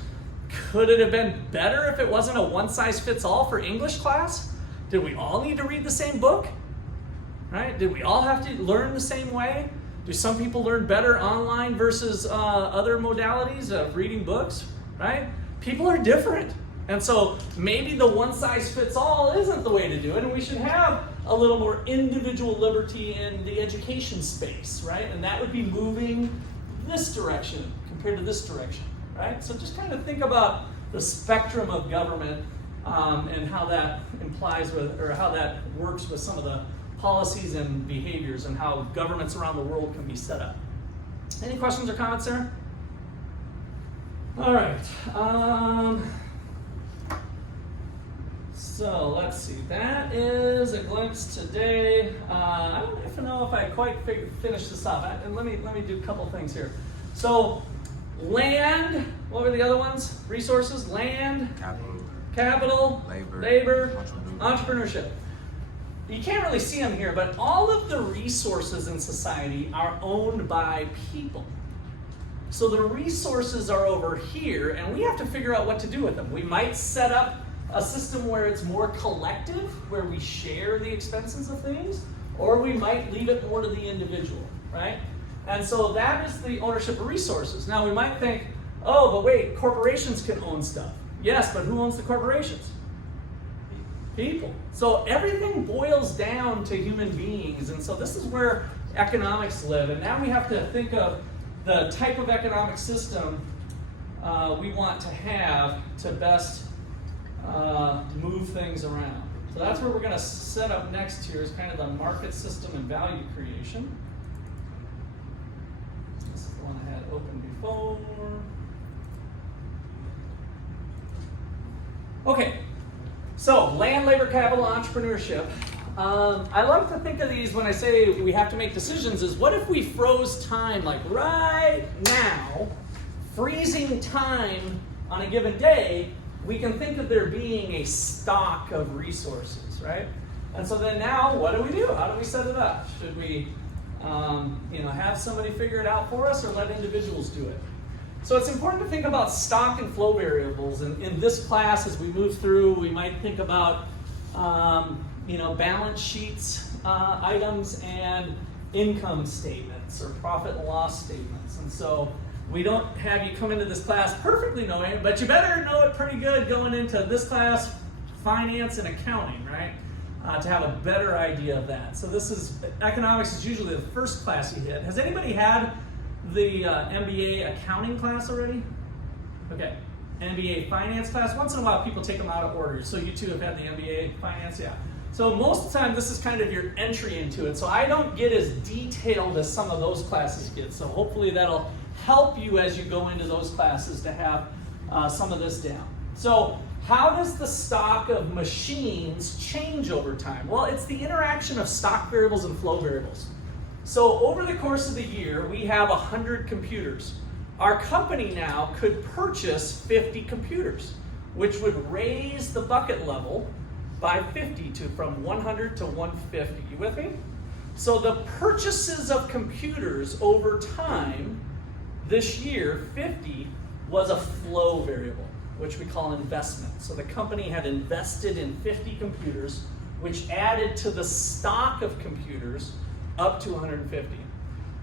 Could it have been better if it wasn't a one-size-fits-all for English class? Did we all need to read the same book? Right? Did we all have to learn the same way? Do some people learn better online versus other modalities of reading books? Right? People are different. And so maybe the one-size-fits-all isn't the way to do it, and we should have a little more individual liberty in the education space, right? And that would be moving this direction compared to this direction, right? So just kind of think about the spectrum of government and how that implies with, or how that works with some of the policies and behaviors and how governments around the world can be set up. Any questions or comments there? All right. So let's see. That is a glimpse today. I don't even know if I quite finished this off. And let me do a couple things here. So land. What were the other ones? Resources. Land. Capital. Labor. Entrepreneurship. You can't really see them here, but all of the resources in society are owned by people. So the resources are over here, and we have to figure out what to do with them. We might set up a system where it's more collective, where we share the expenses of things, or we might leave it more to the individual, right? And so that is the ownership of resources. Now we might think, oh, but wait, corporations can own stuff. Yes, but who owns the corporations? People. So everything boils down to human beings, and so this is where economics live. And now we have to think of the type of economic system we want to have to best move things around. So that's where we're going to set up next here is kind of the market system and value creation. This is the one I had open before. Okay, so land, labor, capital, entrepreneurship. I like to think of these when I say we have to make decisions is what if we froze time like right now, freezing time on a given day, we can think of there being a stock of resources, right? And so then now what do? How do we set it up? Should we have somebody figure it out for us or let individuals do it? So it's important to think about stock and flow variables. And in this class, as we move through, we might think about balance sheets items and income statements or profit and loss statements. And so we don't have you come into this class perfectly knowing it, but you better know it pretty good going into this class, finance and accounting, right? To have a better idea of that. So economics is usually the first class you hit. Has anybody had the MBA accounting class already? Okay. MBA finance class. Once in a while people take them out of order. So you two have had the MBA finance? Yeah. So most of the time this is kind of your entry into it. So I don't get as detailed as some of those classes get. So hopefully that'll help you as you go into those classes to have some of this down. So how does the stock of machines change over time? Well, it's the interaction of stock variables and flow variables. So over the course of the year, we have 100 computers. Our company now could purchase 50 computers, which would raise the bucket level by 50 from 100 to 150. You with me? So the purchases of computers over time, this year, 50 was a flow variable, which we call investment. So the company had invested in 50 computers, which added to the stock of computers up to 150.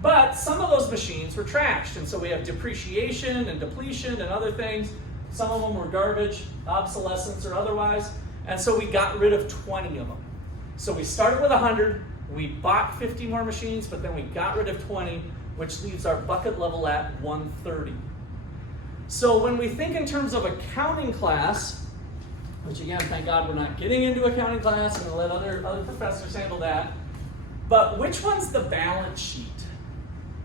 But some of those machines were trashed, and so we have depreciation and depletion and other things. Some of them were garbage, obsolescence or otherwise, and so we got rid of 20 of them. So we started with 100, we bought 50 more machines, but then we got rid of 20, which leaves our bucket level at 130. So when we think in terms of accounting class, which again, thank God we're not getting into accounting class, I'm going to let other professors handle that, but which one's the balance sheet?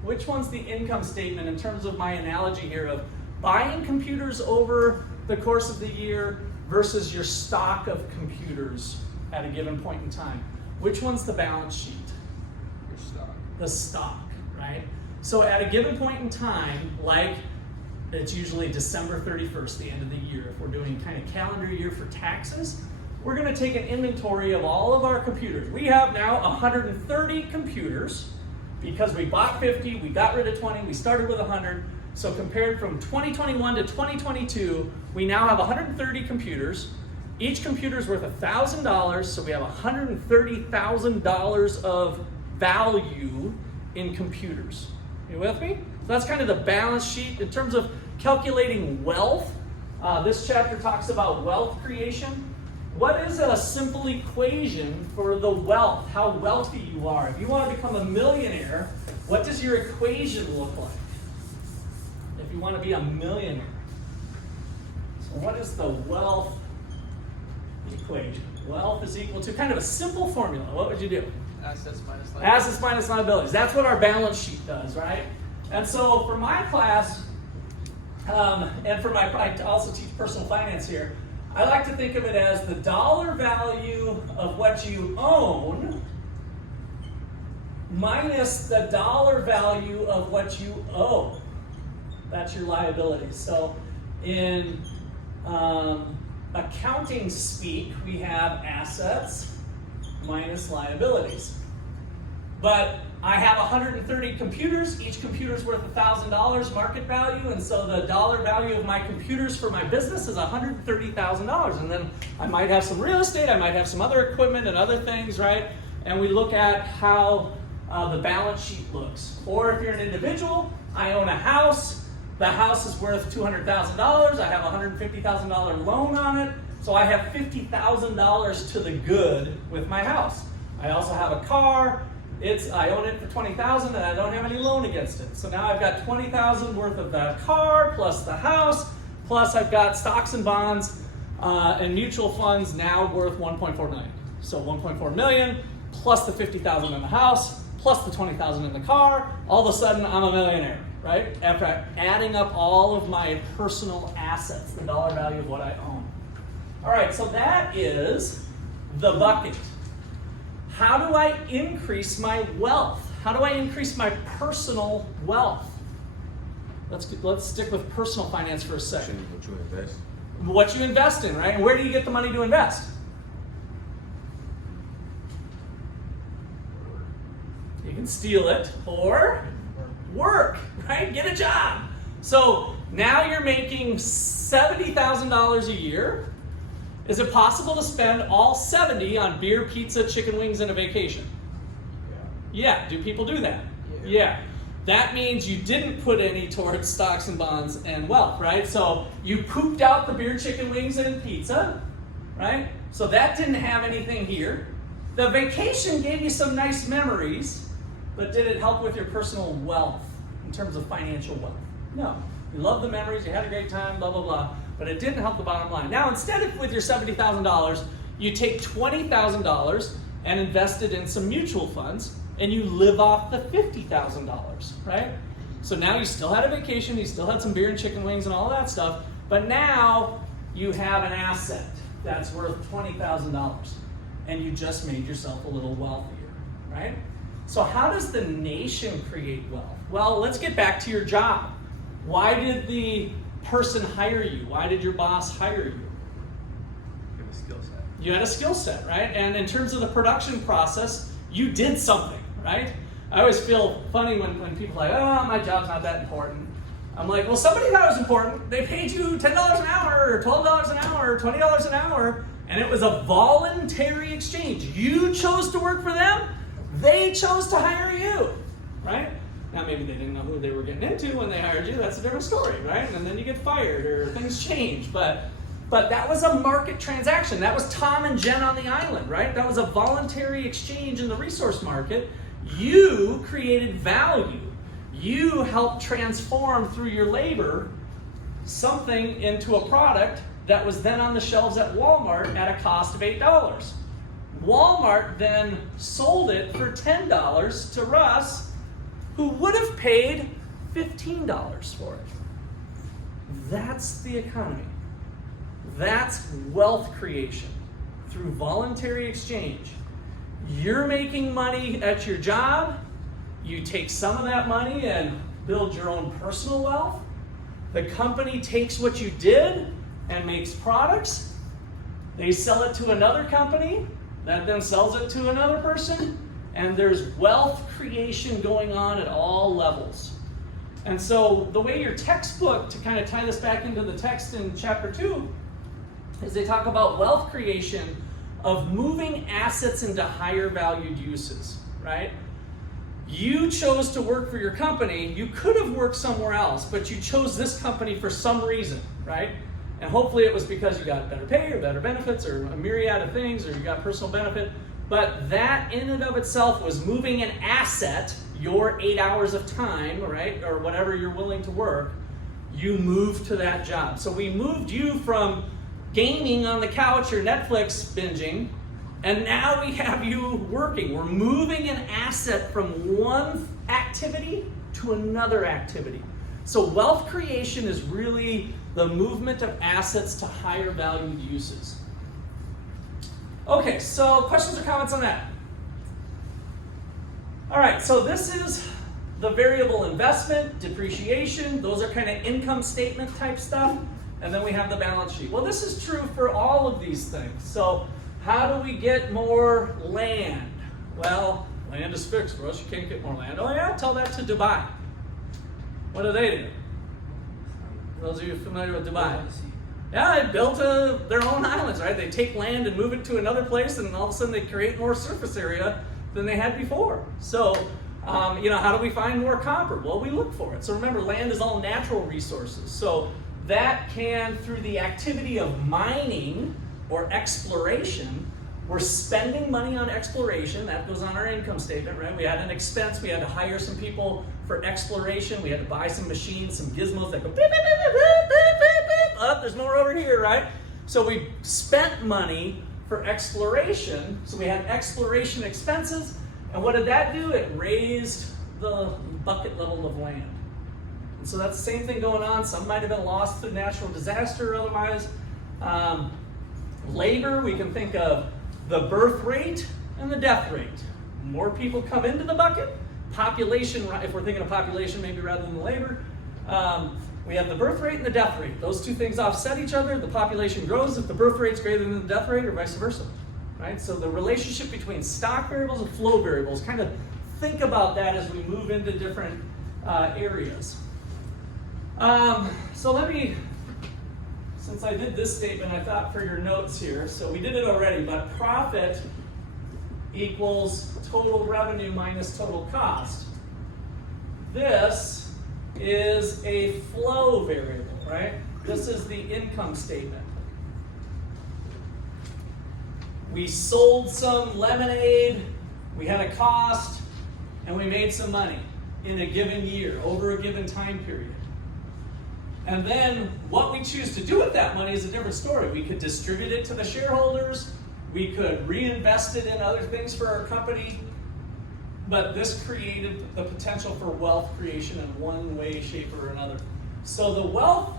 Which one's the income statement in terms of my analogy here of buying computers over the course of the year versus your stock of computers at a given point in time? Which one's the balance sheet? Your stock. The stock, right? So at a given point in time, like it's usually December 31st, the end of the year, if we're doing kind of calendar year for taxes, we're going to take an inventory of all of our computers. We have now 130 computers because we bought 50, we got rid of 20, we started with 100. So compared from 2021 to 2022, we now have 130 computers. Each computer is worth $1,000, so we have $130,000 of value in computers. You with me? So that's kind of the balance sheet. In terms of calculating wealth, this chapter talks about wealth creation. What is a simple equation for the wealth, how wealthy you are? If you want to become a millionaire, what does your equation look like? If you want to be a millionaire. So what is the wealth equation? Wealth is equal to kind of a simple formula. What would you do? Assets minus liabilities. Assets minus liabilities. That's what our balance sheet does, right? And so for my class, and for I also teach personal finance here, I like to think of it as the dollar value of what you own minus the dollar value of what you owe. That's your liabilities. So in accounting speak, we have assets minus liabilities. But I have 130 computers. Each computer is worth $1,000 market value, and so the dollar value of my computers for my business is $130,000. And then I might have some real estate, I might have some other equipment and other things, right? And we look at how the balance sheet looks. Or if you're an individual, I own a house. The house is worth $200,000. I have a $150,000 loan on it, so I have $50,000 to the good with my house. I also have a car. I own it for $20,000 and I don't have any loan against it. So now I've got $20,000 worth of the car plus the house, plus I've got stocks and bonds and mutual funds now worth $1.4 million. So $1.4 million plus the $50,000 in the house plus the $20,000 in the car. All of a sudden I'm a millionaire, right? After adding up all of my personal assets, the dollar value of what I own. All right, so that is the bucket. How do I increase my wealth? How do I increase my personal wealth? Let's stick with personal finance for a second. What you invest. What you invest in, right? And where do you get the money to invest? You can steal it or work, right? Get a job. So now you're making $70,000 a year. Is it possible to spend all 70 on beer, pizza, chicken wings, and a vacation? Yeah. Do people do that? Yeah. That means you didn't put any towards stocks and bonds and wealth, right? So you pooped out the beer, chicken wings, and pizza, right? So that didn't have anything here. The vacation gave you some nice memories, but did it help with your personal wealth in terms of financial wealth? No. You loved the memories, you had a great time, blah, blah, blah. But it didn't help the bottom line. Now, instead of with your $70,000, you take $20,000 and invest it in some mutual funds, and you live off the $50,000, right? So now you still had a vacation, you still had some beer and chicken wings and all that stuff, but now you have an asset that's worth $20,000, and you just made yourself a little wealthier, right? So how does the nation create wealth? Well, let's get back to your job. Why did the person hire you? Why did your boss hire you? You have a skill set. You had a skill set, right? And in terms of the production process, you did something, right? I always feel funny when people are like, oh, my job's not that important. I'm like, well, somebody thought it was important. They paid you $10 an hour, or $12 an hour, or $20 an hour, and it was a voluntary exchange. You chose to work for them, they chose to hire you, right? Now, maybe they didn't know who they were getting into when they hired you. That's a different story, right? And then you get fired or things change. But that was a market transaction. That was Tom and Jen on the island, right? That was a voluntary exchange in the resource market. You created value. You helped transform through your labor something into a product that was then on the shelves at Walmart at a cost of $8. Walmart then sold it for $10 to Russ, who would have paid $15 for it. That's the economy. That's wealth creation through voluntary exchange. You're making money at your job. You take some of that money and build your own personal wealth. The company takes what you did and makes products. They sell it to another company that then sells it to another person. And there's wealth creation going on at all levels. And so the way your textbook, to kind of tie this back into the text in chapter 2, is they talk about wealth creation of moving assets into higher valued uses, right? You chose to work for your company. You could have worked somewhere else, but you chose this company for some reason, right? And hopefully it was because you got better pay or better benefits or a myriad of things, or you got personal benefit. But that in and of itself was moving an asset, your 8 hours of time, right, or whatever you're willing to work, you moved to that job. So we moved you from gaming on the couch or Netflix binging, and now we have you working. We're moving an asset from one activity to another activity. So wealth creation is really the movement of assets to higher valued uses. Okay, so questions or comments on that? All right, so this is the variable investment, depreciation. Those are kind of income statement type stuff. And then we have the balance sheet. Well, this is true for all of these things. So how do we get more land? Well, land is fixed for us. You can't get more land. Oh yeah, tell that to Dubai. What do? Those of you familiar with Dubai? Yeah, they built their own islands, right? They take land and move it to another place, and all of a sudden they create more surface area than they had before. So, how do we find more copper? Well, we look for it. So remember, land is all natural resources. So that can, through the activity of mining or exploration, We're spending money on exploration. That goes on our income statement, right? We had an expense. We had to hire some people for exploration. We had to buy some machines, some gizmos that go beep, beep, beep, beep, beep, beep, beep, beep. Oh, there's more over here, right? So we spent money for exploration. So we had exploration expenses. And what did that do? It raised the bucket level of land. And so that's the same thing going on. Some might have been lost through natural disaster or otherwise. Labor, we can think of the birth rate and the death rate. More people come into the bucket. Population, if we're thinking of population maybe rather than labor, we have the birth rate and the death rate. Those two things offset each other. The population grows if the birth rate's greater than the death rate, or vice versa. Right? So the relationship between stock variables and flow variables, kind of think about that as we move into different areas. So let me, since I did this statement, I thought for your notes here, so we did it already, but profit equals total revenue minus total cost. This is a flow variable, right? This is the income statement. We sold some lemonade, we had a cost, and we made some money in a given year, over a given time period. And then what we choose to do with that money is a different story. We could distribute it to the shareholders, we could reinvest it in other things for our company, but this created the potential for wealth creation in one way, shape, or another. So the wealth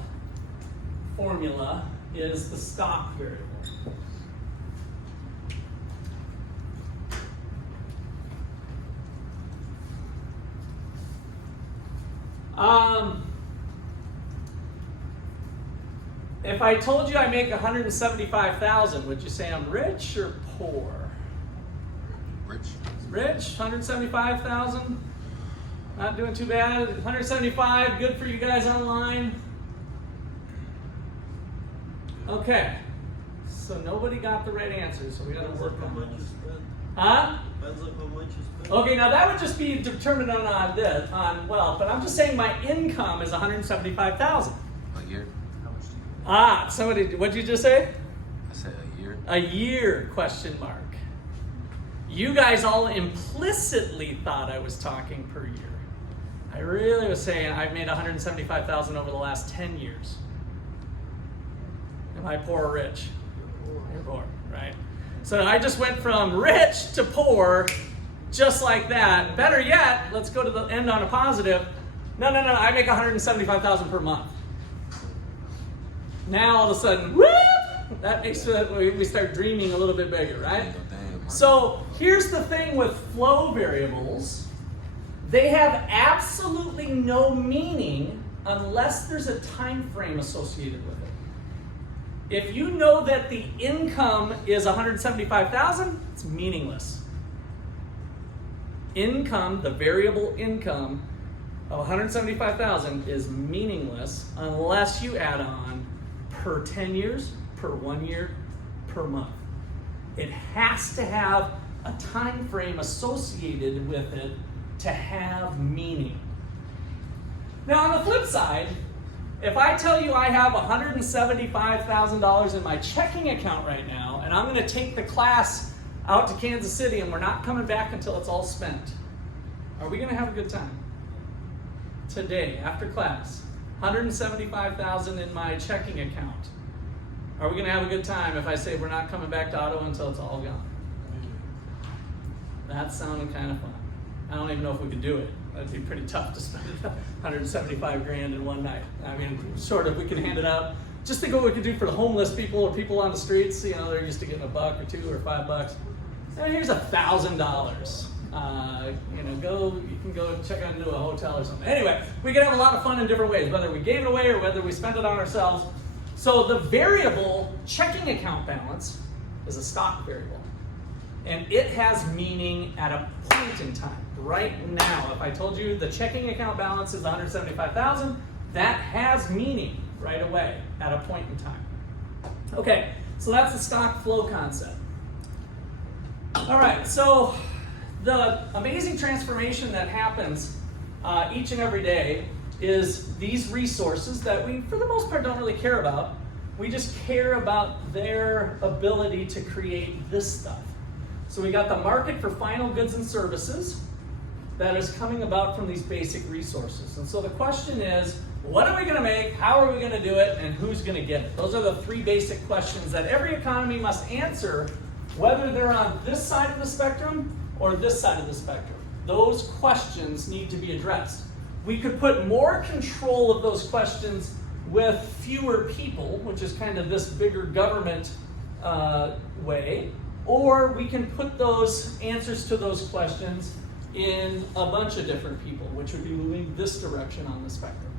formula is the stock variable. If I told you I make $175,000, would you say I'm rich or poor? Rich. Rich, 175,000. Not doing too bad. 175, good for you guys online. Okay. So nobody got the right answer, so we got to work on it. Huh? Depends on how much you spend. Okay, now that would just be determined on wealth, but I'm just saying my income is $175,000. A year. What'd you just say? I said a year. A year, question mark. You guys all implicitly thought I was talking per year. I really was saying I've made $175,000 over the last 10 years. Am I poor or rich? You're poor, right? So I just went from rich to poor, just like that. Better yet, let's go to the end on a positive. No, I make $175,000 per month. Now all of a sudden, whoop, that makes we start dreaming a little bit bigger, right? So here's the thing with flow variables. They have absolutely no meaning unless there's a time frame associated with it. If you know that the income is $175,000, it's meaningless. Income, the variable income of $175,000 is meaningless unless you add on per 10 years, per 1 year, per month. It has to have a time frame associated with it to have meaning. Now on the flip side, if I tell you I have $175,000 in my checking account right now, and I'm going to take the class out to Kansas City and we're not coming back until it's all spent, are we going to have a good time? Today, after class, $175,000 in my checking account. Are we going to have a good time if I say we're not coming back to Ottawa until it's all gone? That sounded kind of fun. I don't even know if we could do it. That'd be pretty tough to spend $175,000 in one night. I mean, sort of, we can hand it out. Just think what we could do for the homeless people or people on the streets. You know, they're used to getting $1 or $2 or $5. And here's $1,000. You can go check into a hotel or something. Anyway, we can have a lot of fun in different ways, whether we gave it away or whether we spent it on ourselves. So the variable checking account balance is a stock variable. And it has meaning at a point in time. Right now, if I told you the checking account balance is $175,000, that has meaning right away at a point in time. Okay, so that's the stock flow concept. All right, so the amazing transformation that happens each and every day is these resources that we, for the most part, don't really care about. We just care about their ability to create this stuff. So we got the market for final goods and services that is coming about from these basic resources. And so the question is, what are we going to make, how are we going to do it, and who's going to get it? Those are the three basic questions that every economy must answer, whether they're on this side of the spectrum or this side of the spectrum. Those questions need to be addressed. We could put more control of those questions with fewer people, which is kind of this bigger government way, or we can put those answers to those questions in a bunch of different people, which would be moving this direction on the spectrum.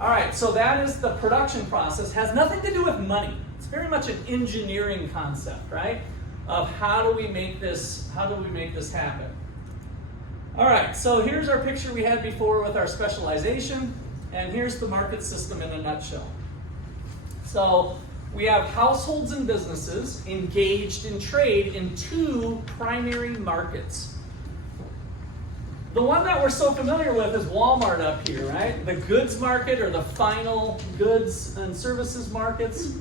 All right, so that is the production process. Has nothing to do with money. It's very much an engineering concept, right? Of how do we make this happen? All right, so here's our picture we had before with our specialization, and here's the market system in a nutshell. So we have households and businesses engaged in trade in two primary markets. The one that we're so familiar with is Walmart up here, right? The goods market, or the final goods and services markets.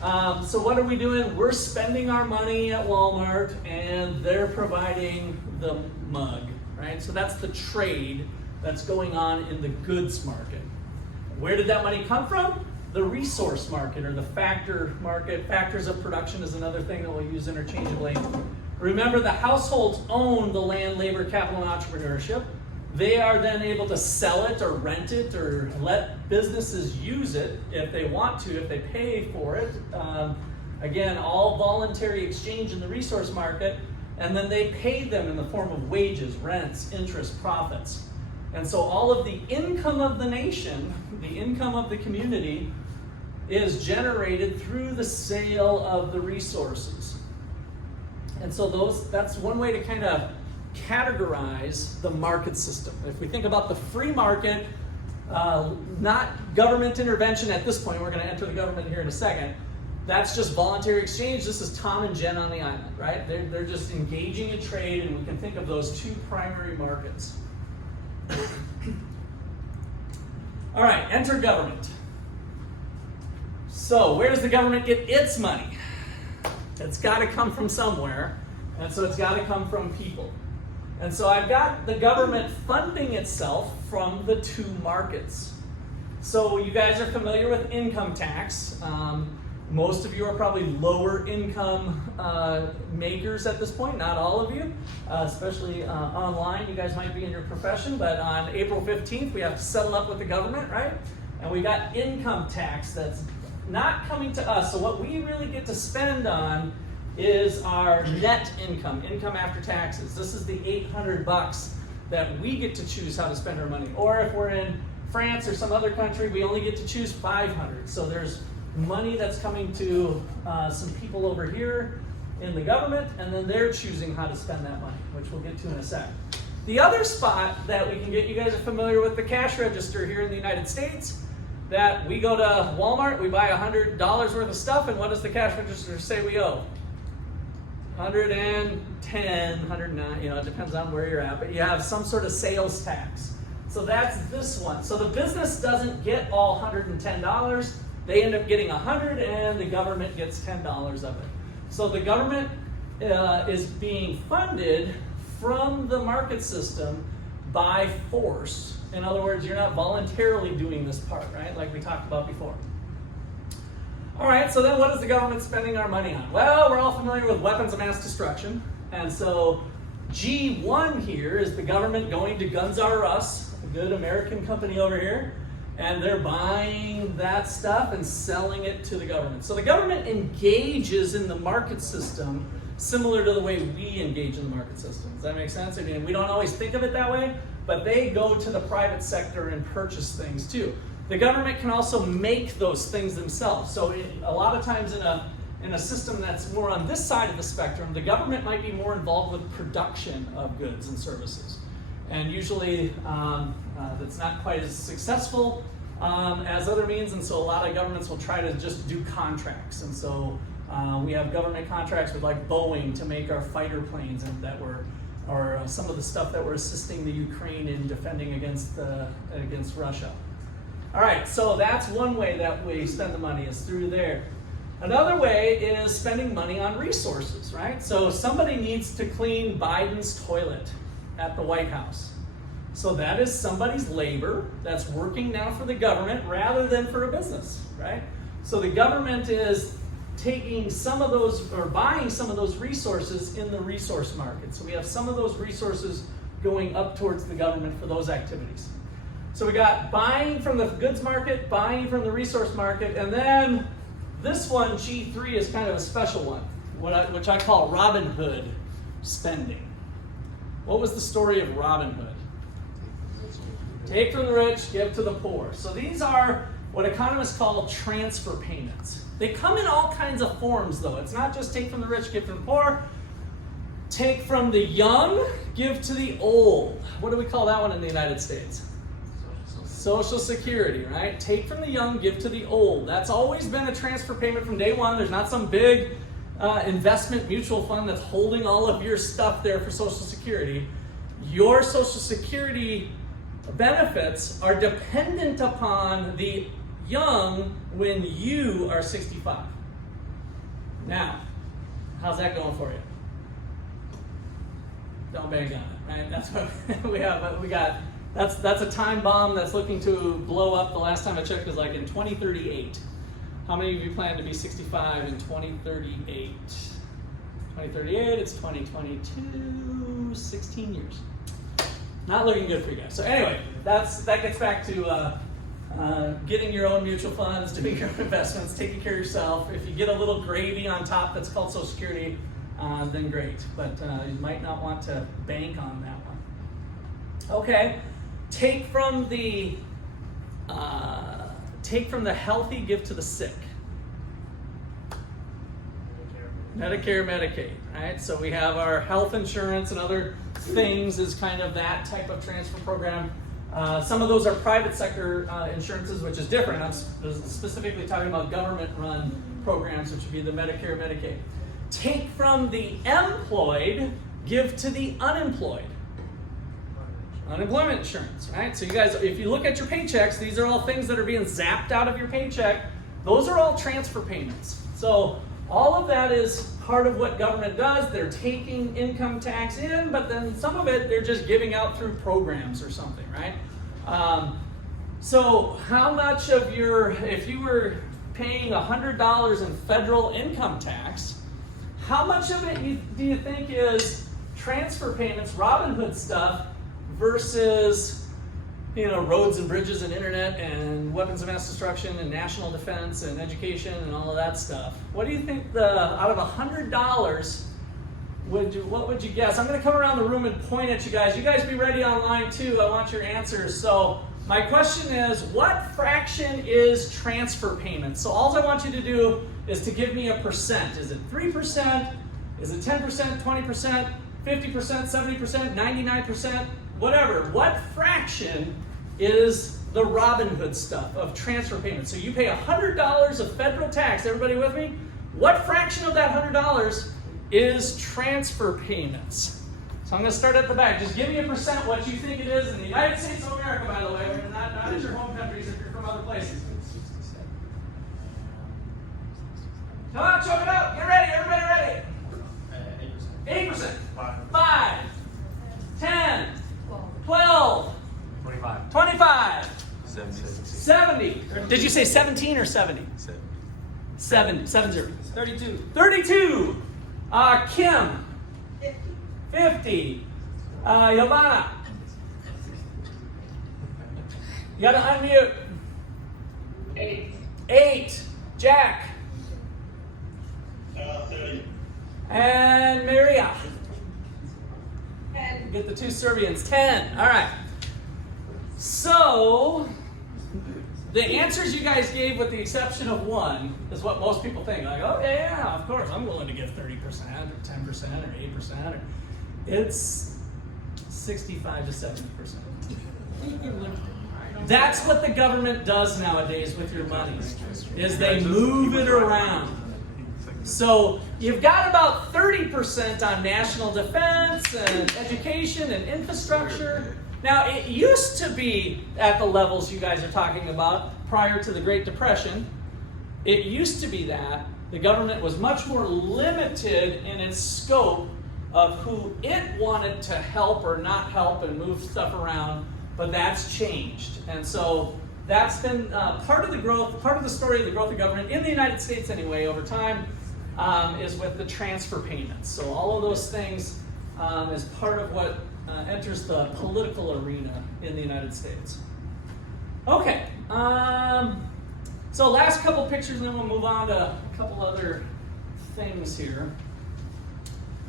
So what are we doing? We're spending our money at Walmart, and they're providing the mug, right? So that's the trade that's going on in the goods market. Where did that money come from? The resource market, or the factor market. Factors of production is another thing that we'll use interchangeably. Remember, the households own the land, labor, capital, and entrepreneurship. They are then able to sell it or rent it or let businesses use it if they want to, if they pay for it. Again, all voluntary exchange in the resource market, and then they pay them in the form of wages, rents, interest, profits. And so all of the income of the nation, the income of the community, is generated through the sale of the resources. And so that's one way to kind of categorize the market system. If we think about the free market, not government intervention at this point, we're going to enter the government here in a second, that's just voluntary exchange. This is Tom and Jen on the island, right? They're just engaging in trade, and we can think of those two primary markets. All right, enter government. So where does the government get its money? It's got to come from somewhere, and so it's got to come from people. And so I've got the government funding itself from the two markets. So you guys are familiar with income tax. Most of you are probably lower income makers at this point, not all of you, especially online. You guys might be in your profession, but on April 15th, we have to settle up with the government, right? And we got income tax that's not coming to us. So what we really get to spend on is our net income, income after taxes. This is the $800 that we get to choose how to spend our money. Or if we're in France or some other country, we only get to choose $500. So there's money that's coming to some people over here in the government, and then they're choosing how to spend that money, which we'll get to in a sec. The other spot that we can get, you guys are familiar with the cash register here in the United States, that we go to Walmart, we buy $100 worth of stuff, and what does the cash register say we owe? 110, 109, it depends on where you're at, but you have some sort of sales tax. So that's this one. So the business doesn't get all $110. They end up getting 100, and the government gets $10 of it. So the government is being funded from the market system by force. In other words, you're not voluntarily doing this part, right? Like we talked about before. All right, so then what is the government spending our money on? Well, we're all familiar with weapons of mass destruction. And so G1 here is the government going to Guns R Us, a good American company over here, and they're buying that stuff and selling it to the government. So the government engages in the market system similar to the way we engage in the market system. Does that make sense? I mean, we don't always think of it that way, but they go to the private sector and purchase things too. The government can also make those things themselves. So a lot of times in a system that's more on this side of the spectrum, the government might be more involved with production of goods and services. And usually that's not quite as successful as other means, and so a lot of governments will try to just do contracts. And so we have government contracts with like Boeing to make our fighter planes, and that were, or some of the stuff that we're assisting the Ukraine in defending against Russia. All right, so that's one way that we spend the money is through there. Another way is spending money on resources, right? So somebody needs to clean Biden's toilet at the White House. So that is somebody's labor that's working now for the government rather than for a business, right? So the government is taking some of those or buying some of those resources in the resource market. So we have some of those resources going up towards the government for those activities. So we got buying from the goods market, buying from the resource market, and then this one, G3, is kind of a special one, which I call Robin Hood spending. What was the story of Robin Hood? Take from the rich, give to the poor. So these are what economists call transfer payments. They come in all kinds of forms, though. It's not just take from the rich, give to the poor. Take from the young, give to the old. What do we call that one in the United States? Social Security, right? Take from the young, give to the old. That's always been a transfer payment from day one. There's not some big investment mutual fund that's holding all of your stuff there for Social Security. Your Social Security benefits are dependent upon the young when you are 65. Now, how's that going for you? Don't bank on it, right? That's what we have. We got. That's a time bomb that's looking to blow up. The last time I checked was like in 2038. How many of you plan to be 65 in 2038? 2038, it's 2022, 16 years. Not looking good for you guys. So anyway, that gets back to getting your own mutual funds, doing your own investments, taking care of yourself. If you get a little gravy on top that's called Social Security, then great. But you might not want to bank on that one. Okay, take from the healthy, give to the sick. Medicare, Medicaid, right? So we have our health insurance and other things is kind of that type of transfer program. Some of those are private sector insurances, which is different. I'm specifically talking about government-run programs, which would be the Medicare, Medicaid. Take from the employed, give to the unemployed. Unemployment insurance, right? So you guys, if you look at your paychecks, these are all things that are being zapped out of your paycheck. Those are all transfer payments. So all of that is part of what government does. They're taking income tax in, but then some of it they're just giving out through programs or something, right? So how much of if you were paying $100 in federal income tax, how much of it do you think is transfer payments, Robin Hood stuff, versus roads and bridges and internet and weapons of mass destruction and national defense and education and all of that stuff? What do you think out of $100, what would you guess? I'm going to come around the room and point at you guys. You guys be ready online too. I want your answers. So my question is, what fraction is transfer payments? So all I want you to do is to give me a percent. Is it 3%? Is it 10%, 20%, 50%, 70%, 99%? Whatever. What fraction is the Robin Hood stuff of transfer payments? So you pay $100 of federal tax. Everybody with me? What fraction of that $100 is transfer payments? So I'm going to start at the back. Just give me a percent what you think it is in the United States of America, by the way, not at your home countries if you're from other places. Come on, choke it up. Get ready. Everybody ready? 8%. 5. 10. 12. 25. 70. Did you say 17 or 70? 70. 32. Kim. 50. Yovana. You gotta unmute. 8. Jack. 30. And Maria. Get the two Serbians. 10. All right. So the answers you guys gave, with the exception of one, is what most people think. Like, oh yeah, of course, I'm willing to give 30% or 10% or 8%. It's 65 to 70%. That's what the government does nowadays with your money, is they move it around. So you've got about 30% on national defense and education and infrastructure. Now, it used to be at the levels you guys are talking about prior to the Great Depression. It used to be that the government was much more limited in its scope of who it wanted to help or not help and move stuff around, but that's changed. And so that's been part of the growth, part of the story of the growth of government in the United States anyway over time is with the transfer payments. So all of those things is part of what enters the political arena in the United States. Okay, so last couple pictures and then we'll move on to a couple other things here.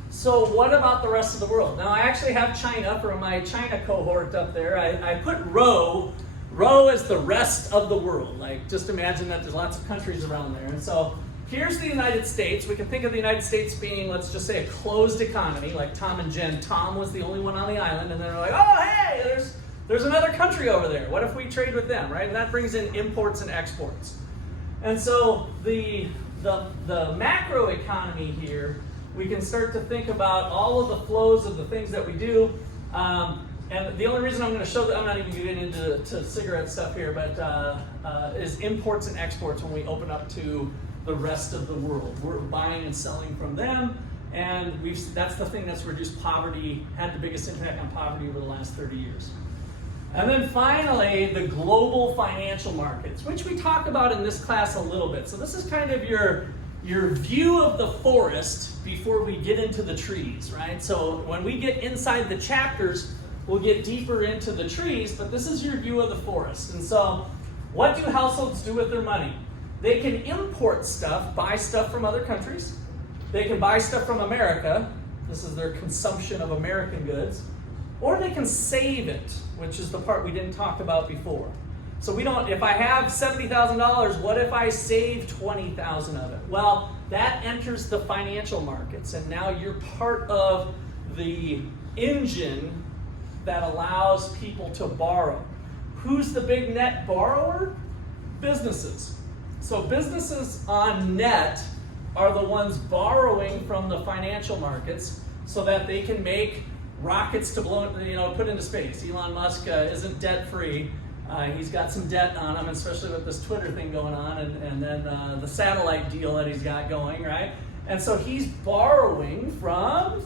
So what about the rest of the world? Now I actually have China for my China cohort up there. I put row as the rest of the world. Like just imagine that there's lots of countries around there. And so here's the United States. We can think of the United States being, let's just say, a closed economy, like Tom and Jen. Tom was the only one on the island, and they're like, oh, hey, there's another country over there. What if we trade with them, right? And that brings in imports and exports. And so the macro economy here, we can start to think about all of the flows of the things that we do. And the only reason I'm going to show that, I'm not even getting into cigarette stuff here, but is imports and exports when we open up to the rest of the world. We're buying and selling from them, and that's the thing that's reduced poverty, had the biggest impact on poverty over the last 30 years. And then finally, the global financial markets, which we talk about in this class a little bit. So this is kind of your view of the forest before we get into the trees, right? So when we get inside the chapters, we'll get deeper into the trees, but this is your view of the forest. And so what do households do with their money? They can import stuff, buy stuff from other countries. They can buy stuff from America. This is their consumption of American goods. Or they can save it, which is the part we didn't talk about before. So if I have $70,000, what if I save $20,000 of it? Well, that enters the financial markets, and now you're part of the engine that allows people to borrow. Who's the big net borrower? Businesses. So businesses on net are the ones borrowing from the financial markets so that they can make rockets to put into space. Elon Musk isn't debt-free. He's got some debt on him, especially with this Twitter thing going on, and then the satellite deal that he's got going, right? And so he's borrowing from,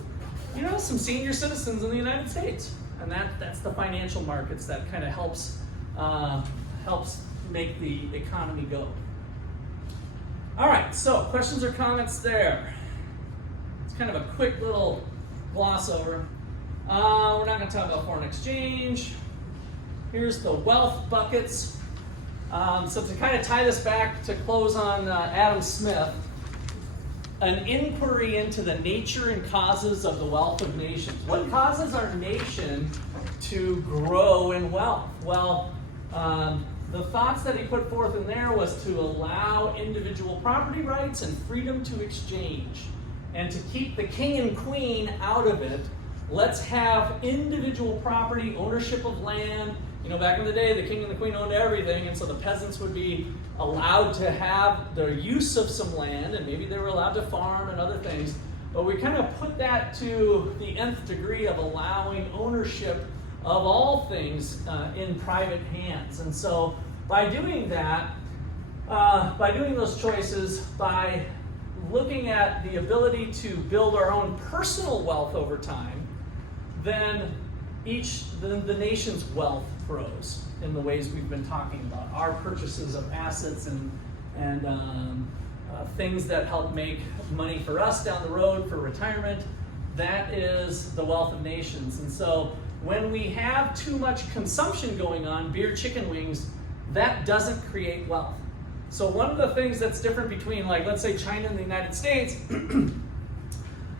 some senior citizens in the United States, and that's the financial markets that kind of helps make the economy go. All right, so questions or comments there? It's kind of a quick little gloss over. We're not going to talk about foreign exchange. Here's the wealth buckets. So to kind of tie this back to close on Adam Smith, an inquiry into the nature and causes of the wealth of nations. What causes our nation to grow in wealth? Well, the thoughts that he put forth in there was to allow individual property rights and freedom to exchange. And to keep the king and queen out of it, let's have individual property, ownership of land. Back in the day, the king and the queen owned everything, and so the peasants would be allowed to have their use of some land, and maybe they were allowed to farm and other things. But we kind of put that to the nth degree of allowing ownership of all things in private hands. And so by doing that, by doing those choices, by looking at the ability to build our own personal wealth over time, then the nation's wealth grows in the ways we've been talking about. Our purchases of assets and things that help make money for us down the road for retirement, that is the wealth of nations. And so when we have too much consumption going on, beer, chicken wings, that doesn't create wealth. So one of the things that's different between, let's say China and the United States,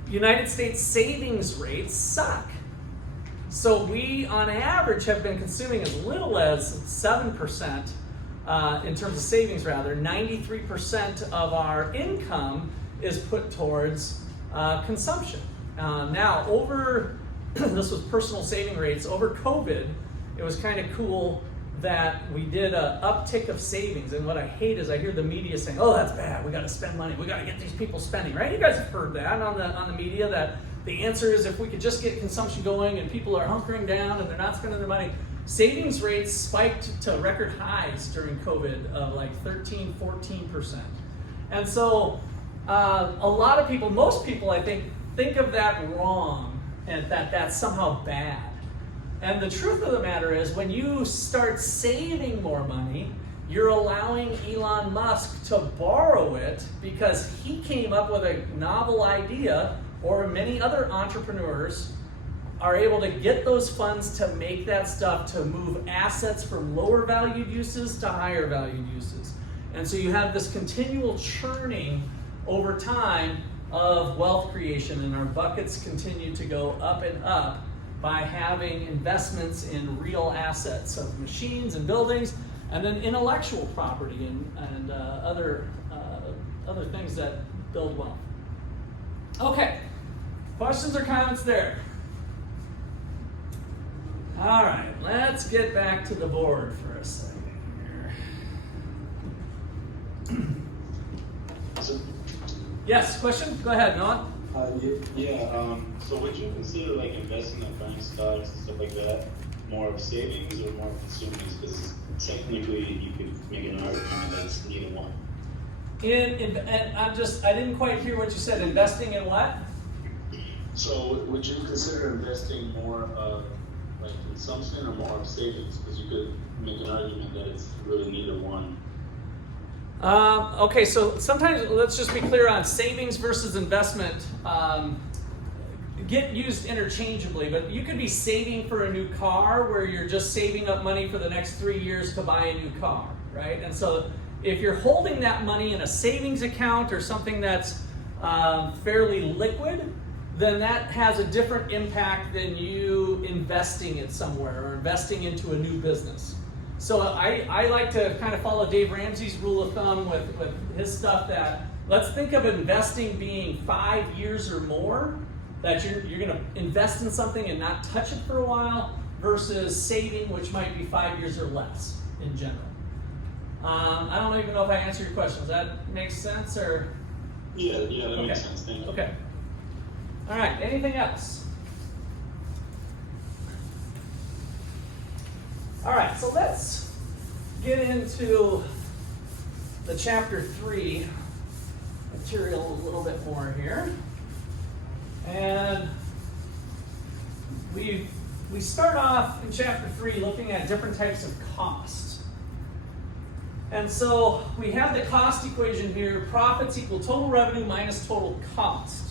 United States savings rates suck. So we, on average, have been consuming as little as 7% in terms of savings, rather. 93% of our income is put towards consumption. Now, this was personal saving rates. Over COVID, it was kind of cool that we did an uptick of savings. And what I hate is I hear the media saying, oh, that's bad. We got to spend money. We got to get these people spending, right? You guys have heard that on the media, that the answer is if we could just get consumption going and people are hunkering down and they're not spending their money. Savings rates spiked to record highs during COVID of like 13, 14%. And so a lot of people, most people I think of that wrong and that that's somehow bad. And the truth of the matter is when you start saving more money, you're allowing Elon Musk to borrow it because he came up with a novel idea, or many other entrepreneurs are able to get those funds to make that stuff, to move assets from lower valued uses to higher valued uses. And so you have this continual churning over time of wealth creation, and our buckets continue to go up and up by having investments in real assets of machines and buildings, and then intellectual property and other things that build wealth. Okay, questions or comments there? All right, let's get back to the board for a second here. Yes, question? Go ahead, Noah. So would you consider like investing in bank stocks and stuff like that more of savings or more of consumers? Because technically you could make an argument that it's neither one. I didn't quite hear what you said. Investing in what? So would you consider investing more of like consumption or more of savings? Because you could make an argument that it's really neither one. Okay, so sometimes let's just be clear on savings versus investment. Get used interchangeably, but you could be saving for a new car where you're just saving up money for the next 3 years to buy a new car, right? And so if you're holding that money in a savings account or something that's fairly liquid, then that has a different impact than you investing it somewhere or investing into a new business. So I like to kind of follow Dave Ramsey's rule of thumb with his stuff that let's think of investing being 5 years or more, that you're going to invest in something and not touch it for a while, versus saving, which might be 5 years or less in general. I don't even know if I answered your question. Does that make sense? Or? Yeah, that makes sense. Thank you. Okay. All right, anything else? All right, so let's get into the chapter 3 material a little bit more here. And we start off in chapter 3 looking at different types of cost. And so we have the cost equation here. Profits equal total revenue minus total cost.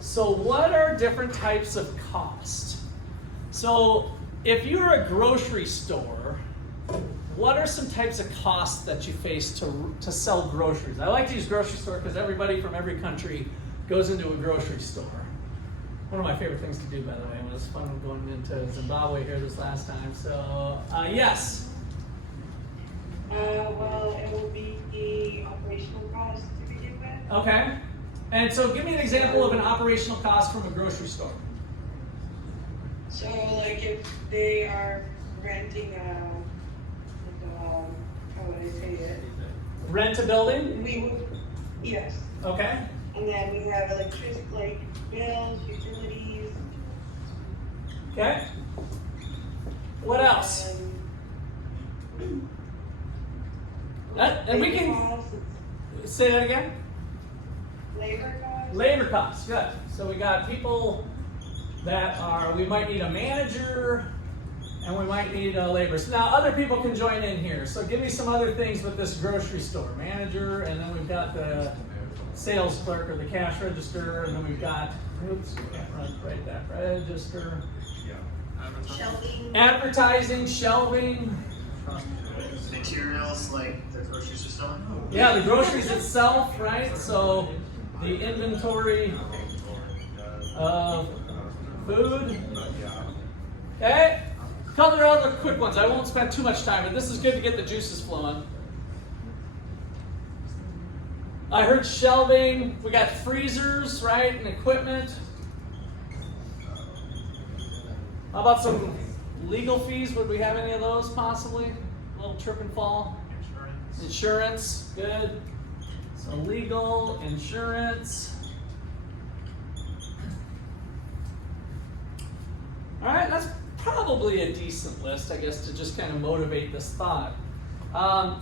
So what are different types of cost? So if you're a grocery store, what are some types of costs that you face to sell groceries? I like to use grocery store because everybody from every country goes into a grocery store. One of my favorite things to do, by the way. It was fun going into Zimbabwe here this last time. So, yes? Well, it will be the operational cost to begin with. Okay. And so give me an example of an operational cost from a grocery store. So, like if they are renting how would I say it? Rent a building? Yes. Okay. And then we have electricity, like bills, utilities. Okay. What else? And we can say that again. Labor costs. Labor costs. Good. So we got people that we might need a manager, and we might need laborers. Now other people can join in here. So give me some other things with this grocery store. Manager, and then we've got the sales clerk or the cash register, and then we've got, oops, we can't write that register. Shelving. Advertising, shelving. Materials like the grocery store. Yeah, the groceries itself, right? So the inventory of food. Okay? A couple of other quick ones. I won't spend too much time, but this is good to get the juices flowing. I heard shelving. We got freezers, right, and equipment. How about some legal fees? Would we have any of those possibly? A little trip and fall? Insurance, good. So legal, insurance. All right, that's probably a decent list, I guess, to just kind of motivate this thought.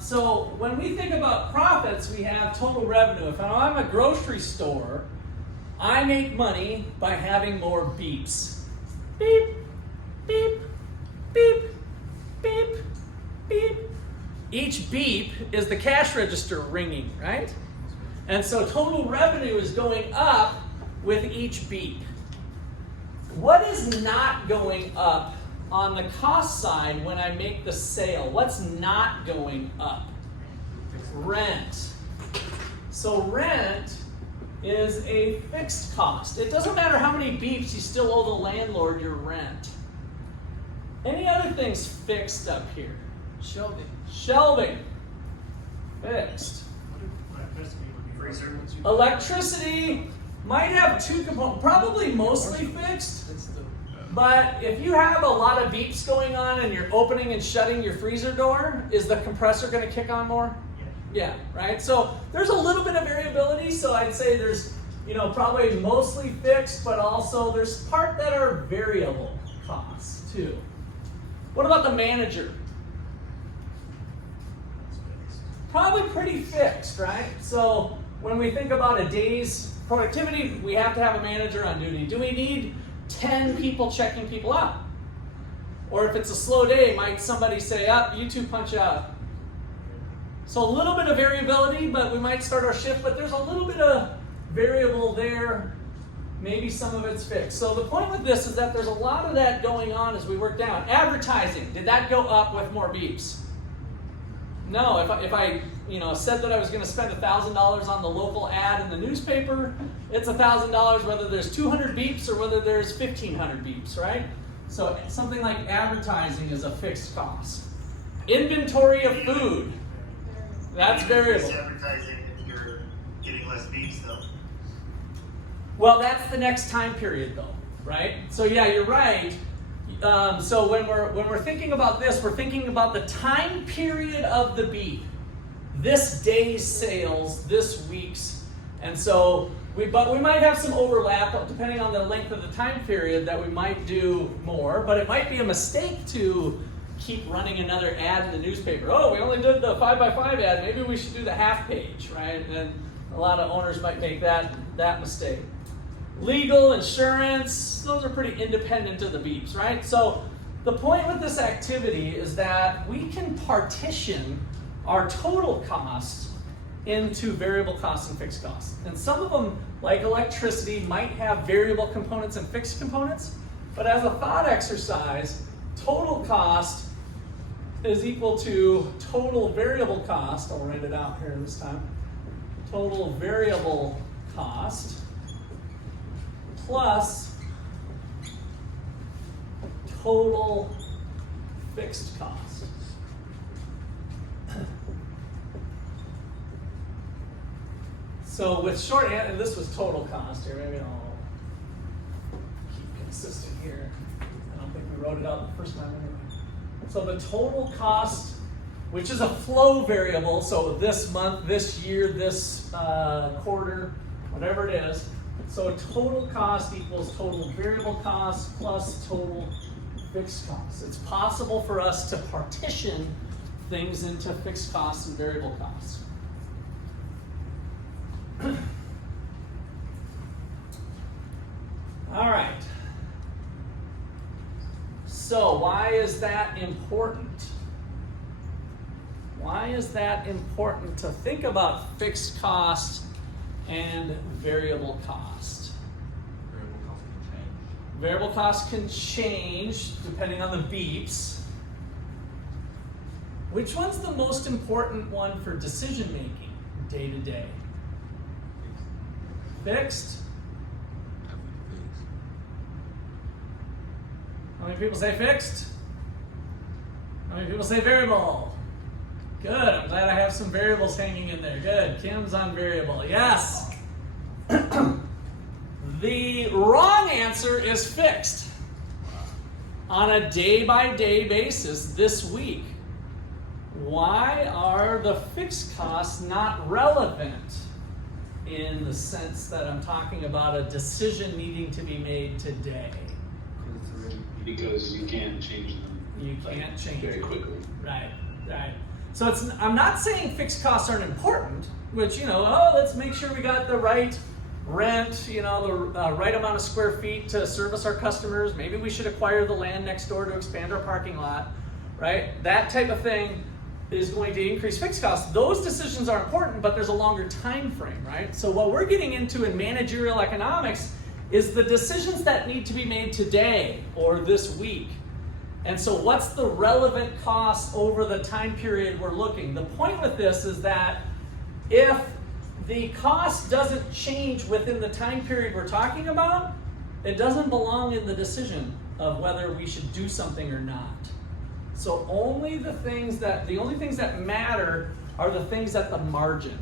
So when we think about profits, we have total revenue. If I'm a grocery store, I make money by having more beeps. Beep, beep, beep, beep, beep. Each beep is the cash register ringing, right? And so total revenue is going up with each beep. What is not going up on the cost side when I make the sale? What's not going up? Rent. So rent is a fixed cost. It doesn't matter how many beeps, you still owe the landlord your rent. Any other things fixed up here? Shelving. Shelving. Fixed. Freezer. Electricity might have two components, probably mostly fixed. But if you have a lot of beeps going on and you're opening and shutting your freezer door, is the compressor going to kick on more? Yeah, right? So there's a little bit of variability. So I'd say there's, probably mostly fixed, but also there's part that are variable costs too. What about the manager? Probably pretty fixed, right? So when we think about a day's productivity, we have to have a manager on duty. Do we need 10 people checking people out? Or if it's a slow day, might somebody say, you two punch out. So a little bit of variability, but we might start our shift, but there's a little bit of variable there. Maybe some of it's fixed. So the point with this is that there's a lot of that going on as we work down. Advertising, did that go up with more beeps? No, if I said that I was going to spend $1,000 on the local ad in the newspaper, it's $1,000 whether there's 200 beeps or whether there's 1,500 beeps, right? So something like advertising is a fixed cost. Inventory of food, that's variable. Advertising if you're getting less beeps though. Well, that's the next time period though, right? So yeah, you're right. So when we're thinking about this, we're thinking about the time period of the beep. This day's sales, this week's. And so we might have some overlap depending on the length of the time period that we might do more, but it might be a mistake to keep running another ad in the newspaper. Oh, we only did the 5x5 ad, maybe we should do the half page, right? And a lot of owners might make that mistake. Legal, insurance, those are pretty independent of the beeps, right? So the point with this activity is that we can partition our total cost into variable costs and fixed costs. And some of them, like electricity, might have variable components and fixed components, but as a thought exercise, total cost is equal to total variable cost. I'll write it out here this time. Total variable cost plus total fixed cost. So with shorthand, and this was total cost here, maybe I'll keep consistent here. I don't think we wrote it out the first time anyway. So the total cost, which is a flow variable, so this month, this year, this quarter, whatever it is. So total cost equals total variable cost plus total fixed costs. It's possible for us to partition things into fixed costs and variable costs. All right. So why is that important? Why is that important to think about fixed cost and variable cost? Variable cost can change depending on the beeps. Which one's the most important one for decision making day to day? Fixed? How many people say fixed? How many people say variable? Good, I'm glad I have some variables hanging in there. Good, Kim's on variable, yes. The wrong answer is fixed. On a day-by-day basis this week. Why are the fixed costs not relevant in the sense that I'm talking about a decision needing to be made today? Because it's already because you can't change them. You can't change very them. quickly. Right, right. So I'm not saying fixed costs aren't important, which, oh, let's make sure we got the right rent, the right amount of square feet to service our customers. Maybe we should acquire the land next door to expand our parking lot, right? That type of thing is going to increase fixed costs. Those decisions are important, but there's a longer time frame, right? So what we're getting into in managerial economics is the decisions that need to be made today or this week. And so what's the relevant cost over the time period we're looking? The point with this is that if the cost doesn't change within the time period we're talking about, it doesn't belong in the decision of whether we should do something or not. So the only things that matter are the things at the margin.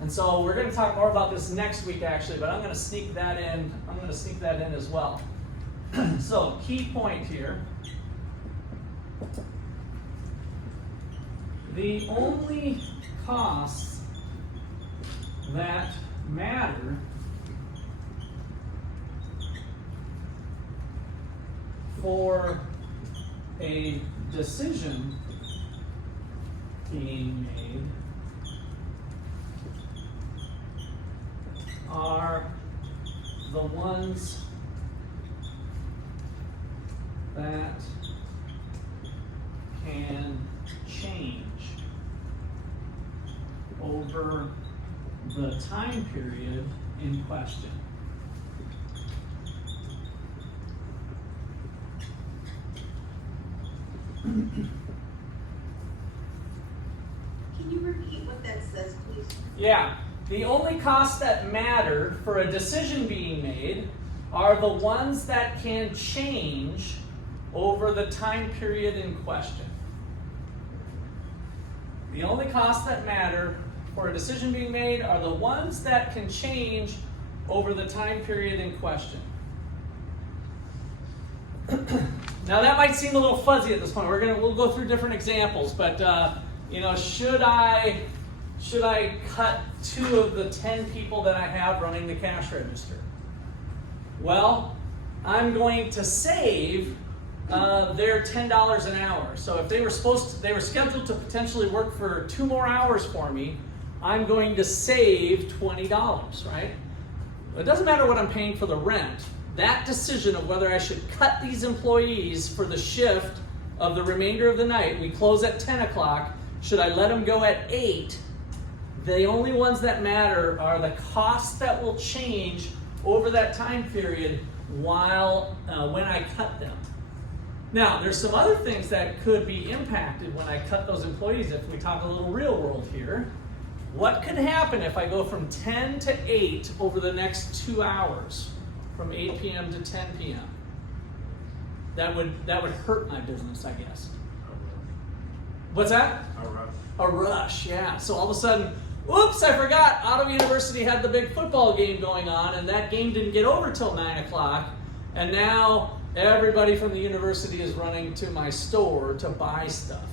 And so we're going to talk more about this next week actually, but I'm going to sneak that in. I'm going to sneak that in as well. So key point here. The only costs that matter for a decision being made are the ones that can change over the time period in question. Can you repeat what that says, please? Yeah, the only costs that matter for a decision being made are the ones that can change over the time period in question. The only costs that matter for a decision being made are the ones that can change over the time period in question. Now that might seem a little fuzzy at this point. We'll go through different examples, but should I cut 2 of the 10 people that I have running the cash register? Well, I'm going to save their $10 an hour. So if they were scheduled to potentially work for 2 more hours for me, I'm going to save $20, right? It doesn't matter what I'm paying for the rent. That decision of whether I should cut these employees for the shift of the remainder of the night, we close at 10 o'clock, should I let them go at 8? The only ones that matter are the costs that will change over that time period while when I cut them. Now, there's some other things that could be impacted when I cut those employees. If we talk a little real world here, what could happen if I go from 10 to 8 over the next 2 hours, from 8 p.m. to 10 p.m.? That would hurt my business, I guess. What's that? A rush. A rush, yeah. So all of a sudden, oops, I forgot. Auto University had the big football game going on, and that game didn't get over till 9 o'clock. And now everybody from the university is running to my store to buy stuff.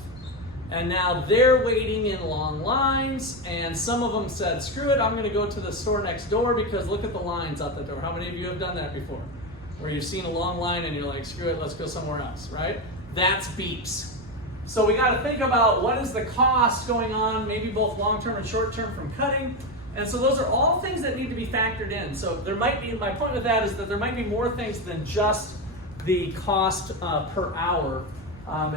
And now they're waiting in long lines, and some of them said, screw it, I'm going to go to the store next door because look at the lines out the door. How many of you have done that before? Where you've seen a long line and you're like, screw it, let's go somewhere else, right? That's beeps. So we got to think about what is the cost going on, maybe both long-term and short-term from cutting. And so those are all things that need to be factored in. So there might be, my point with that is that there might be more things than just the cost per hour.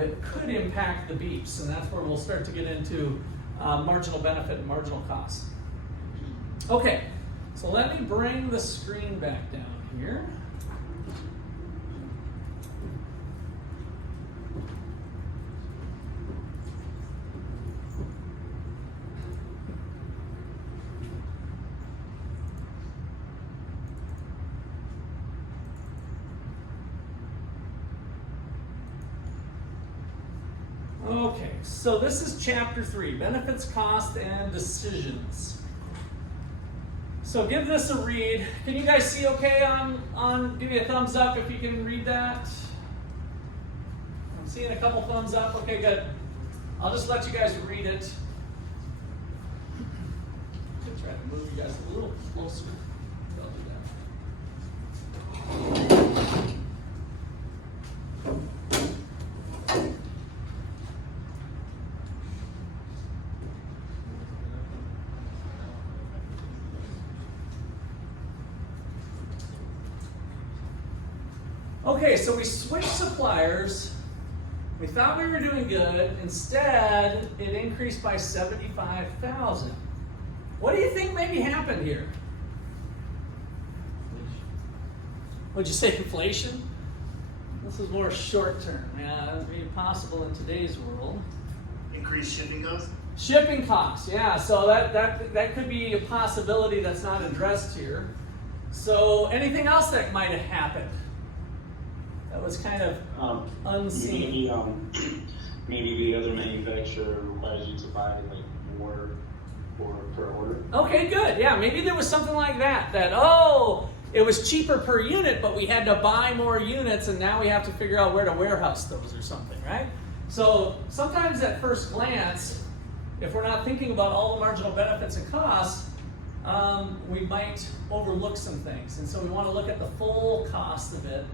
It could impact the beeps, and that's where we'll start to get into marginal benefit and marginal cost. Okay, so let me bring the screen back down here. Okay, so this is chapter 3, benefits, cost, and decisions. So give this a read. Can you guys see okay give me a thumbs up if you can read that? I'm seeing a couple thumbs up. Okay, good. I'll just let you guys read it. I'm gonna try to move you guys a little closer. I'll do that. Okay, so we switched suppliers. We thought we were doing good. Instead, it increased by $75,000. What do you think maybe happened here? Would you say inflation? This is more short term. Yeah, that would be possible in today's world. Increased shipping costs? Shipping costs, yeah. So that could be a possibility that's not addressed here. So anything else that might have happened? That was kind of unseen. Maybe the other manufacturer requires you to buy like more per order. Okay, good. Yeah, maybe there was something like that. It was cheaper per unit, but we had to buy more units, and now we have to figure out where to warehouse those or something, right? So sometimes at first glance, if we're not thinking about all the marginal benefits and costs, we might overlook some things. And so we want to look at the full cost of it.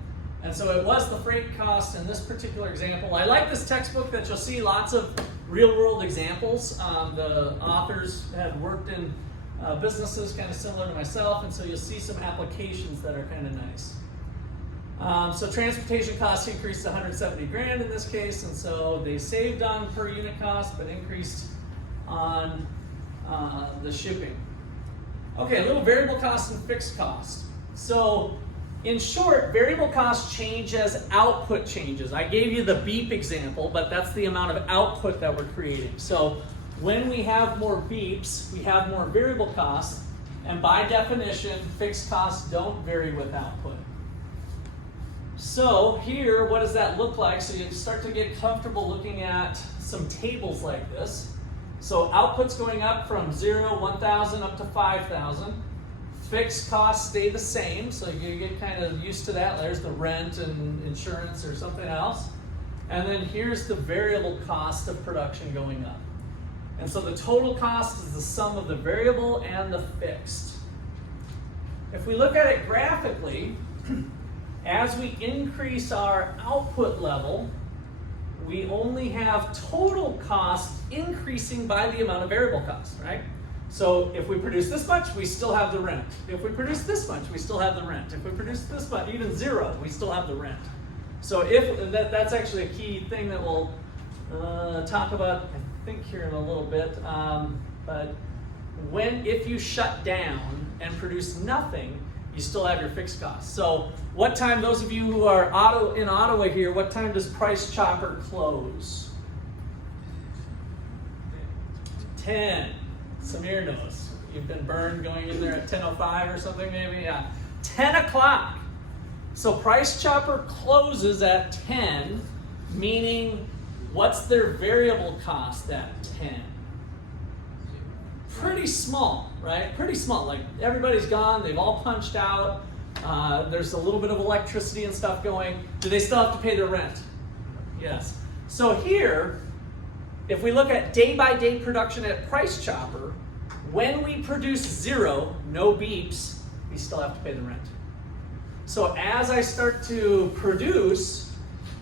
And so it was the freight cost in this particular example. I like this textbook that you'll see lots of real-world examples. The authors had worked in businesses kind of similar to myself, and so you'll see some applications that are kind of nice. So transportation costs increased to $170,000 in this case, and so they saved on per unit cost, but increased on the shipping. Okay, a little variable cost and fixed cost. So in short, variable costs change as output changes. I gave you the beep example, but that's the amount of output that we're creating. So when we have more beeps, we have more variable costs, and by definition, fixed costs don't vary with output. So here, what does that look like? So you start to get comfortable looking at some tables like this. So output's going up from 0, 1,000 up to 5,000. Fixed costs stay the same, so you get kind of used to that. There's the rent and insurance or something else. And then here's the variable cost of production going up. And so the total cost is the sum of the variable and the fixed. If we look at it graphically, as we increase our output level, we only have total cost increasing by the amount of variable cost, right? So if we produce this much, we still have the rent. If we produce this much, we still have the rent. If we produce this much, even 0, we still have the rent. So that's actually a key thing that we'll talk about, I think, here in a little bit. But if you shut down and produce nothing, you still have your fixed costs. So what time, those of you who are in Ottawa here, what time does Price Chopper close? 10. Samir knows. You've been burned going in there at 10:05 or something maybe? Yeah. 10 o'clock. So Price Chopper closes at 10, meaning what's their variable cost at 10? Pretty small, right? Pretty small. Like everybody's gone, they've all punched out. There's a little bit of electricity and stuff going. Do they still have to pay their rent? Yes. So here, if we look at day-by-day production at Price Chopper, when we produce 0, no beeps, we still have to pay the rent. So as I start to produce,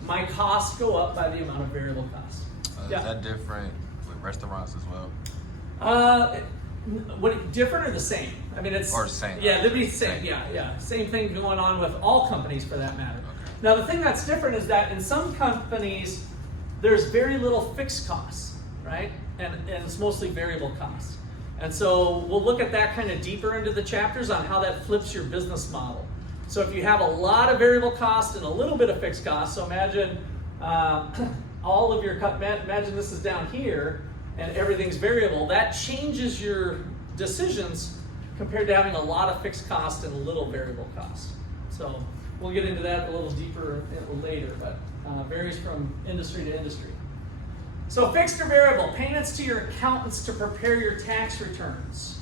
my costs go up by the amount of variable costs. Is that different with restaurants as well? Different or the same? I mean, it's or same. Yeah, they'd be the same. Yeah. Same thing going on with all companies for that matter. Okay. Now the thing that's different is that in some companies, there's very little fixed costs, right? And it's mostly variable costs. And so we'll look at that kind of deeper into the chapters on how that flips your business model. So if you have a lot of variable cost and a little bit of fixed cost, so imagine all of your, imagine this is down here and everything's variable, that changes your decisions compared to having a lot of fixed cost and a little variable cost. So we'll get into that a little deeper later, but varies from industry to industry. So fixed or variable, payments to your accountants to prepare your tax returns.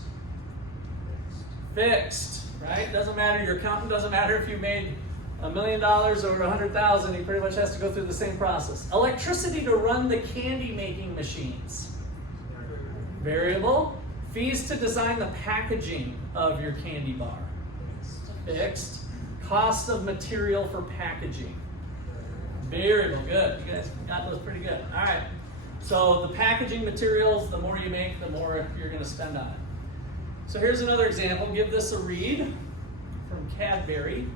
Fixed, right? Doesn't matter, your accountant doesn't matter if you made $1 million or 100,000, he pretty much has to go through the same process. Electricity to run the candy making machines. Variable, fees to design the packaging of your candy bar. Fixed, cost of material for packaging. Variable, good, you guys got those pretty good. All right, so the packaging materials, the more you make, the more you're gonna spend on it. So here's another example, give this a read from Cadbury.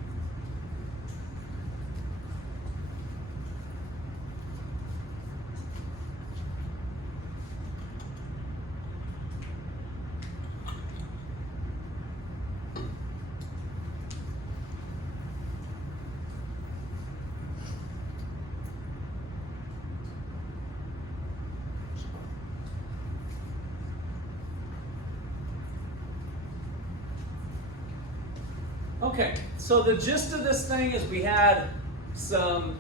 Okay, so the gist of this thing is we had some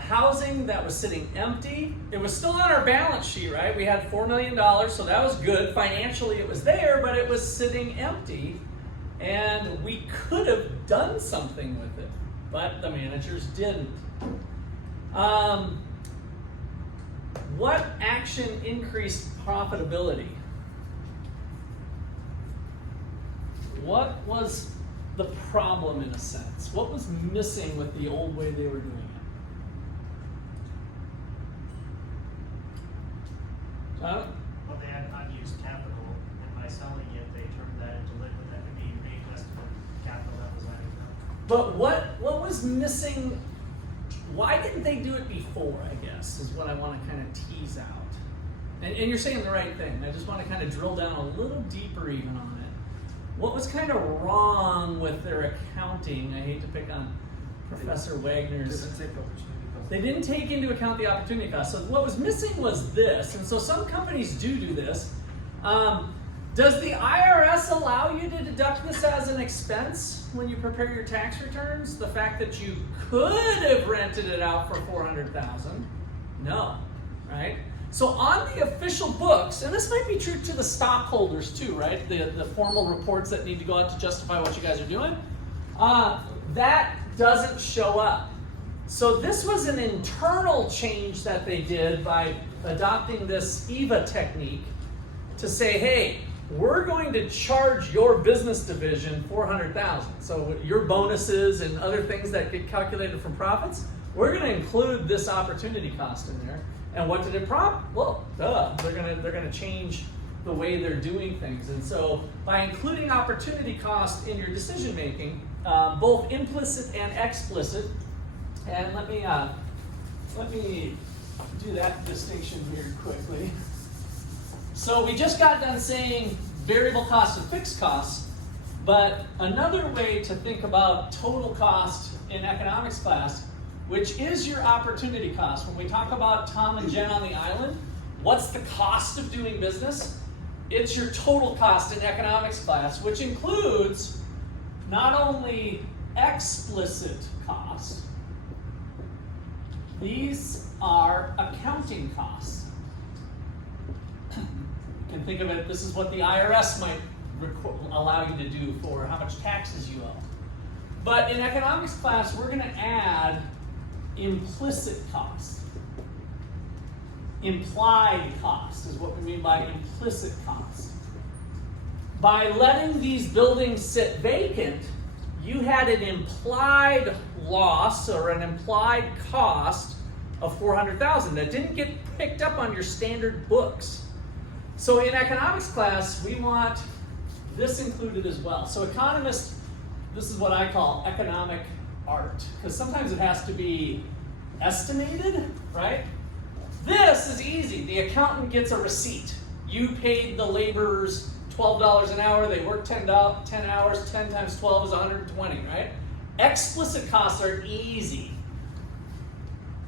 housing that was sitting empty. It was still on our balance sheet, right? We had $4 million, so that was good. Financially, it was there, but it was sitting empty. And we could have done something with it, but the managers didn't. What action increased profitability? What was the problem in a sense? What was missing with the old way they were doing it? Well, they had unused capital, and by selling it, they turned that into liquid that could be reinvested in capital that was added up. But what was missing? Why didn't they do it before, I guess, is what I want to kind of tease out. And you're saying the right thing. I just want to kind of drill down a little deeper even on it. What was kind of wrong with their accounting? I hate to pick on Professor Wagner's. They didn't take into account the opportunity cost. So what was missing was this. And so some companies do this. Does the IRS allow you to deduct this as an expense when you prepare your tax returns? The fact that you could have rented it out for $400,000? No, right? So on the official books, and this might be true to the stockholders too, right? The formal reports that need to go out to justify what you guys are doing, that doesn't show up. So this was an internal change that they did by adopting this EVA technique to say, hey, we're going to charge your business division $400,000. So your bonuses and other things that get calculated from profits, we're going to include this opportunity cost in there. And what did it prompt? Well, they're going to change the way they're doing things. And so by including opportunity cost in your decision making, both implicit and explicit, and let me do that distinction here quickly. So we just got done saying variable costs and fixed costs, but another way to think about total cost in economics class, which is your opportunity cost. When we talk about Tom and Jen on the island, what's the cost of doing business? It's your total cost in economics class, which includes not only explicit costs, these are accounting costs. You can think of it, this is what the IRS might allow you to do for how much taxes you owe. But in economics class, we're going to add implicit costs. Implied cost is what we mean by implicit cost. By letting these buildings sit vacant, you had an implied loss or an implied cost of $400,000 that didn't get picked up on your standard books. So in economics class, we want this included as well. So economists, this is what I call economic art, because sometimes it has to be estimated, right? This is easy. The accountant gets a receipt. You paid the laborers $12 an hour, they work 10 hours, 10 times 12 is 120, right? Explicit costs are easy.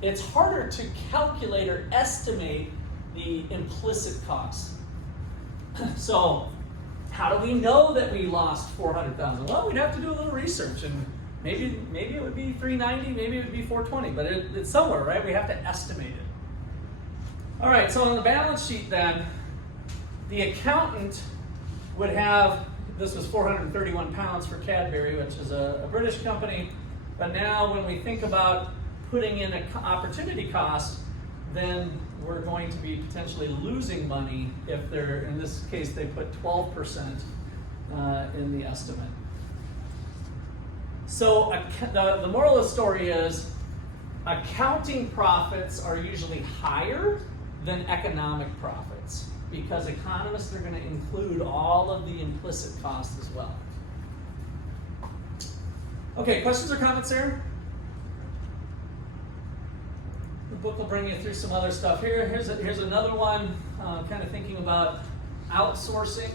It's harder to calculate or estimate the implicit costs. So, how do we know that we lost $400,000? Well, we'd have to do a little research, and maybe it would be $390, maybe it would be $420, but it's somewhere, right? We have to estimate it. All right, so on the balance sheet then, the accountant would have, this was 431 pounds for Cadbury, which is a British company, but now when we think about putting in an opportunity cost, then we're going to be potentially losing money if they're, in this case, they put 12% in the estimate. So the moral of the story is accounting profits are usually higher than economic profits because economists are going to include all of the implicit costs as well. Okay, questions or comments there? The book will bring you through some other stuff. Here's another one, kind of thinking about outsourcing.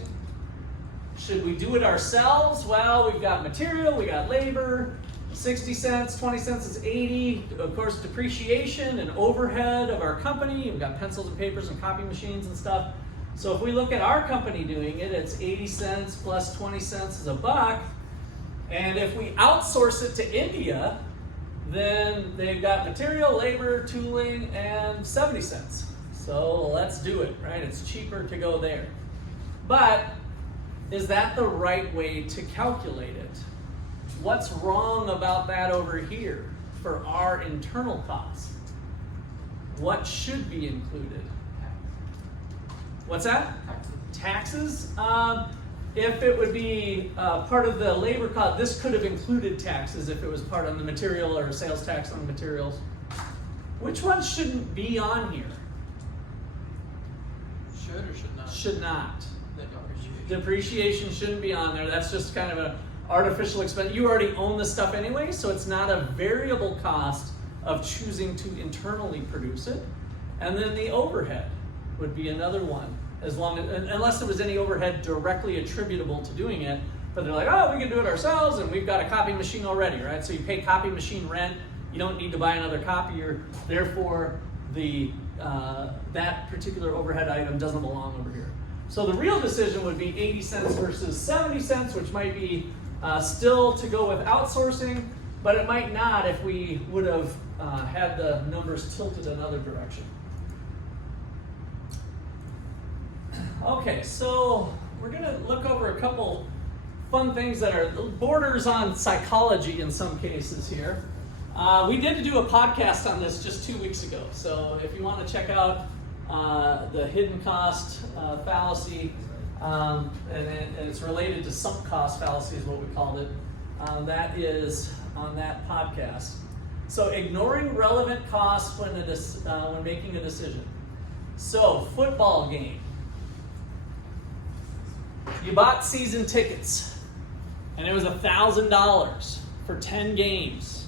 Should we do it ourselves? Well, we've got material, we got labor, 60 cents, 20 cents is 80. Of course, depreciation and overhead of our company. We've got pencils and papers and copy machines and stuff. So if we look at our company doing it, it's 80 cents plus 20 cents is $1. And if we outsource it to India, then they've got material, labor, tooling, and 70 cents. So let's do it, right? It's cheaper to go there. But is that the right way to calculate it? What's wrong about that over here for our internal costs? What should be included? What's that? Taxes? If it would be part of the labor cost, this could have included taxes if it was part of the material or sales tax on materials. Which ones shouldn't be on here? Should or should not? Should not. The depreciation. Depreciation shouldn't be on there. That's just kind of an artificial expense. You already own the stuff anyway, so it's not a variable cost of choosing to internally produce it. And then the overhead would be another one, unless there was any overhead directly attributable to doing it. But they're like, oh, we can do it ourselves, and we've got a copy machine already, right? So you pay copy machine rent. You don't need to buy another copier. Therefore, that particular overhead item doesn't belong over here. So the real decision would be 80 cents versus 70 cents, which might be still to go with outsourcing, but it might not if we would have had the numbers tilted another direction. Okay, so we're going to look over a couple fun things that are borders on psychology in some cases here. We did do a podcast on this just 2 weeks ago, so if you want to check out the hidden cost fallacy, and it's related to sunk cost fallacy is what we called it, that is on that podcast. So ignoring relevant costs when making a decision. So football game. You bought season tickets, and it was $1,000 for 10 games.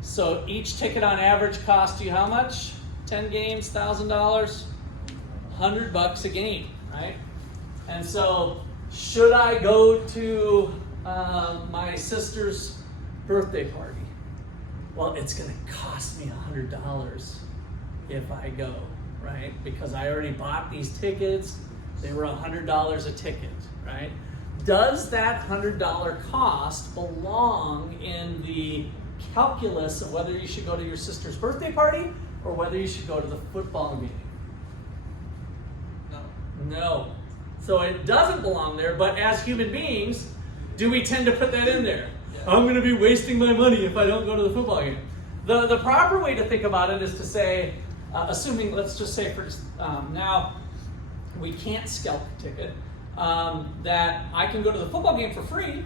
So each ticket on average cost you how much? 10 games, $1,000, $100 a game, right? And so, should I go to my sister's birthday party? Well, it's going to cost me $100 if I go, right? Because I already bought these tickets. They were $100 a ticket, right? Does that $100 cost belong in the calculus of whether you should go to your sister's birthday party or whether you should go to the football game? No. No. So it doesn't belong there, but as human beings, do we tend to put that in there? Yeah. I'm going to be wasting my money if I don't go to the football game. The proper way to think about it is to say, assuming, let's just say for now, we can't scalp a ticket, that I can go to the football game for free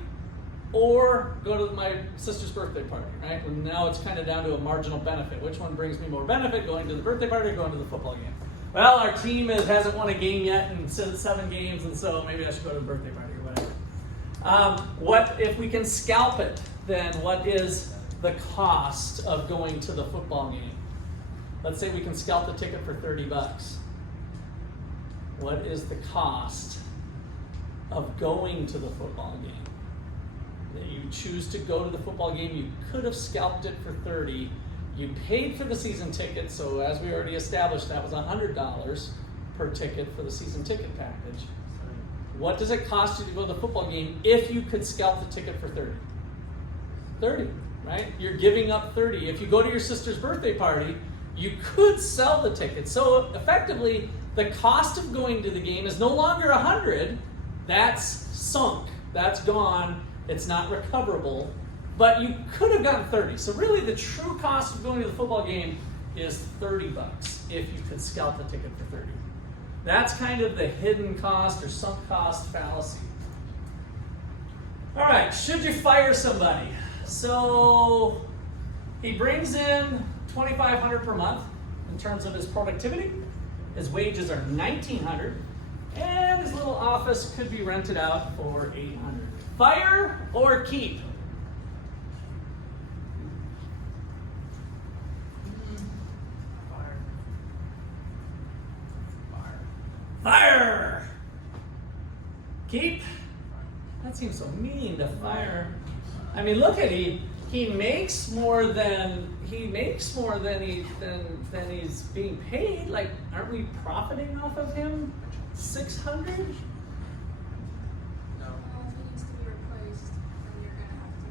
or go to my sister's birthday party, right? And now it's kind of down to a marginal benefit. Which one brings me more benefit, going to the birthday party or going to the football game? Well, our team hasn't won a game yet in 7 games, and so maybe I should go to the birthday party or whatever. What if we can scalp it, then what is the cost of going to the football game? Let's say we can scalp the ticket for $30. What is the cost of going to the football game? That you choose to go to the football game, you could have scalped it for $30. You paid for the season ticket, so as we already established, that was $100 per ticket for the season ticket package. What does it cost you to go to the football game if you could scalp the ticket for $30? $30, right? You're giving up $30. If you go to your sister's birthday party, you could sell the ticket. So effectively, the cost of going to the game is no longer $100. That's sunk. That's gone. It's not recoverable. But you could have gotten $30. So really the true cost of going to the football game is $30 if you could scalp the ticket for $30. That's kind of the hidden cost or sunk cost fallacy. All right, should you fire somebody? So he brings in $2,500 per month in terms of his productivity. His wages are $1,900, and his little office could be rented out for $800. Fire or keep? Fire! Keep? That seems so mean to fire. I mean, look at he makes more than he's being paid. Like, aren't we profiting off of him? $600? If he needs to be replaced, then you're gonna have to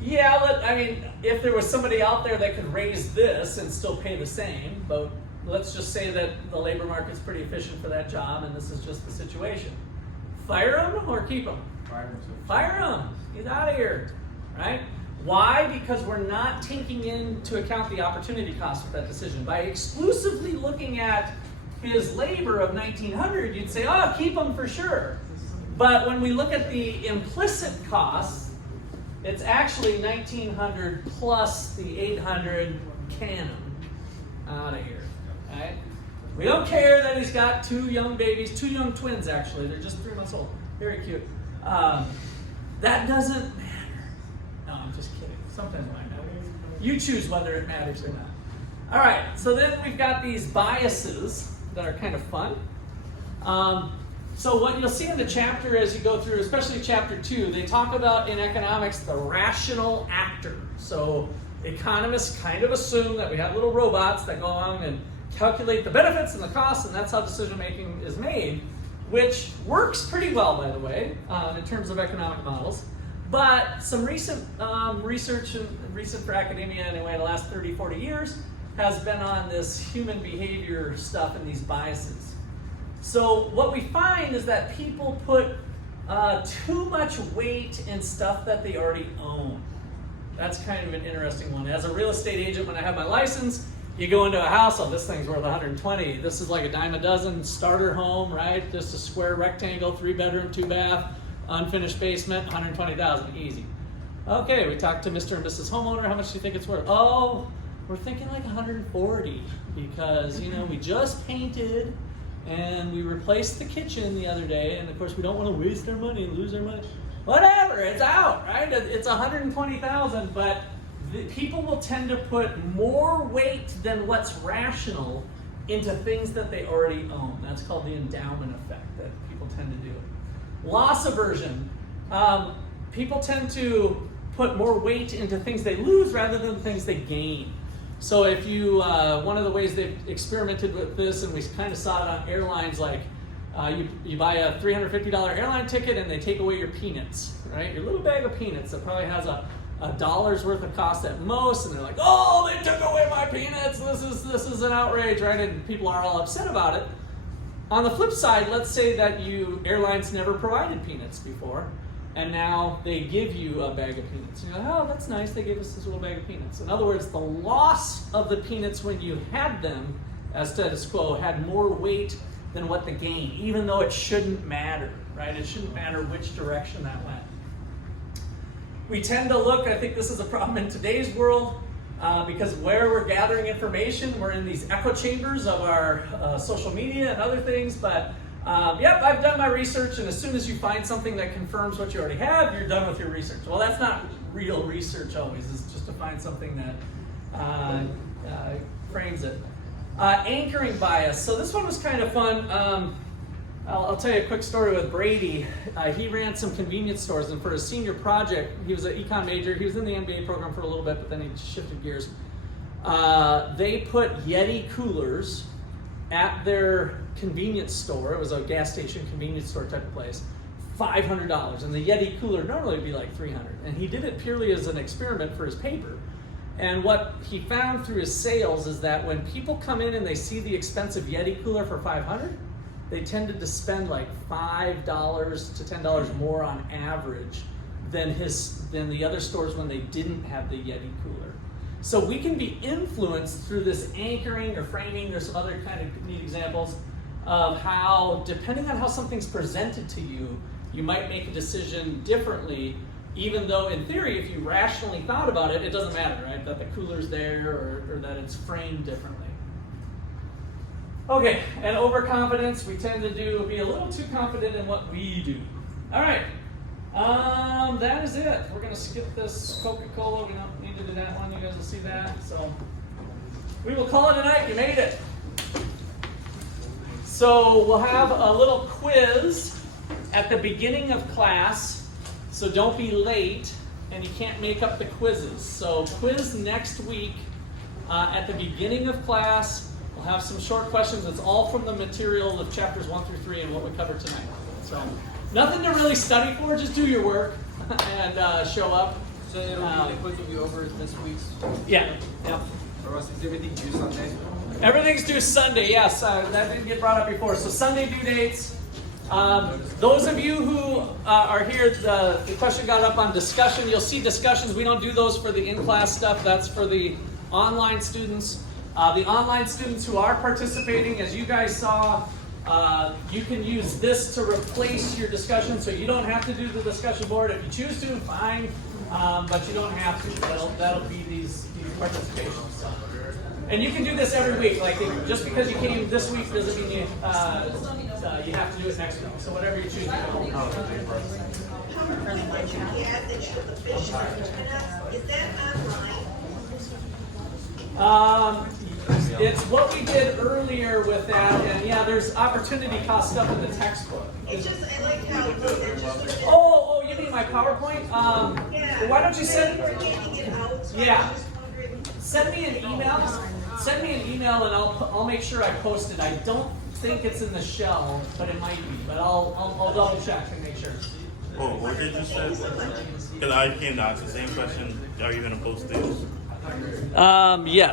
Yeah, I mean, if there was somebody out there that could raise this and still pay the same, but let's just say that the labor market's pretty efficient for that job and this is just the situation. Fire him or keep him? Fire him. He's out of here, right? Why? Because we're not taking into account the opportunity cost of that decision. By exclusively looking at his labor of 1900, you'd say, oh, keep him for sure. But when we look at the implicit costs, it's actually 1900 plus the 800 cannon. Out of here, right? We don't care that he's got 2 young babies, 2 young twins actually. They're just 3 months old. Very cute. That doesn't matter. No, I'm just kidding. Sometimes it might matter. You choose whether it matters or not. All right, so then we've got these biases that are kind of fun. So what you'll see in the chapter as you go through, especially chapter 2, they talk about in economics the rational actor. So economists kind of assume that we have little robots that go along and calculate the benefits and the costs, and that's how decision making is made, which works pretty well, by the way, in terms of economic models. But some recent research, recent for academia anyway, the last 30, 40 years, has been on this human behavior stuff and these biases. So what we find is that people put too much weight in stuff that they already own. That's kind of an interesting one. As a real estate agent, when I have my license, you go into a house, oh, this thing's worth 120. This is like a dime a dozen starter home, right? Just a square rectangle, 3-bedroom, 2-bath, unfinished basement, 120,000, easy. Okay, we talked to Mr. and Mrs. Homeowner. How much do you think it's worth? Oh, we're thinking like 140 because, you know, we just painted and we replaced the kitchen the other day, and of course we don't want to waste our money and lose our money. Whatever, it's out, right? It's 120,000, but people will tend to put more weight than what's rational into things that they already own. That's called the endowment effect that people tend to do. Loss aversion. People tend to put more weight into things they lose rather than things they gain. So if you, one of the ways they've experimented with this, and we kind of saw it on airlines, like you buy a $350 airline ticket and they take away your peanuts, right? Your little bag of peanuts that probably has a dollar's worth of cost at most, and they're like, oh, they took away my peanuts, this is an outrage, right? And people are all upset about it. On the flip side, let's say that airlines never provided peanuts before, and now they give you a bag of peanuts. And you're like, oh, that's nice, they gave us this little bag of peanuts. In other words, the loss of the peanuts when you had them, as status quo, had more weight than what the gain, even though it shouldn't matter, right? It shouldn't matter which direction that went. We tend to look, I think this is a problem in today's world, because where we're gathering information, we're in these echo chambers of our social media and other things, but yep, I've done my research, and as soon as you find something that confirms what you already have, you're done with your research. Well, that's not real research always, it's just to find something that frames it. Anchoring bias. So this one was kind of fun. I'll tell you a quick story with Brady. He ran some convenience stores, and for his senior project, he was an econ major. He was in the MBA program for a little bit, but then he shifted gears. They put Yeti coolers at their convenience store. It was a gas station convenience store type of place. $500, and the Yeti cooler normally would be like $300. And he did it purely as an experiment for his paper. And what he found through his sales is that when people come in and they see the expensive Yeti cooler for $500, they tended to spend like $5 to $10 more on average than the other stores when they didn't have the Yeti cooler. So we can be influenced through this anchoring or framing. There's some other kind of neat examples of how, depending on how something's presented to you, you might make a decision differently, even though in theory, if you rationally thought about it, it doesn't matter, right? That the cooler's there or that it's framed differently. Okay, and overconfidence, we tend to be a little too confident in what we do. All right, that is it. We're gonna skip this Coca-Cola. We don't need to do that one. You guys will see that. So we will call it a night. You made it. So we'll have a little quiz at the beginning of class. So don't be late, and you can't make up the quizzes. So quiz next week at the beginning of class. We'll have some short questions. It's all from the material of chapters 1 through 3 and what we covered tonight. So nothing to really study for, just do your work and show up. So it'll be like going to be over this week's. Yeah. Yep. Or else is everything due Sunday? Everything's due Sunday, yes. That didn't get brought up before. So Sunday due dates. Those of you who are here, the question got up on discussion. You'll see discussions. We don't do those for the in-class stuff. That's for the online students. The online students who are participating, as you guys saw, you can use this to replace your discussion, so you don't have to do the discussion board. If you choose to, fine, but you don't have to. That'll be these participations. So. And you can do this every week. Like just because you came this week doesn't mean you have to do it next week. So whatever you choose to do. How many that you had that should the fish is that online? It's what we did earlier with that, and yeah, there's opportunity cost stuff in the textbook. It's just, I like how it just. Oh, you mean my PowerPoint? Yeah. Why don't you send? We're handing it out, so Yeah. I was just wondering. Send me an email. Send me an email, and I'll make sure I post it. I don't think it's in the shell, but it might be. But I'll double check and make sure. Oh, what did you say? Because I came to ask the same question. Are you gonna post this? Yeah.